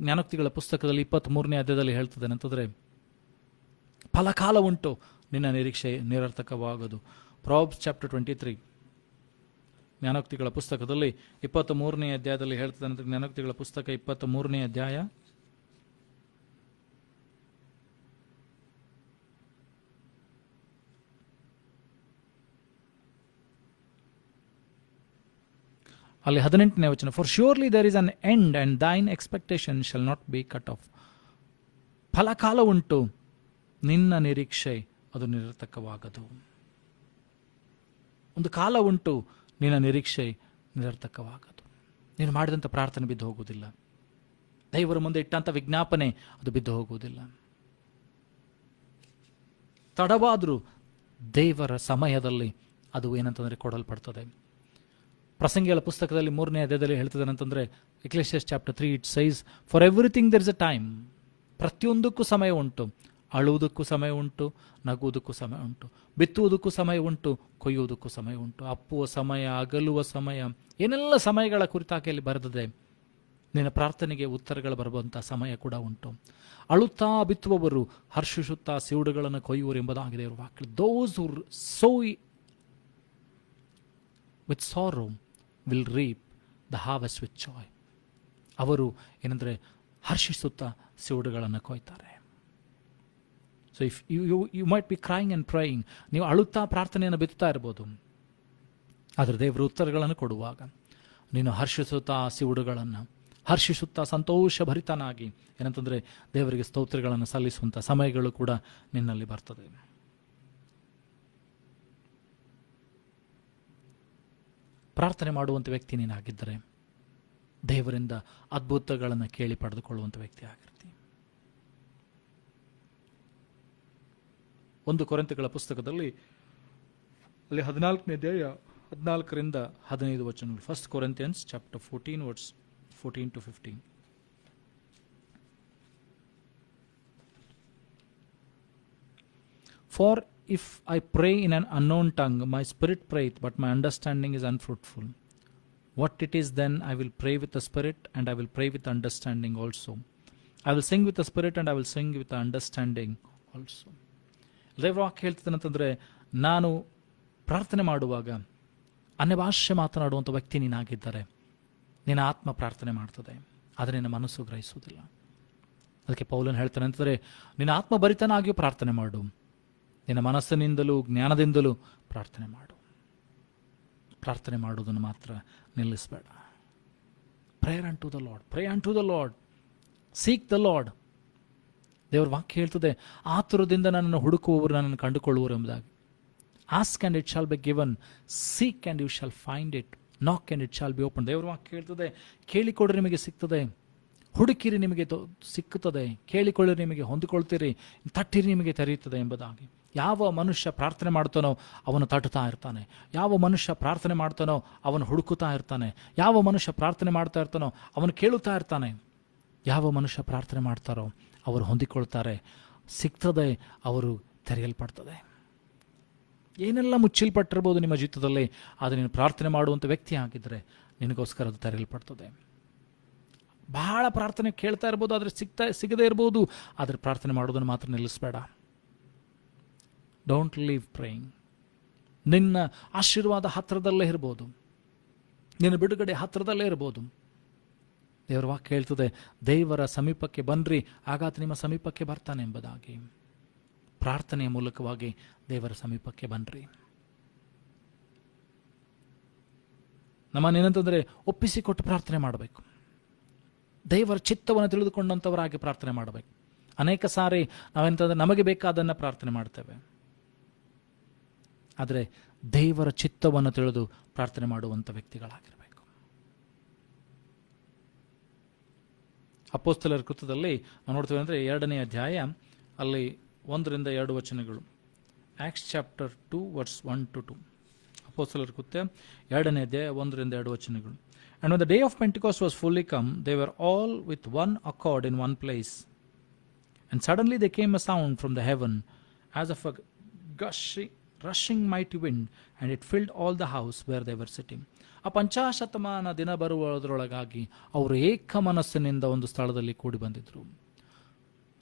ಜ್ಞಾನೋಕ್ತಿಗಳ ಪುಸ್ತಕದಲ್ಲಿ 23ನೇ ಅಧ್ಯಾಯದಲ್ಲಿ ಹೇಳ್ತದೆ. ಅಂತಂದರೆ ಫಲಕಾಲ ಉಂಟು, ನಿನ್ನ ನಿರೀಕ್ಷೆ ನಿರರ್ಥಕವಾಗದು. ಪ್ರಾಬ್ಸ್ ಚಾಪ್ಟರ್ 23 ಜ್ಞಾನೋಕ್ತಿಗಳ ಪುಸ್ತಕದಲ್ಲಿ 23ನೇ ಅಧ್ಯಾಯದಲ್ಲಿ ಹೇಳ್ತದೆ. ಜ್ಞಾನೋಕ್ತಿಗಳ ಪುಸ್ತಕ 23ನೇ ಅಧ್ಯಾಯ ಅಲ್ಲಿ 18ನೇ ವಚನ, for surely there is an end and thine expectation shall not be cut off. ಫಲಕಾಲ ಉಂಟು, ನಿನ್ನ ನಿರೀಕ್ಷೆ ಅದು ನಿರರ್ಥಕವಾಗದು. ಒಂದು ಕಾಲ ಉಂಟು, ನಿನ್ನ ನಿರೀಕ್ಷೆ ನಿರರ್ಥಕವಾಗದು. ನೀನು ಮಾಡಿದಂಥ ಪ್ರಾರ್ಥನೆ ಬಿದ್ದು ಹೋಗುವುದಿಲ್ಲ. ದೇವರ ಮುಂದೆ ಇಟ್ಟಂಥ ವಿಜ್ಞಾಪನೆ ಅದು ಬಿದ್ದು ಹೋಗುವುದಿಲ್ಲ. ತಡವಾದರೂ ದೇವರ ಸಮಯದಲ್ಲಿ ಅದು ಏನಂತಂದರೆ ಕೊಡಲ್ಪಡ್ತದೆ. ಪ್ರಸಂಗಿಗಳ ಪುಸ್ತಕದಲ್ಲಿ 3ನೇ ಅಧ್ಯಾಯದಲ್ಲಿ ಹೇಳ್ತದೆ ಅಂತಂದರೆ, Ecclesiastes chapter 3 it says for everything there is a time. ಪ್ರತಿಯೊಂದಕ್ಕೂ ಸಮಯ ಉಂಟು. ಅಳುವುದಕ್ಕೂ ಸಮಯ ಉಂಟು, ನಗುವುದಕ್ಕೂ ಸಮಯ ಉಂಟು, ಬಿತ್ತುವುದಕ್ಕೂ ಸಮಯ ಉಂಟು, ಕೊಯ್ಯುವುದಕ್ಕೂ ಸಮಯ ಉಂಟು, ಅಪ್ಪುವ ಸಮಯ, ಅಗಲುವ ಸಮಯ, ಏನೆಲ್ಲ ಸಮಯಗಳ ಕುರಿತಾಗಿ ಅಲ್ಲಿ ಬರೆದಿದೆ. ನಿನ್ನ ಪ್ರಾರ್ಥನೆಗೆ ಉತ್ತರಗಳು ಬರುವಂಥ ಸಮಯ ಕೂಡ ಉಂಟು. ಅಳುತ್ತಾ ಬಿತ್ತುವವರು ಹರ್ಷಿಸುತ್ತಾ ಸಿವುಡುಗಳನ್ನು ಕೊಯ್ಯುವರು ಎಂಬುದಾಗಿದೆ ಇವರು ವಾಕ್ಯ. Those who sow with sorrow will reap the harvest with joy. ಅವರು ಏನಂದರೆ ಹರ್ಷಿಸುತ್ತಾ ಸಿವುಡುಗಳನ್ನು ಕೊಯ್ತಾರೆ. So if you might be crying and praying, ನೀವು ಅಳುತ್ತಾ ಪ್ರಾರ್ಥನೆಯನ್ನು ಬಿತ್ತುತ್ತಾ ಇರ್ಬೋದು, ಆದರೆ ದೇವರು ಉತ್ತರಗಳನ್ನು ಕೊಡುವಾಗ ನೀನು ಹರ್ಷಿಸುತ್ತಾ ಸಿವುಡುಗಳನ್ನು, ಹರ್ಷಿಸುತ್ತಾ ಸಂತೋಷಭರಿತನಾಗಿ ಏನಂತಂದರೆ ದೇವರಿಗೆ ಸ್ತೋತ್ರಗಳನ್ನು ಸಲ್ಲಿಸುವಂಥ ಸಮಯಗಳು ಕೂಡ ನಿನ್ನಲ್ಲಿ ಬರ್ತದೆ. ಪ್ರಾರ್ಥನೆ ಮಾಡುವಂಥ ವ್ಯಕ್ತಿ ನೀನಾಗಿದ್ದರೆ ದೇವರಿಂದ ಅದ್ಭುತಗಳನ್ನು ಕೇಳಿ ಪಡೆದುಕೊಳ್ಳುವಂಥ ವ್ಯಕ್ತಿ ಆಗಿರ್ತೀವಿ. 1 ಕೊರಿಂಥಗಳ ಪುಸ್ತಕದಲ್ಲಿ ಅಲ್ಲಿ 14ನೇ ಅಧ್ಯಾಯ 14ರಿಂದ 15 ವಚನಗಳು. 1 Corinthians chapter 14 verse 14 to 15. For if I pray in an unknown tongue, my spirit prayeth, but my understanding is unfruitful. What it is then, I will pray with the spirit, and I will pray with understanding also. I will sing with the spirit, and I will sing with the understanding also. ದೇವರ ವಾಕ್ಯ ಹೇಳ್ತದಂತಂದರೆ, ನಾನು ಪ್ರಾರ್ಥನೆ ಮಾಡುವಾಗ ಅನ್ಯ ಭಾಷೆ ಮಾತನಾಡುವಂಥ ವ್ಯಕ್ತಿ ನೀನಾಗಿದ್ದರೆ ನಿನ್ನ ಆತ್ಮ ಪ್ರಾರ್ಥನೆ ಮಾಡ್ತದೆ, ಆದರೆ ನಿನ್ನ ಮನಸ್ಸು ಗ್ರಹಿಸುವುದಿಲ್ಲ. ಅದಕ್ಕೆ ಪೌಲನು ಹೇಳ್ತಾನೆ ಅಂತಂದರೆ, ನಿನ್ನ ಆತ್ಮ ಭರಿತನಾಗಿಯೂ ಪ್ರಾರ್ಥನೆ ಮಾಡು, ನಿನ್ನ ಮನಸ್ಸಿನಿಂದಲೂ ಜ್ಞಾನದಿಂದಲೂ ಪ್ರಾರ್ಥನೆ ಮಾಡು. ಪ್ರಾರ್ಥನೆ ಮಾಡುವುದನ್ನು ಮಾತ್ರ ನಿಲ್ಲಿಸಬೇಡ. Prayer unto the lord, pray unto the lord, seek the lord. ದೇವರ ವಾಕ್ಯ ಹೇಳ್ತದೆ, ಆತುರದಿಂದ ನನ್ನನ್ನು ಹುಡುಕುವವರು ನನ್ನನ್ನು ಕಂಡುಕೊಳ್ಳುವರು ಎಂಬುದಾಗಿ. Ask and it shall be given, seek and you shall find it, knock and it shall be open. ದೇವರ ವಾಕ್ಯ ಹೇಳ್ತದೆ, ಕೇಳಿಕೊಡ್ರಿ ನಿಮಗೆ ಸಿಗ್ತದೆ, ಹುಡುಕಿರಿ ನಿಮಗೆ ಸಿಕ್ಕುತ್ತದೆ, ಕೇಳಿಕೊಳ್ಳಿರಿ ನಿಮಗೆ ಹೊಂದಿಕೊಳ್ತೀರಿ, ತಟ್ಟಿರಿ ನಿಮಗೆ ತೆರೆಯುತ್ತದೆ ಎಂಬುದಾಗಿ. ಯಾವ ಮನುಷ್ಯ ಪ್ರಾರ್ಥನೆ ಮಾಡ್ತಾನೋ ಅವನು ತಟ್ಟುತ್ತಾ ಇರ್ತಾನೆ. ಯಾವ ಮನುಷ್ಯ ಪ್ರಾರ್ಥನೆ ಮಾಡ್ತಾನೋ ಅವನು ಹುಡುಕುತ್ತಾ ಇರ್ತಾನೆ. ಯಾವ ಮನುಷ್ಯ ಪ್ರಾರ್ಥನೆ ಮಾಡ್ತಾ ಇರ್ತಾನೋ ಅವನು ಕೇಳುತ್ತಾ ಇರ್ತಾನೆ. ಯಾವ ಮನುಷ್ಯ ಪ್ರಾರ್ಥನೆ ಮಾಡ್ತಾರೋ ಅವರು ಹೊಂದಿಕೊಳ್ತಾರೆ, ಸಿಗ್ತದೆ, ಅವರು ತೆರೆಯಲ್ಪಡ್ತದೆ. ಏನೆಲ್ಲ ಮುಚ್ಚಲ್ಪಟ್ಟಿರ್ಬೋದು ನಿಮ್ಮ ಜೀವಿತದಲ್ಲಿ, ಆದರೆ ನೀನು ಪ್ರಾರ್ಥನೆ ಮಾಡುವಂಥ ವ್ಯಕ್ತಿ ಆಗಿದ್ದರೆ ನಿನಗೋಸ್ಕರ ಅದು ತೆರೆಯಲ್ಪಡ್ತದೆ. ಬಹಳ ಪ್ರಾರ್ಥನೆ ಕೇಳ್ತಾ ಇರ್ಬೋದು, ಆದರೆ ಸಿಗದೇ ಇರ್ಬೋದು, ಆದರೆ ಪ್ರಾರ್ಥನೆ ಮಾಡೋದನ್ನು ಮಾತ್ರ ನಿಲ್ಲಿಸಬೇಡ. Don't leave praying. ನಿನ್ನ ಆಶೀರ್ವಾದ ಹತ್ತಿರದಲ್ಲೇ ಇರ್ಬೋದು, ನಿನ್ನ ಬಿಡುಗಡೆ ಹತ್ತಿರದಲ್ಲೇ ಇರ್ಬೋದು. ದೇವರ ವಾಕ್ಯ ಹೇಳ್ತದೆ, ದೇವರ ಸಮೀಪಕ್ಕೆ ಬನ್ನಿರಿ, ಆಗಾತ ನಿಮ್ಮ ಸಮೀಪಕ್ಕೆ ಬರ್ತಾನೆ ಎಂಬುದಾಗಿ. ಪ್ರಾರ್ಥನೆಯ ಮೂಲಕವಾಗಿ ದೇವರ ಸಮೀಪಕ್ಕೆ ಬನ್ನಿರಿ. ನಮ್ಮನ್ನೇನಂತಂದರೆ ಒಪ್ಪಿಸಿಕೊಟ್ಟು ಪ್ರಾರ್ಥನೆ ಮಾಡಬೇಕು. ದೇವರ ಚಿತ್ತವನ್ನು ತಿಳಿದುಕೊಂಡಂಥವರಾಗಿ ಪ್ರಾರ್ಥನೆ ಮಾಡಬೇಕು. ಅನೇಕ ಸಾರಿ ನಾವೆಂತಂದರೆ ನಮಗೆ ಬೇಕಾದನ್ನು ಪ್ರಾರ್ಥನೆ ಮಾಡ್ತೇವೆ, ಆದರೆ ದೇವರ ಚಿತ್ತವನ್ನು ತಿಳಿದು ಪ್ರಾರ್ಥನೆ ಮಾಡುವಂಥ ವ್ಯಕ್ತಿಗಳಾಗಿರಬೇಕು. ಅಪೊಸ್ತಲರ ಕೃತ್ಯದಲ್ಲಿ ನಾವು ನೋಡ್ತೇವೆ ಅಂದರೆ 2ನೇ ಅಧ್ಯಾಯ ಅಲ್ಲಿ 1ರಿಂದ 2 ವಚನಗಳು. Acts chapter 2 verse 1 to 2. ಅಪೊಸ್ತಲರ ಕೃತ್ಯ 2ನೇ ಅಧ್ಯಾಯ 1ರಿಂದ 2 ವಚನಗಳು. And when the day of Pentecost was fully come, they were all with one accord in one place. And suddenly there came a sound from the heaven as of a rushing mighty wind, and it filled all the house where they were sitting. ಆ ಪಂಚಾಶತಮಾನ ದಿನ ಬರುವುದರೊಳಗಾಗಿ ಅವರು ಏಕ ಮನಸ್ಸಿನಿಂದ ಒಂದು ಸ್ಥಳದಲ್ಲಿ ಕೂಡಿ ಬಂದಿದ್ರು.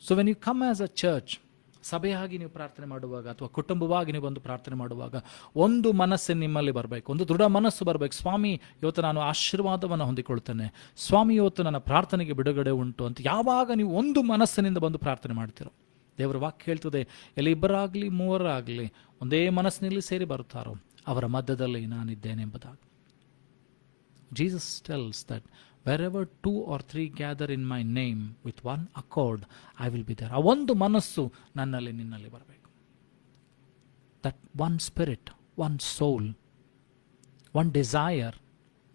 So when you come as a church, ಸಭೆಯಾಗಿ ನೀವು ಪ್ರಾರ್ಥನೆ ಮಾಡುವಾಗ ಅಥವಾ ಕುಟುಂಬವಾಗಿ ನೀವು ಬಂದು ಪ್ರಾರ್ಥನೆ ಮಾಡುವಾಗ ಒಂದು ಮನಸ್ಸು ನಿಮ್ಮಲ್ಲಿ ಬರಬೇಕು, ಒಂದು ದೃಢ ಮನಸ್ಸು ಬರಬೇಕು. ಸ್ವಾಮಿ, ಇವತ್ತು ನಾನು ಆಶೀರ್ವಾದವನ್ನು ಹೊಂದಿಕೊಳ್ತೇನೆ, ಸ್ವಾಮಿ ಇವತ್ತು ನನ್ನ ಪ್ರಾರ್ಥನೆಗೆ ಬಿಡುಗಡೆ ಉಂಟು ಅಂತ ಯಾವಾಗ ನೀವು ಒಂದು ಮನಸ್ಸಿನಿಂದ ಬಂದು ಪ್ರಾರ್ಥನೆ ಮಾಡ್ತೀರೋ, ದೇವರ ವಾಕ್ಯ ಹೇಳ್ತದೆ, ಎಲ್ಲಿ 2 3 ಒಂದೇ ಮನಸ್ಸಿನಲ್ಲಿ ಸೇರಿ ಬರುತ್ತಾರೋ ಅವರ ಮಧ್ಯದಲ್ಲಿ ನಾನಿದ್ದೇನೆ ಎಂಬುದಾಗಿ. Jesus tells that wherever 2 or 3 gather in my name with one accord, I will be there. ಆ ಒಂದು ಮನಸ್ಸು ನನ್ನಲ್ಲಿ ನಿನ್ನಲ್ಲಿ ಬರಬೇಕು. That one spirit, one soul, one desire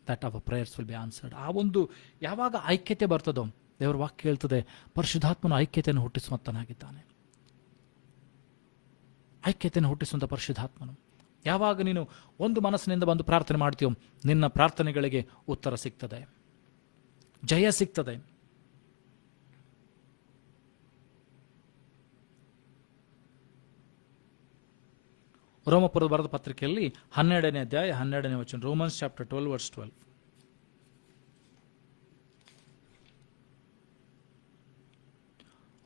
that our prayers will be answered. ಆ ಒಂದು ಯಾವಾಗ ಐಕ್ಯತೆ ಬರ್ತದೋ, ದೇವರ ವಾಕ್ಯ ಹೇಳ್ತದೆ ಪರಿಶುದ್ಧಾತ್ಮನು ಐಕ್ಯತೆಯನ್ನು ಹುಟ್ಟಿಸುವಂತನಾಗಿದ್ದಾನೆ. ಐಕ್ಯತೆಯನ್ನು ಹುಟ್ಟಿಸುವಂಥ ಪರಿಶುದ್ಧಾತ್ಮನು. ಯಾವಾಗ ನೀನು ಒಂದು ಮನಸ್ಸಿನಿಂದ ಬಂದು ಪ್ರಾರ್ಥನೆ ಮಾಡ್ತೀಯೋ, ನಿನ್ನ ಪ್ರಾರ್ಥನೆಗಳಿಗೆ ಉತ್ತರ ಸಿಗ್ತದೆ, ಜಯ ಸಿಗ್ತದೆ. ರೋಮಪುರದ ಬರೆದ ಪತ್ರಿಕೆಯಲ್ಲಿ 12ನೇ ಅಧ್ಯಾಯ 12ನೇ ವಚನ, Romans chapter 12 verse 12.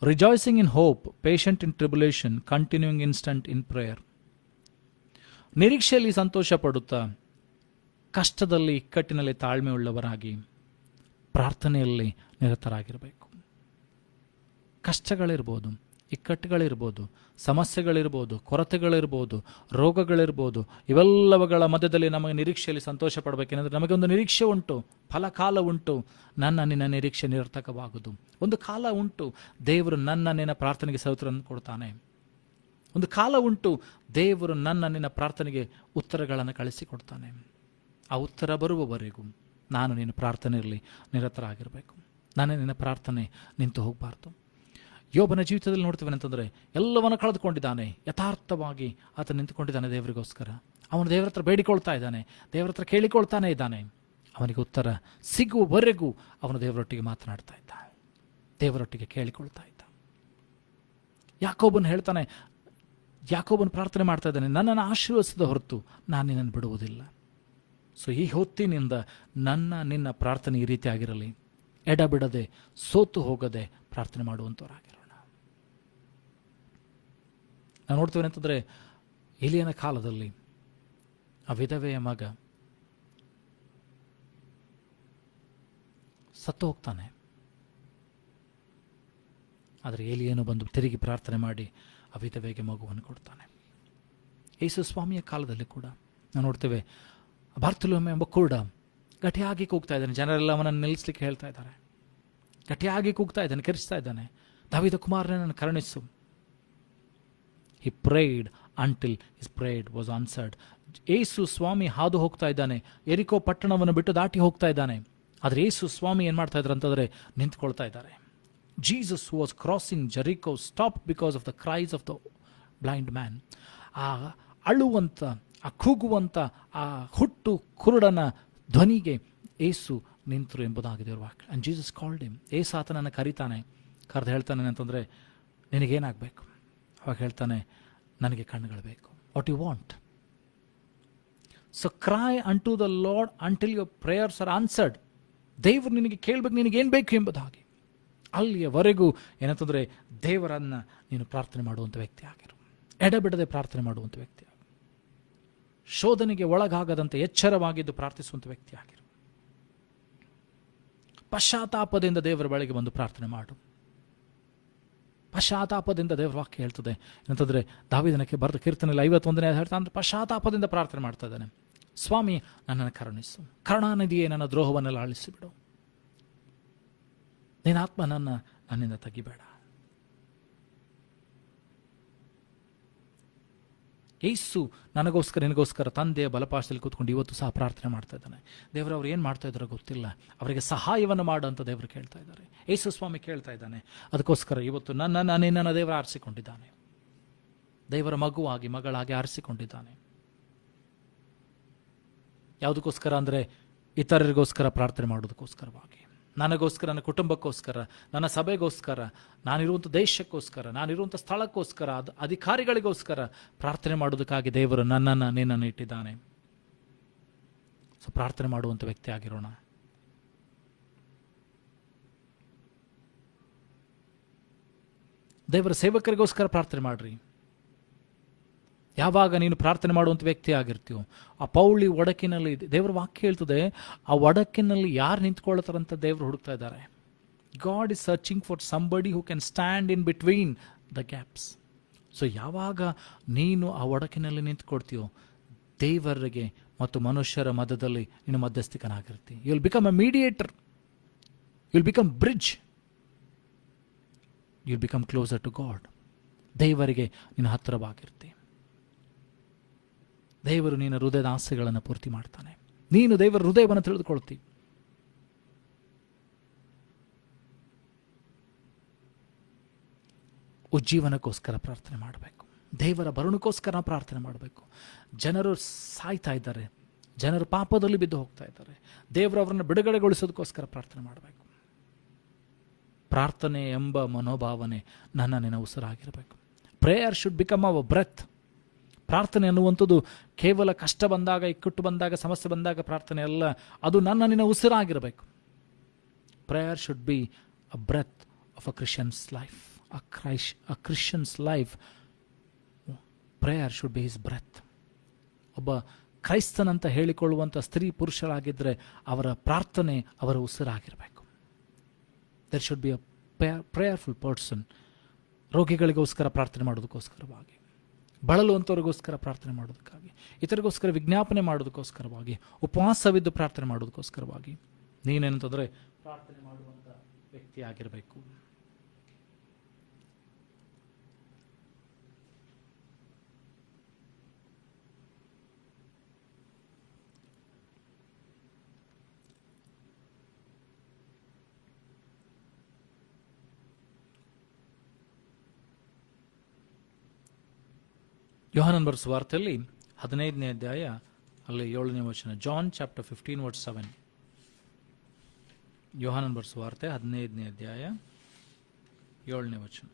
Rejoicing in hope, patient in tribulation, continuing instant in prayer. ನಿರೀಕ್ಷೆಯಲ್ಲಿ ಸಂತೋಷ ಪಡುತ್ತಾ, ಕಷ್ಟದಲ್ಲಿ ಇಕ್ಕಟ್ಟಿನಲ್ಲಿ ತಾಳ್ಮೆ ಉಳ್ಳವರಾಗಿ ಪ್ರಾರ್ಥನೆಯಲ್ಲಿ ನಿರತರಾಗಿರಬೇಕು. ಕಷ್ಟಗಳಿರ್ಬೋದು, ಇಕ್ಕಟ್ಟುಗಳಿರ್ಬೋದು, ಸಮಸ್ಯೆಗಳಿರ್ಬೋದು, ಕೊರತೆಗಳಿರ್ಬೋದು, ರೋಗಗಳಿರ್ಬೋದು, ಇವೆಲ್ಲವುಗಳ ಮಧ್ಯದಲ್ಲಿ ನಮಗೆ ನಿರೀಕ್ಷೆಯಲ್ಲಿ ಸಂತೋಷ ಪಡಬೇಕೆಂದರೆ ನಮಗೊಂದು ನಿರೀಕ್ಷೆ ಉಂಟು, ಫಲಕಾಲ ಉಂಟು. ನಿನ್ನ ನಿರೀಕ್ಷೆ ನಿರರ್ಥಕವಾಗುವುದು. ಒಂದು ಕಾಲ ಉಂಟು, ದೇವರು ನಿನ್ನ ಪ್ರಾರ್ಥನೆಗೆ ಉತ್ತರವನ್ನು ಕೊಡ್ತಾನೆ. ಒಂದು ಕಾಲ ಉಂಟು, ದೇವರು ನಿನ್ನ ಪ್ರಾರ್ಥನೆಗೆ ಉತ್ತರಗಳನ್ನು ಕಳಿಸಿಕೊಡ್ತಾನೆ. ಆ ಉತ್ತರ ಬರುವವರೆಗೂ ನಾನು ನಿನ್ನ ಪ್ರಾರ್ಥನೆಯಲ್ಲಿ ನಿರತರಾಗಿರಬೇಕು. ನಿನ್ನ ಪ್ರಾರ್ಥನೆ ನಿಂತು ಹೋಗಬಾರ್ದು. ಯೋಬನ ಜೀವಿತದಲ್ಲಿ ನೋಡ್ತೀವಿ ಅಂತಂದರೆ ಎಲ್ಲವನ್ನು ಕಳೆದುಕೊಂಡಿದ್ದಾನೆ, ಯಥಾರ್ಥವಾಗಿ ಆತ ನಿಂತುಕೊಂಡಿದ್ದಾನೆ ದೇವರಿಗೋಸ್ಕರ. ಅವನು ದೇವರ ಹತ್ರ ಬೇಡಿಕೊಳ್ತಾ ಇದ್ದಾನೆ, ದೇವರ ಹತ್ರ ಕೇಳಿಕೊಳ್ತಾನೆ ಇದ್ದಾನೆ. ಅವನಿಗೆ ಉತ್ತರ ಸಿಗುವವರೆಗೂ ಅವನು ದೇವರೊಟ್ಟಿಗೆ ಮಾತನಾಡ್ತಾ ಇದ್ದ, ದೇವರೊಟ್ಟಿಗೆ ಕೇಳಿಕೊಳ್ತಾ ಇದ್ದ. ಯಾಕೋಬನು ಹೇಳ್ತಾನೆ, ಯಾಕೋಬನು ಪ್ರಾರ್ಥನೆ ಮಾಡ್ತಾ ಇದ್ದಾನೆ, ನನ್ನನ್ನು ಆಶೀರ್ವದಿಸಿದ ಹೊರತು ನಾನು ನಿನ್ನನ್ನು ಬಿಡುವುದಿಲ್ಲ. ಸೊ ಈ ಹೊತ್ತಿನಿಂದ ನಿನ್ನ ಪ್ರಾರ್ಥನೆ ಈ ರೀತಿ ಆಗಿರಲಿ, ಎಡಬಿಡದೆ ಸೋತು ಹೋಗದೆ ಪ್ರಾರ್ಥನೆ ಮಾಡುವಂಥವರಾಗಿರೋಣ. ನಾವು ನೋಡ್ತೀವಿ ಅಂತಂದರೆ ಎಲಿಯನ ಕಾಲದಲ್ಲಿ ಆ ವಿಧವೆಯ ಮಗ ಸತ್ತು ಹೋಗ್ತಾನೆ. ಆದರೆ ಎಲಿಯನು ಬಂದು ತಿರುಗಿ ಪ್ರಾರ್ಥನೆ ಮಾಡಿ ಆ ವಿಧವೆಗೆ ಮಗುವನ್ನು ಕೊಡ್ತಾನೆ. ಯೇಸು ಸ್ವಾಮಿಯ ಕಾಲದಲ್ಲಿ ಕೂಡ ನಾವು ನೋಡ್ತೇವೆ, ಬಾರ್ತಲೋಮೆ ಎಂಬ ಕುರುಡ ಗಟ್ಟಿಯಾಗಿ ಕೂಗ್ತಾ ಇದ್ದಾನೆ. ಜನರೆಲ್ಲ ಅವನನ್ನು ನಿಲ್ಲಿಸಲಿಕ್ಕೆ ಹೇಳ್ತಾ ಇದ್ದಾರೆ. ಗಟ್ಟಿಯಾಗಿ ಕೂಗ್ತಾ ಇದ್ದಾನೆ, ಕಿರಿಸ್ತಾ ಇದ್ದಾನೆ, ದಾವೀದ ಕುಮಾರನನ್ನು ಕರುಣಿಸು. He prayed until his prayer was answered. ಯೇಸು ಸ್ವಾಮಿ ಹಾದು ಹೋಗ್ತಾ ಇದ್ದಾನೆ, ಯೆರಿಕೋ ಪಟ್ಟಣವನ್ನು ಬಿಟ್ಟು ದಾಟಿ ಹೋಗ್ತಾ ಇದ್ದಾನೆ. ಆದರೆ ಯೇಸು ಸ್ವಾಮಿ ಏನು ಮಾಡ್ತಾ ಇದ್ದಾರೆ ಅಂತಂದರೆ ನಿಂತ್ಕೊಳ್ತಾ ಇದ್ದಾರೆ. Jesus who was crossing Jericho stopped because of the cries of the blind man. ಆ ಅಳುವಂಥ, ಆ ಕೂಗುವಂಥ, ಆ ಹುಟ್ಟು ಕುರುಡನ ಧ್ವನಿಗೆ ಯೇಸು ನಿಂತರು ಎಂಬುದಾಗಿದೆ ಅವರ ವಾಕ್ಯ. And Jesus called him. Yesu ಆತನನ್ನು ಕರೀತಾನೆ. ಕರೆದು ಹೇಳ್ತಾನೆ ಅಂತಂದರೆ ನಿನಗೇನಾಗಬೇಕು? ಅವಾಗ ಹೇಳ್ತಾನೆ, ನನಗೆ ಕಣ್ಣುಗಳು ಬೇಕು. What you want? So cry unto the lord until your prayers are answered. ದೇವರು ನಿನಗೆ ಕೇಳಬೇಕು, ನಿನಗೇನು ಬೇಕು ಎಂಬುದಾಗಿ. ಅಲ್ಲಿಯವರೆಗೂ ಏನಂತಂದರೆ ದೇವರನ್ನು ನೀನು ಪ್ರಾರ್ಥನೆ ಮಾಡುವಂಥ ವ್ಯಕ್ತಿ ಆಗಿರು. ಎಡಬಿಡದೆ ಪ್ರಾರ್ಥನೆ ಮಾಡುವಂಥ ವ್ಯಕ್ತಿ ಆಗಿರು. ಶೋಧನೆಗೆ ಒಳಗಾಗದಂತೆ ಎಚ್ಚರವಾಗಿದ್ದು ಪ್ರಾರ್ಥಿಸುವಂಥ ವ್ಯಕ್ತಿ ಆಗಿರು. ಪಶ್ಚಾತ್ತಾಪದಿಂದ ದೇವರ ಬಳಿಗೆ ಬಂದು ಪ್ರಾರ್ಥನೆ ಮಾಡು. ಪಶ್ಚಾತ್ತಾಪದಿಂದ ದೇವರ ವಾಕ್ಯ ಹೇಳ್ತದೆ ಏನಂತಂದರೆ, ದಾವೀದನಕ್ಕೆ ಬರೆದ ಕೀರ್ತನೆಯಲ್ಲಿ 51ನೇ ಹೇಳ್ತಾ ಅಂದರೆ ಪಶ್ಚಾತ್ತಾಪದಿಂದ ಪ್ರಾರ್ಥನೆ ಮಾಡ್ತಾ ಇದ್ದಾನೆ. ಸ್ವಾಮಿ, ನನ್ನನ್ನು ಕರುಣಿಸು, ಕರುಣಾನಿಧಿಯೇ ನನ್ನ ದ್ರೋಹವನ್ನೆಲ್ಲ ಅಳಿಸಿಬಿಡು, ನಿನ್ನ ಆತ್ಮ ನನ್ನಿಂದ ತೆಗಿಬೇಡ. ಯೇಸು ನನಗೋಸ್ಕರ ನಿನಗೋಸ್ಕರ ತಂದೆಯ ಬಲಪಾಶದಲ್ಲಿ ಕೂತ್ಕೊಂಡು ಇವತ್ತು ಸಹ ಪ್ರಾರ್ಥನೆ ಮಾಡ್ತಾ ಇದ್ದಾನೆ. ದೇವರವ್ರು ಏನು ಮಾಡ್ತಾ ಇದ್ದಾರೋ ಗೊತ್ತಿಲ್ಲ, ಅವರಿಗೆ ಸಹಾಯವನ್ನು ಮಾಡು ಅಂತ ದೇವರು ಕೇಳ್ತಾ ಇದ್ದಾರೆ. ಯೇಸು ಸ್ವಾಮಿ ಕೇಳ್ತಾ ಇದ್ದಾನೆ. ಅದಕ್ಕೋಸ್ಕರ ಇವತ್ತು ನಿನ್ನನ್ನು ದೇವರು ಆರಿಸಿಕೊಂಡಿದ್ದಾನೆ, ದೇವರ ಮಗುವಾಗಿ ಮಗಳಾಗಿ ಆರಿಸಿಕೊಂಡಿದ್ದಾನೆ. ಯಾವುದಕ್ಕೋಸ್ಕರ ಅಂದರೆ ಇತರರಿಗೋಸ್ಕರ ಪ್ರಾರ್ಥನೆ ಮಾಡೋದಕ್ಕೋಸ್ಕರವಾಗಿ, ನನಗೋಸ್ಕರ, ನನ್ನ ಕುಟುಂಬಕ್ಕೋಸ್ಕರ, ನನ್ನ ಸಭೆಗೋಸ್ಕರ, ನಾನಿರುವಂಥ ದೇಶಕ್ಕೋಸ್ಕರ, ನಾನಿರುವಂಥ ಸ್ಥಳಕ್ಕೋಸ್ಕರ, ಅಧಿಕಾರಿಗಳಿಗೋಸ್ಕರ ಪ್ರಾರ್ಥನೆ ಮಾಡೋದಕ್ಕಾಗಿ ದೇವರು ನಿನ್ನನ್ನು ಇಟ್ಟಿದ್ದಾನೆ. ಸೊ ಪ್ರಾರ್ಥನೆ ಮಾಡುವಂಥ ವ್ಯಕ್ತಿ ಆಗಿರೋಣ. ದೇವರ ಸೇವಕರಿಗೋಸ್ಕರ ಪ್ರಾರ್ಥನೆ ಮಾಡ್ರಿ. ಯಾವಾಗ ನೀನು ಪ್ರಾರ್ಥನೆ ಮಾಡುವಂಥ ವ್ಯಕ್ತಿ ಆಗಿರ್ತೀವೋ, ಆ ಪೌಳಿ ಒಡಕಿನಲ್ಲಿ ದೇವರ ವಾಕ್ಯ ಹೇಳ್ತದೆ, ಆ ಒಡಕಿನಲ್ಲಿ ಯಾರು ನಿಂತ್ಕೊಳ್ತಾರಂತ ದೇವರು ಹುಡುಕ್ತಾ ಇದ್ದಾರೆ. God is searching for somebody who can stand in between the gaps. So ಯಾವಾಗ ನೀನು ಆ ಒಡಕಿನಲ್ಲಿ ನಿಂತ್ಕೊಳ್ತೀಯೋ, ದೇವರಿಗೆ ಮತ್ತು ಮನುಷ್ಯರ ಮಧ್ಯದಲ್ಲಿ ನೀನು ಮಧ್ಯಸ್ಥಿಕನಾಗಿರ್ತಿ. You will become a mediator, you will become bridge, you will become closer to God. ದೇವರಿಗೆ ನೀನು ಹತ್ತಿರವಾಗಿರ್ತಿ. ದೇವರು ನಿನ್ನ ಹೃದಯದ ಆಸೆಗಳನ್ನು ಪೂರ್ತಿ ಮಾಡ್ತಾನೆ. ನೀನು ದೇವರ ಹೃದಯವನ್ನು ತಿಳಿದುಕೊಳ್ತಿ. ಉಜ್ಜೀವನಕ್ಕೋಸ್ಕರ ಪ್ರಾರ್ಥನೆ ಮಾಡಬೇಕು. ದೇವರ ಬರುಣಕ್ಕೋಸ್ಕರ ಪ್ರಾರ್ಥನೆ ಮಾಡಬೇಕು. ಜನರು ಸಾಯ್ತಾ ಇದ್ದಾರೆ, ಜನರು ಪಾಪದಲ್ಲಿ ಬಿದ್ದು ಹೋಗ್ತಾ ಇದ್ದಾರೆ. ದೇವರು ಅವರನ್ನು ಬಿಡುಗಡೆಗೊಳಿಸೋದಕ್ಕೋಸ್ಕರ ಪ್ರಾರ್ಥನೆ ಮಾಡಬೇಕು. ಪ್ರಾರ್ಥನೆ ಎಂಬ ಮನೋಭಾವನೆ ನನ್ನ ನಿನ್ನ ಉಸಿರಾಗಿರಬೇಕು. Prayer should become our breath. ಪ್ರಾರ್ಥನೆ ಅನ್ನುವಂಥದ್ದು ಕೇವಲ ಕಷ್ಟ ಬಂದಾಗ, ಇಕ್ಕಟ್ಟು ಬಂದಾಗ, ಸಮಸ್ಯೆ ಬಂದಾಗ ಪ್ರಾರ್ಥನೆ ಅಲ್ಲ, ಅದು ನನ್ನ ನಿನ್ನ ಉಸಿರಾಗಿರಬೇಕು. Prayer should be a breath of a Christian's life. A Christian's life, prayer should be his breath. ಒಬ್ಬ ಕ್ರೈಸ್ತನಂತ ಹೇಳಿಕೊಳ್ಳುವಂಥ ಸ್ತ್ರೀ ಪುರುಷರಾಗಿದ್ದರೆ ಅವರ ಪ್ರಾರ್ಥನೆ ಅವರ ಉಸಿರಾಗಿರಬೇಕು. there should be a prayerful person. ರೋಗಿಗಳಿಗೋಸ್ಕರ ಪ್ರಾರ್ಥನೆ ಮಾಡೋದಕ್ಕೋಸ್ಕರವಾಗಿ, ಬಳಲುವಂಥವ್ರಿಗೋಸ್ಕರ ಪ್ರಾರ್ಥನೆ ಮಾಡೋದಕ್ಕಾಗಿ, ಇತರಿಗೋಸ್ಕರ ವಿಜ್ಞಾಪನೆ ಮಾಡೋದಕ್ಕೋಸ್ಕರವಾಗಿ, ಉಪವಾಸವಿದ್ದು ಪ್ರಾರ್ಥನೆ ಮಾಡೋದಕ್ಕೋಸ್ಕರವಾಗಿ ನೀನೇನಂತಂದರೆ ಪ್ರಾರ್ಥನೆ ಮಾಡುವಂಥ ವ್ಯಕ್ತಿಯಾಗಿರಬೇಕು. ಯೋಹಾನನ ಬರೆದ ಸುವಾರ್ತೆಯಲ್ಲಿ 15ನೇ ಅಧ್ಯಾಯ ಅಲ್ಲಿ 7ನೇ ವಚನ. John chapter 15 verse 7. ಯೋಹಾನನ ಬರೆದ ಸುವಾರ್ತೆ 15ನೇ ಅಧ್ಯಾಯ 7ನೇ ವಚನ.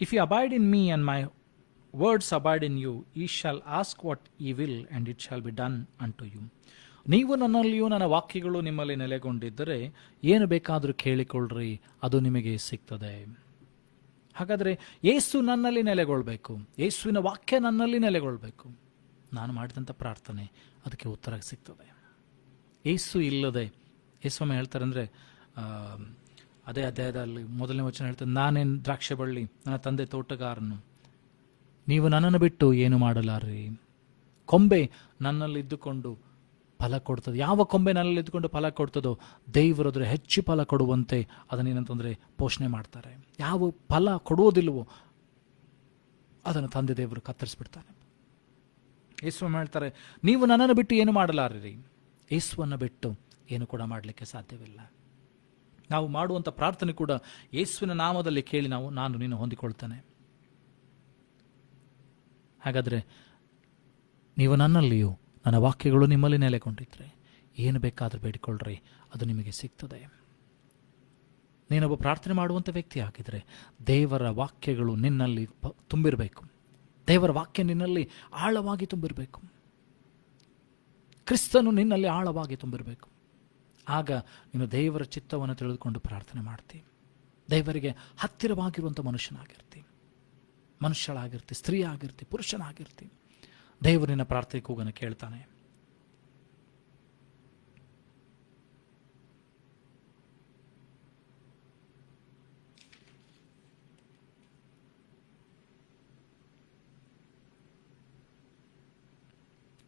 If you abide in me and my words abide in you, ye shall ask what ye will, and it shall be done unto you. ನೀವು ನನ್ನಲ್ಲಿಯೂ ನನ್ನ ವಾಕ್ಯಗಳು ನಿಮ್ಮಲ್ಲಿ ನೆಲೆಗೊಂಡಿದ್ದರೆ ಏನು ಬೇಕಾದರೂ ಕೇಳಿಕೊಳ್ಳ್ರಿ, ಅದು ನಿಮಗೆ ಸಿಗ್ತದೆ. ಹಾಗಾದರೆ ಯೇಸು ನನ್ನಲ್ಲಿ ನೆಲೆಗೊಳ್ಬೇಕು, ಯೇಸುವಿನ ವಾಕ್ಯ ನನ್ನಲ್ಲಿ ನೆಲೆಗೊಳ್ಬೇಕು. ನಾನು ಮಾಡಿದಂಥ ಪ್ರಾರ್ಥನೆ ಅದಕ್ಕೆ ಉತ್ತರ ಸಿಗ್ತದೆ. ಯೇಸು ಇಲ್ಲದೆ, ಯೇಸೊಮ್ಮೆ ಹೇಳ್ತಾರೆ ಅಂದರೆ ಅದೇ ಅಧ್ಯಾಯದಲ್ಲಿ 1ನೇ ವಚನ ಹೇಳ್ತಾರೆ, ನಾನೇನು ದ್ರಾಕ್ಷೆ ಬಳ್ಳಿ, ನನ್ನ ತಂದೆ ತೋಟಗಾರನು, ನೀವು ನನ್ನನ್ನು ಬಿಟ್ಟು ಏನು ಮಾಡಲಾರಿ. ಕೊಂಬೆ ನನ್ನಲ್ಲಿದ್ದುಕೊಂಡು ಫಲ ಕೊಡ್ತದೆ. ಯಾವ ಕೊಂಬೆ ನನ್ನಲ್ಲಿ ಇದ್ದುಕೊಂಡು ಫಲ ಕೊಡ್ತದೋ ದೇವರಾದರೆ ಹೆಚ್ಚು ಫಲ ಕೊಡುವಂತೆ ಅದನ್ನೇನಂತಂದರೆ ಪೋಷಣೆ ಮಾಡ್ತಾರೆ. ಯಾವ ಫಲ ಕೊಡುವುದಿಲ್ಲವೋ ಅದನ್ನು ತಂದೆ ದೇವರು ಕತ್ತರಿಸ್ಬಿಡ್ತಾನೆ. ಯೇಸು ಹೇಳ್ತಾರೆ, ನೀವು ನನ್ನನ್ನು ಬಿಟ್ಟು ಏನು ಮಾಡಲಾರಿರಿ. ಯೇಸುವನ್ನು ಬಿಟ್ಟು ಏನು ಕೂಡ ಮಾಡಲಿಕ್ಕೆ ಸಾಧ್ಯವಿಲ್ಲ. ನಾವು ಮಾಡುವಂಥ ಪ್ರಾರ್ಥನೆ ಕೂಡ ಯೇಸುವಿನ ನಾಮದಲ್ಲಿ ಕೇಳಿ ನಾನು ನೀನು ಹೊಂದಿಕೊಳ್ತಾನೆ. ಹಾಗಾದರೆ ನೀವು ನನ್ನಲ್ಲಿಯೂ ನನ್ನ ವಾಕ್ಯಗಳು ನಿಮ್ಮಲ್ಲಿ ನೆಲೆಗೊಂಡಿದ್ರೆ ಏನು ಬೇಕಾದರೂ ಬೇಡಿಕೊಳ್ಳ್ರಿ, ಅದು ನಿಮಗೆ ಸಿಗ್ತದೆ. ನೀನೊಬ್ಬ ಪ್ರಾರ್ಥನೆ ಮಾಡುವಂಥ ವ್ಯಕ್ತಿ ಆಗಿದ್ರೆ ದೇವರ ವಾಕ್ಯಗಳು ನಿನ್ನಲ್ಲಿ ತುಂಬಿರಬೇಕು. ದೇವರ ವಾಕ್ಯ ನಿನ್ನಲ್ಲಿ ಆಳವಾಗಿ ತುಂಬಿರಬೇಕು. ಕ್ರಿಸ್ತನು ನಿನ್ನಲ್ಲಿ ಆಳವಾಗಿ ತುಂಬಿರಬೇಕು. ಆಗ ನೀನು ದೇವರ ಚಿತ್ತವನ್ನು ತಿಳಿದುಕೊಂಡು ಪ್ರಾರ್ಥನೆ ಮಾಡ್ತಿ. ದೇವರಿಗೆ ಹತ್ತಿರವಾಗಿರುವಂಥ ಮನುಷ್ಯಳಾಗಿರ್ತಿ, ಸ್ತ್ರೀ ಆಗಿರ್ತಿ, ಪುರುಷನಾಗಿರ್ತಿ. ದೇವರಿನ ಪ್ರಾರ್ಥನೆ ಕೂಗನ್ನು ಕೇಳ್ತಾನೆ.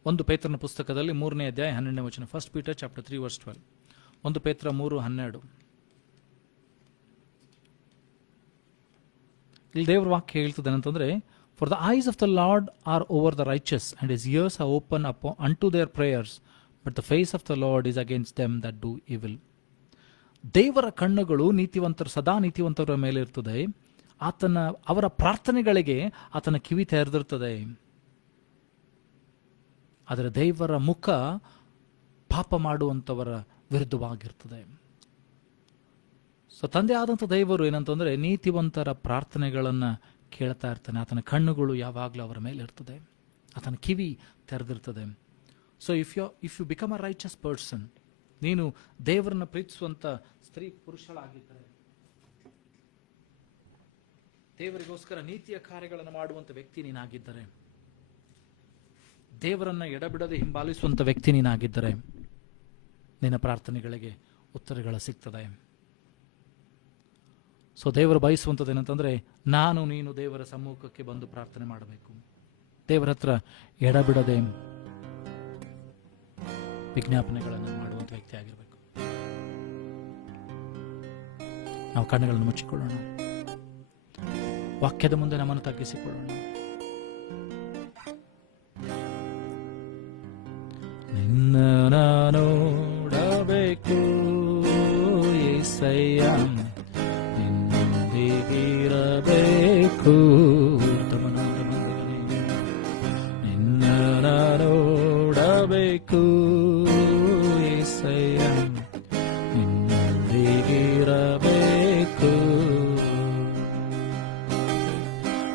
ಒಂದು ಪೇತ್ರನ ಪುಸ್ತಕದಲ್ಲಿ 3ನೇ ಅಧ್ಯಾಯ 12ನೇ ವಚನ. 1 Peter chapter 3 verse 12. 1 ಪೇತ್ರ 3:12. ಇಲ್ಲಿ ದೇವರ ವಾಕ್ಯ ಹೇಳ್ತದೆ ಅಂತಂದ್ರೆ, For the eyes of the Lord are over the righteous, and his ears are open unto their prayers, but the face of the Lord is against them that do evil. ದೇವರ ಕಣ್ಣುಗಳು ಸದಾ ನೀತಿವಂತರ ಮೇಲೆ ಇರ್ತದೆ. ಅವರ ಪ್ರಾರ್ಥನೆಗಳಿಗೆ ಆತನ ಕಿವಿ ತೆರೆದಿರ್ತದೆ. ಆದರೆ ದೇವರ ಮುಖ ಪಾಪ ಮಾಡುವಂಥವರ ವಿರುದ್ಧವಾಗಿರ್ತದೆ. ತಂದೆ ಆದಂಥ ದೇವರು ಏನಂತಂದರೆ ನೀತಿವಂತರ ಪ್ರಾರ್ಥನೆಗಳನ್ನು ಕೇಳ್ತಾ ಇರ್ತಾನೆ. ಆತನ ಕಣ್ಣುಗಳು ಯಾವಾಗಲೂ ಅವರ ಮೇಲೆ ಇರ್ತದೆ, ಆತನ ಕಿವಿ ತೆರೆದಿರ್ತದೆ. So if you become a righteous person, ನೀನು ದೇವರನ್ನ ಪ್ರೀತಿಸುವಂಥ ಸ್ತ್ರೀ ಪುರುಷಳಾಗಿದ್ದರೆ, ದೇವರಿಗೋಸ್ಕರ ನೀತಿಯ ಕಾರ್ಯಗಳನ್ನು ಮಾಡುವಂಥ ವ್ಯಕ್ತಿ ನೀನಾಗಿದ್ದರೆ, ದೇವರನ್ನ ಎಡಬಿಡದೆ ಹಿಂಬಾಲಿಸುವಂಥ ವ್ಯಕ್ತಿ ನೀನಾಗಿದ್ದರೆ, ನಿನ್ನ ಪ್ರಾರ್ಥನೆಗಳಿಗೆ ಉತ್ತರಗಳು ಸಿಗ್ತದೆ. ಸೊ ದೇವರು ಬಯಸುವಂಥದ್ದು ಏನಂತಂದರೆ, ನಾನು ನೀನು ದೇವರ ಸಮ್ಮುಖಕ್ಕೆ ಬಂದು ಪ್ರಾರ್ಥನೆ ಮಾಡಬೇಕು. ದೇವರ ಹತ್ರ ಎಡಬಿಡದೆ ವಿಜ್ಞಾಪನೆಗಳನ್ನು ಮಾಡುವಂಥ ವ್ಯಕ್ತಿ ಆಗಿರಬೇಕು. ನಾವು ಕಣ್ಣುಗಳನ್ನು ಮುಚ್ಚಿಕೊಳ್ಳೋಣ, ವಾಕ್ಯದ ಮುಂದೆ ನಮ್ಮನ್ನು ತಗ್ಗಿಸಿಕೊಳ್ಳೋಣ. ನಿನ್ನ ನೋಡಬೇಕು యేసయ్య, ನಿನ್ನೊಂದಿಗಿರಬೇಕು. ನಿನ್ನ ನೋಡಬೇಕು యేసయ్య, ನಿನ್ನೊಂದಿಗಿರಬೇಕು.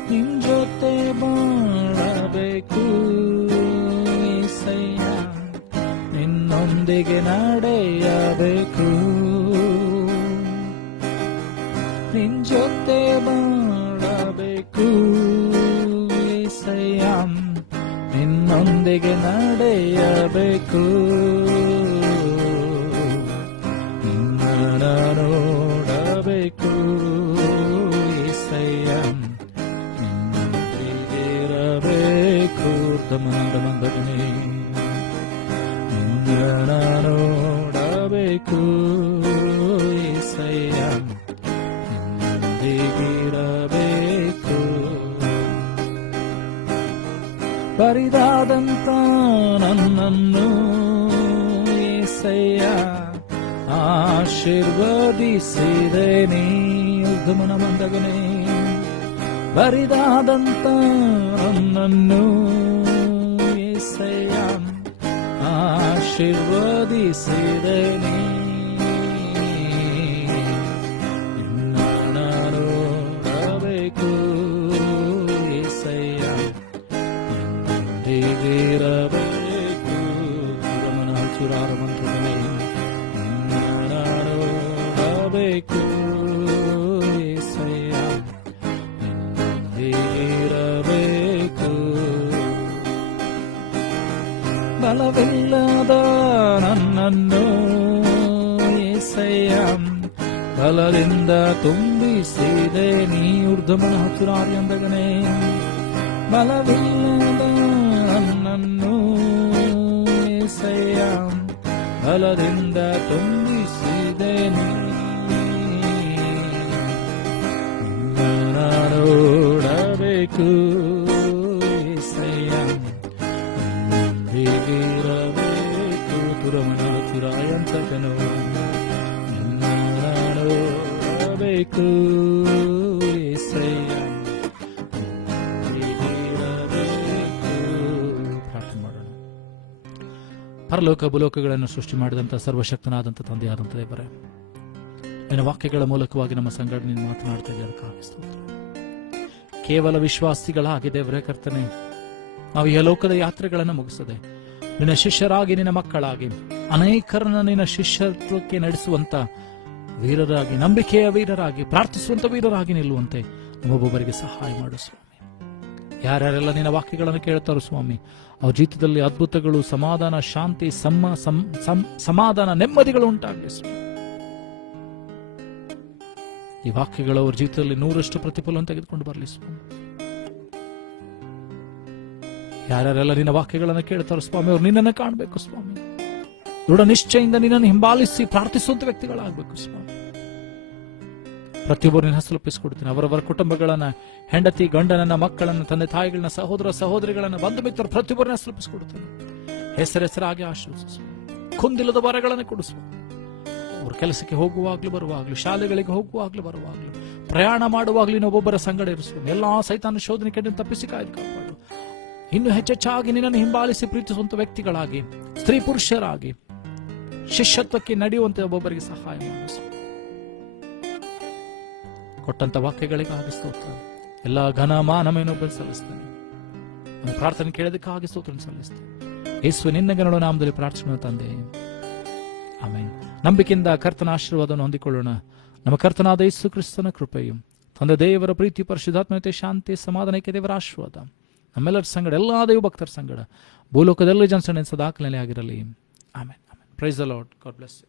ನಿನ್ ಜೊತೆ ಬಾಳಬೇಕು యేసయ్య, ನಿನ್ನೊಂದಿಗೆ ನಡೆಯಬೇಕು. ನಿನ್ ಜೊತೆ ಬಾಳಬೇಕು యేసయ్య, ನಿನ್ನೊಂದಿಗೆ ನಡೆಯಬೇಕು. ನಿನ್ನ ನೋಡಬೇಕು యేసయ్య, ನಿನ್ನೊಂದಿಗಿರಬೇಕು. ದಮನದಮಂದಗನೇ ನಿನ್ನ ನೋಡಬೇಕು యేసయ్య, ನಿನ್ನೊಂದಿಗಿರಬೇಕು. ಬರಿದಾದಂತ ನನ್ನನ್ನು యేసయ్య ಆಶೀರ್ವದಿಸಿದೆ ನೀ. ಉದ್ಧಮನ ಮಂದಗನೇ ಬರಿದಾದಂತ ನನ್ನನ್ನು యేసయ్య ಆಶೀರ್ವದಿಸಿದೆ ನೀ. ನಿನ್ನ ನೋಡಬೇಕು యేసయ్య, ನಿನ್ನೊಂದಿಗಿರಬೇಕು. ರಮಣ ಚುರಾರ ಮಂತ್ರಗಳೇ ನಿನ್ನ ನೋಡಬೇಕು యేసయ్య, ನಿನ್ನೊಂದಿಗಿರಬೇಕು. ಬಲವಿಲ್ಲದ ನನ್ನನ್ನು యేసయ్య ಬಲದಿಂದ ತುಂಬಿಸಿದೆ ನೀ. ಊರ್ಧ್ವಮನ ಹಸುರಾರಿ ಅಂದಗನೇ ಬಲವಿಲ್ಲದ ನನ್ನನ್ನು యేసయ్య ಬಲದಿಂದ ತುಂಬಿಸಿದೆ ನೀ. ನಿನ್ನ ನೋಡಬೇಕು యేసయ్య, ನಿನ್ನೊಂದಿಗಿರಬೇಕು. ತುರಮನ ತುರಾಯಂತಕನು ನಿನ್ನ ನೋಡಬೇಕು యేసయ్య, ನಿನ್ನೊಂದಿಗಿರಬೇಕು. ಪ್ರಾರ್ಥನೆ ಮಾಡೋಣ. ಪರಲೋಕ ಭೂಲೋಕಗಳನ್ನು ಸೃಷ್ಟಿ ಮಾಡಿದಂಥ ಸರ್ವಶಕ್ತನಾದಂಥ ತಂದೆಯಾದಂಥ ದೇವರೇ, ನಿನ್ನ ವಾಕ್ಯಗಳ ಮೂಲಕವಾಗಿ ನಮ್ಮ ಸಂಗಡ ನೀನು ಮಾತನಾಡ್ತಾ ಇದ್ದೀಯ. ಕೇವಲ ವಿಶ್ವಾಸಿಗಳಾಗಿ ದೇವರೇ ಕರ್ತನೆ, ನಾವು ಈ ಲೋಕದ ಯಾತ್ರೆಗಳನ್ನು ಮುಗಿಸದೆ ನಿನ್ನ ಶಿಷ್ಯರಾಗಿ, ನಿನ್ನ ಮಕ್ಕಳಾಗಿ ಅನೇಕರನ್ನ ನಿನ್ನ ಶಿಷ್ಯತ್ವಕ್ಕೆ ನಡೆಸುವಂತ ವೀರರಾಗಿ, ನಂಬಿಕೆಯ ವೀರರಾಗಿ, ಪ್ರಾರ್ಥಿಸುವಂತ ವೀರರಾಗಿ ನಿಲ್ಲುವಂತೆ ನಮ್ಮೊಬ್ಬೊಬ್ಬರಿಗೆ ಸಹಾಯ ಮಾಡು ಸ್ವಾಮಿ. ಯಾರ್ಯಾರೆಲ್ಲ ನಿನ್ನ ವಾಕ್ಯಗಳನ್ನು ಕೇಳ್ತಾರೋ ಸ್ವಾಮಿ, ಅವ್ರ ಜೀವಿತದಲ್ಲಿ ಅದ್ಭುತಗಳು, ಸಮಾಧಾನ, ಶಾಂತಿ, ಸಮಾಧಾನ, ನೆಮ್ಮದಿಗಳು ಉಂಟಾಗಲಿ ಸ್ವಾಮಿ. ಈ ವಾಕ್ಯಗಳು ಅವ್ರ ಜೀವಿತದಲ್ಲಿ 100% ಪ್ರತಿಫಲವನ್ನು ತೆಗೆದುಕೊಂಡು ಬರಲಿ ಸ್ವಾಮಿ. ಯಾರ್ಯಾರೆಲ್ಲ ನಿನ್ನ ವಾಕ್ಯಗಳನ್ನು ಕೇಳ್ತಾರೋ ಸ್ವಾಮಿ, ಅವ್ರು ನಿನ್ನನ್ನು ಕಾಣಬೇಕು ಸ್ವಾಮಿ. ದೃಢ ನಿಶ್ಚಯಿಂದ ನಿನ್ನನ್ನು ಹಿಂಬಾಲಿಸಿ ಪ್ರಾರ್ಥಿಸುವಂತ ವ್ಯಕ್ತಿಗಳಾಗಬೇಕು ಸ್ವಾಮಿ. ಪ್ರತಿಯೊಬ್ಬರು ನಿನ್ನ ಹೆಸರೊಪ್ಪಿಸಿಕೊಡ್ತೀನಿ. ಅವರವರ ಕುಟುಂಬಗಳನ್ನ, ಹೆಂಡತಿ ಗಂಡನನ್ನ, ಮಕ್ಕಳನ್ನ, ತಂದೆ ತಾಯಿಗಳನ್ನ, ಸಹೋದರ ಸಹೋದರಿಗಳನ್ನ, ಬಂಧು ಮಿತ್ರರು ಪ್ರತಿಯೊಬ್ಬರನ್ನ ಹೆಸರೊಪ್ಪಿಸಿಕೊಡ್ತೀನಿ. ಹೆಸರಾಗಿ ಆಶೀರ್ವದಿಸು. ಕುಂದಿಲ್ಲದ ವರಗಳನ್ನು ಕೊಡಿಸು. ಅವರು ಕೆಲಸಕ್ಕೆ ಹೋಗುವಾಗ್ಲೂ ಬರುವಾಗ್ಲೂ, ಶಾಲೆಗಳಿಗೆ ಹೋಗುವಾಗ್ಲೂ ಬರುವಾಗ್ಲೂ, ಪ್ರಯಾಣ ಮಾಡುವಾಗ್ಲೂ ಇನ್ನೊಬ್ಬೊಬ್ಬರ ಸಂಗಡ ಇರಿಸು. ಎಲ್ಲಾ ಸೈತಾನ ಶೋಧನೆ ಕೆಟ್ಟ ತಪ್ಪಿಸಿ ಕಾಯ್ದು ಕಾಪಾಡು. ಇನ್ನು ಹೆಚ್ಚೆಚ್ಚಾಗಿ ನಿನ್ನನ್ನು ಹಿಂಬಾಲಿಸಿ ಪ್ರೀತಿಸುವಂತ ವ್ಯಕ್ತಿಗಳಾಗಿ, ಸ್ತ್ರೀ ಪುರುಷರಾಗಿ ಶಿಷ್ಯತ್ವಕ್ಕೆ ನಡೆಯುವಂತೆ ಒಬ್ಬೊಬ್ಬರಿಗೆ ಸಹಾಯ ಮಾಡಿಸು. ಕೊಟ್ಟಂತ ವಾಕ್ಯಗಳಿಗಾಗಿ ಸ್ತೋತ್ರ. ಎಲ್ಲ ಘನ ಮಾನಮೇನೊಬ್ಬರು ಸಲ್ಲಿಸ್ತೇನೆ. ನಮ್ಮ ಪ್ರಾರ್ಥನೆ ಕೇಳೋದಕ್ಕಾಗಿ ಸ್ತೋತ್ರ ಸಲ್ಲಿಸ್ತೇನೆ. ಯೇಸು ನಿನ್ನ ಗಣಗಳ ನಾಮದಲ್ಲಿ ಪ್ರಾರ್ಥನೆ ತಂದೆ, ಆಮೆನ್. ನಂಬಿಕೆಯಿಂದ ಕರ್ತನ ಆಶೀರ್ವಾದವನ್ನು ಹೊಂದಿಕೊಳ್ಳೋಣ. ನಮ್ಮ ಕರ್ತನಾದ ಯೇಸು ಕ್ರಿಸ್ತನ ಕೃಪೆಯು, ತಂದೆ ದೇವರ ಪ್ರೀತಿ, ಪರಿಶುದ್ಧಾತ್ಮತೆ, ಶಾಂತಿ, ಸಮಾಧಾನಕ್ಕೆ ದೇವರ ಆಶೀರ್ವಾದ ನಮ್ಮೆಲ್ಲರ ಸಂಗಡ, ಎಲ್ಲಾ ದೈವ ಭಕ್ತರ ಸಂಗಡ ಭೂಲೋಕದಲ್ಲಿ ಜನಸಂಖ್ಯೆ ಸದಾಕಾಲ ಆಗಿರಲಿ. Amen. Praise the lord. God bless you.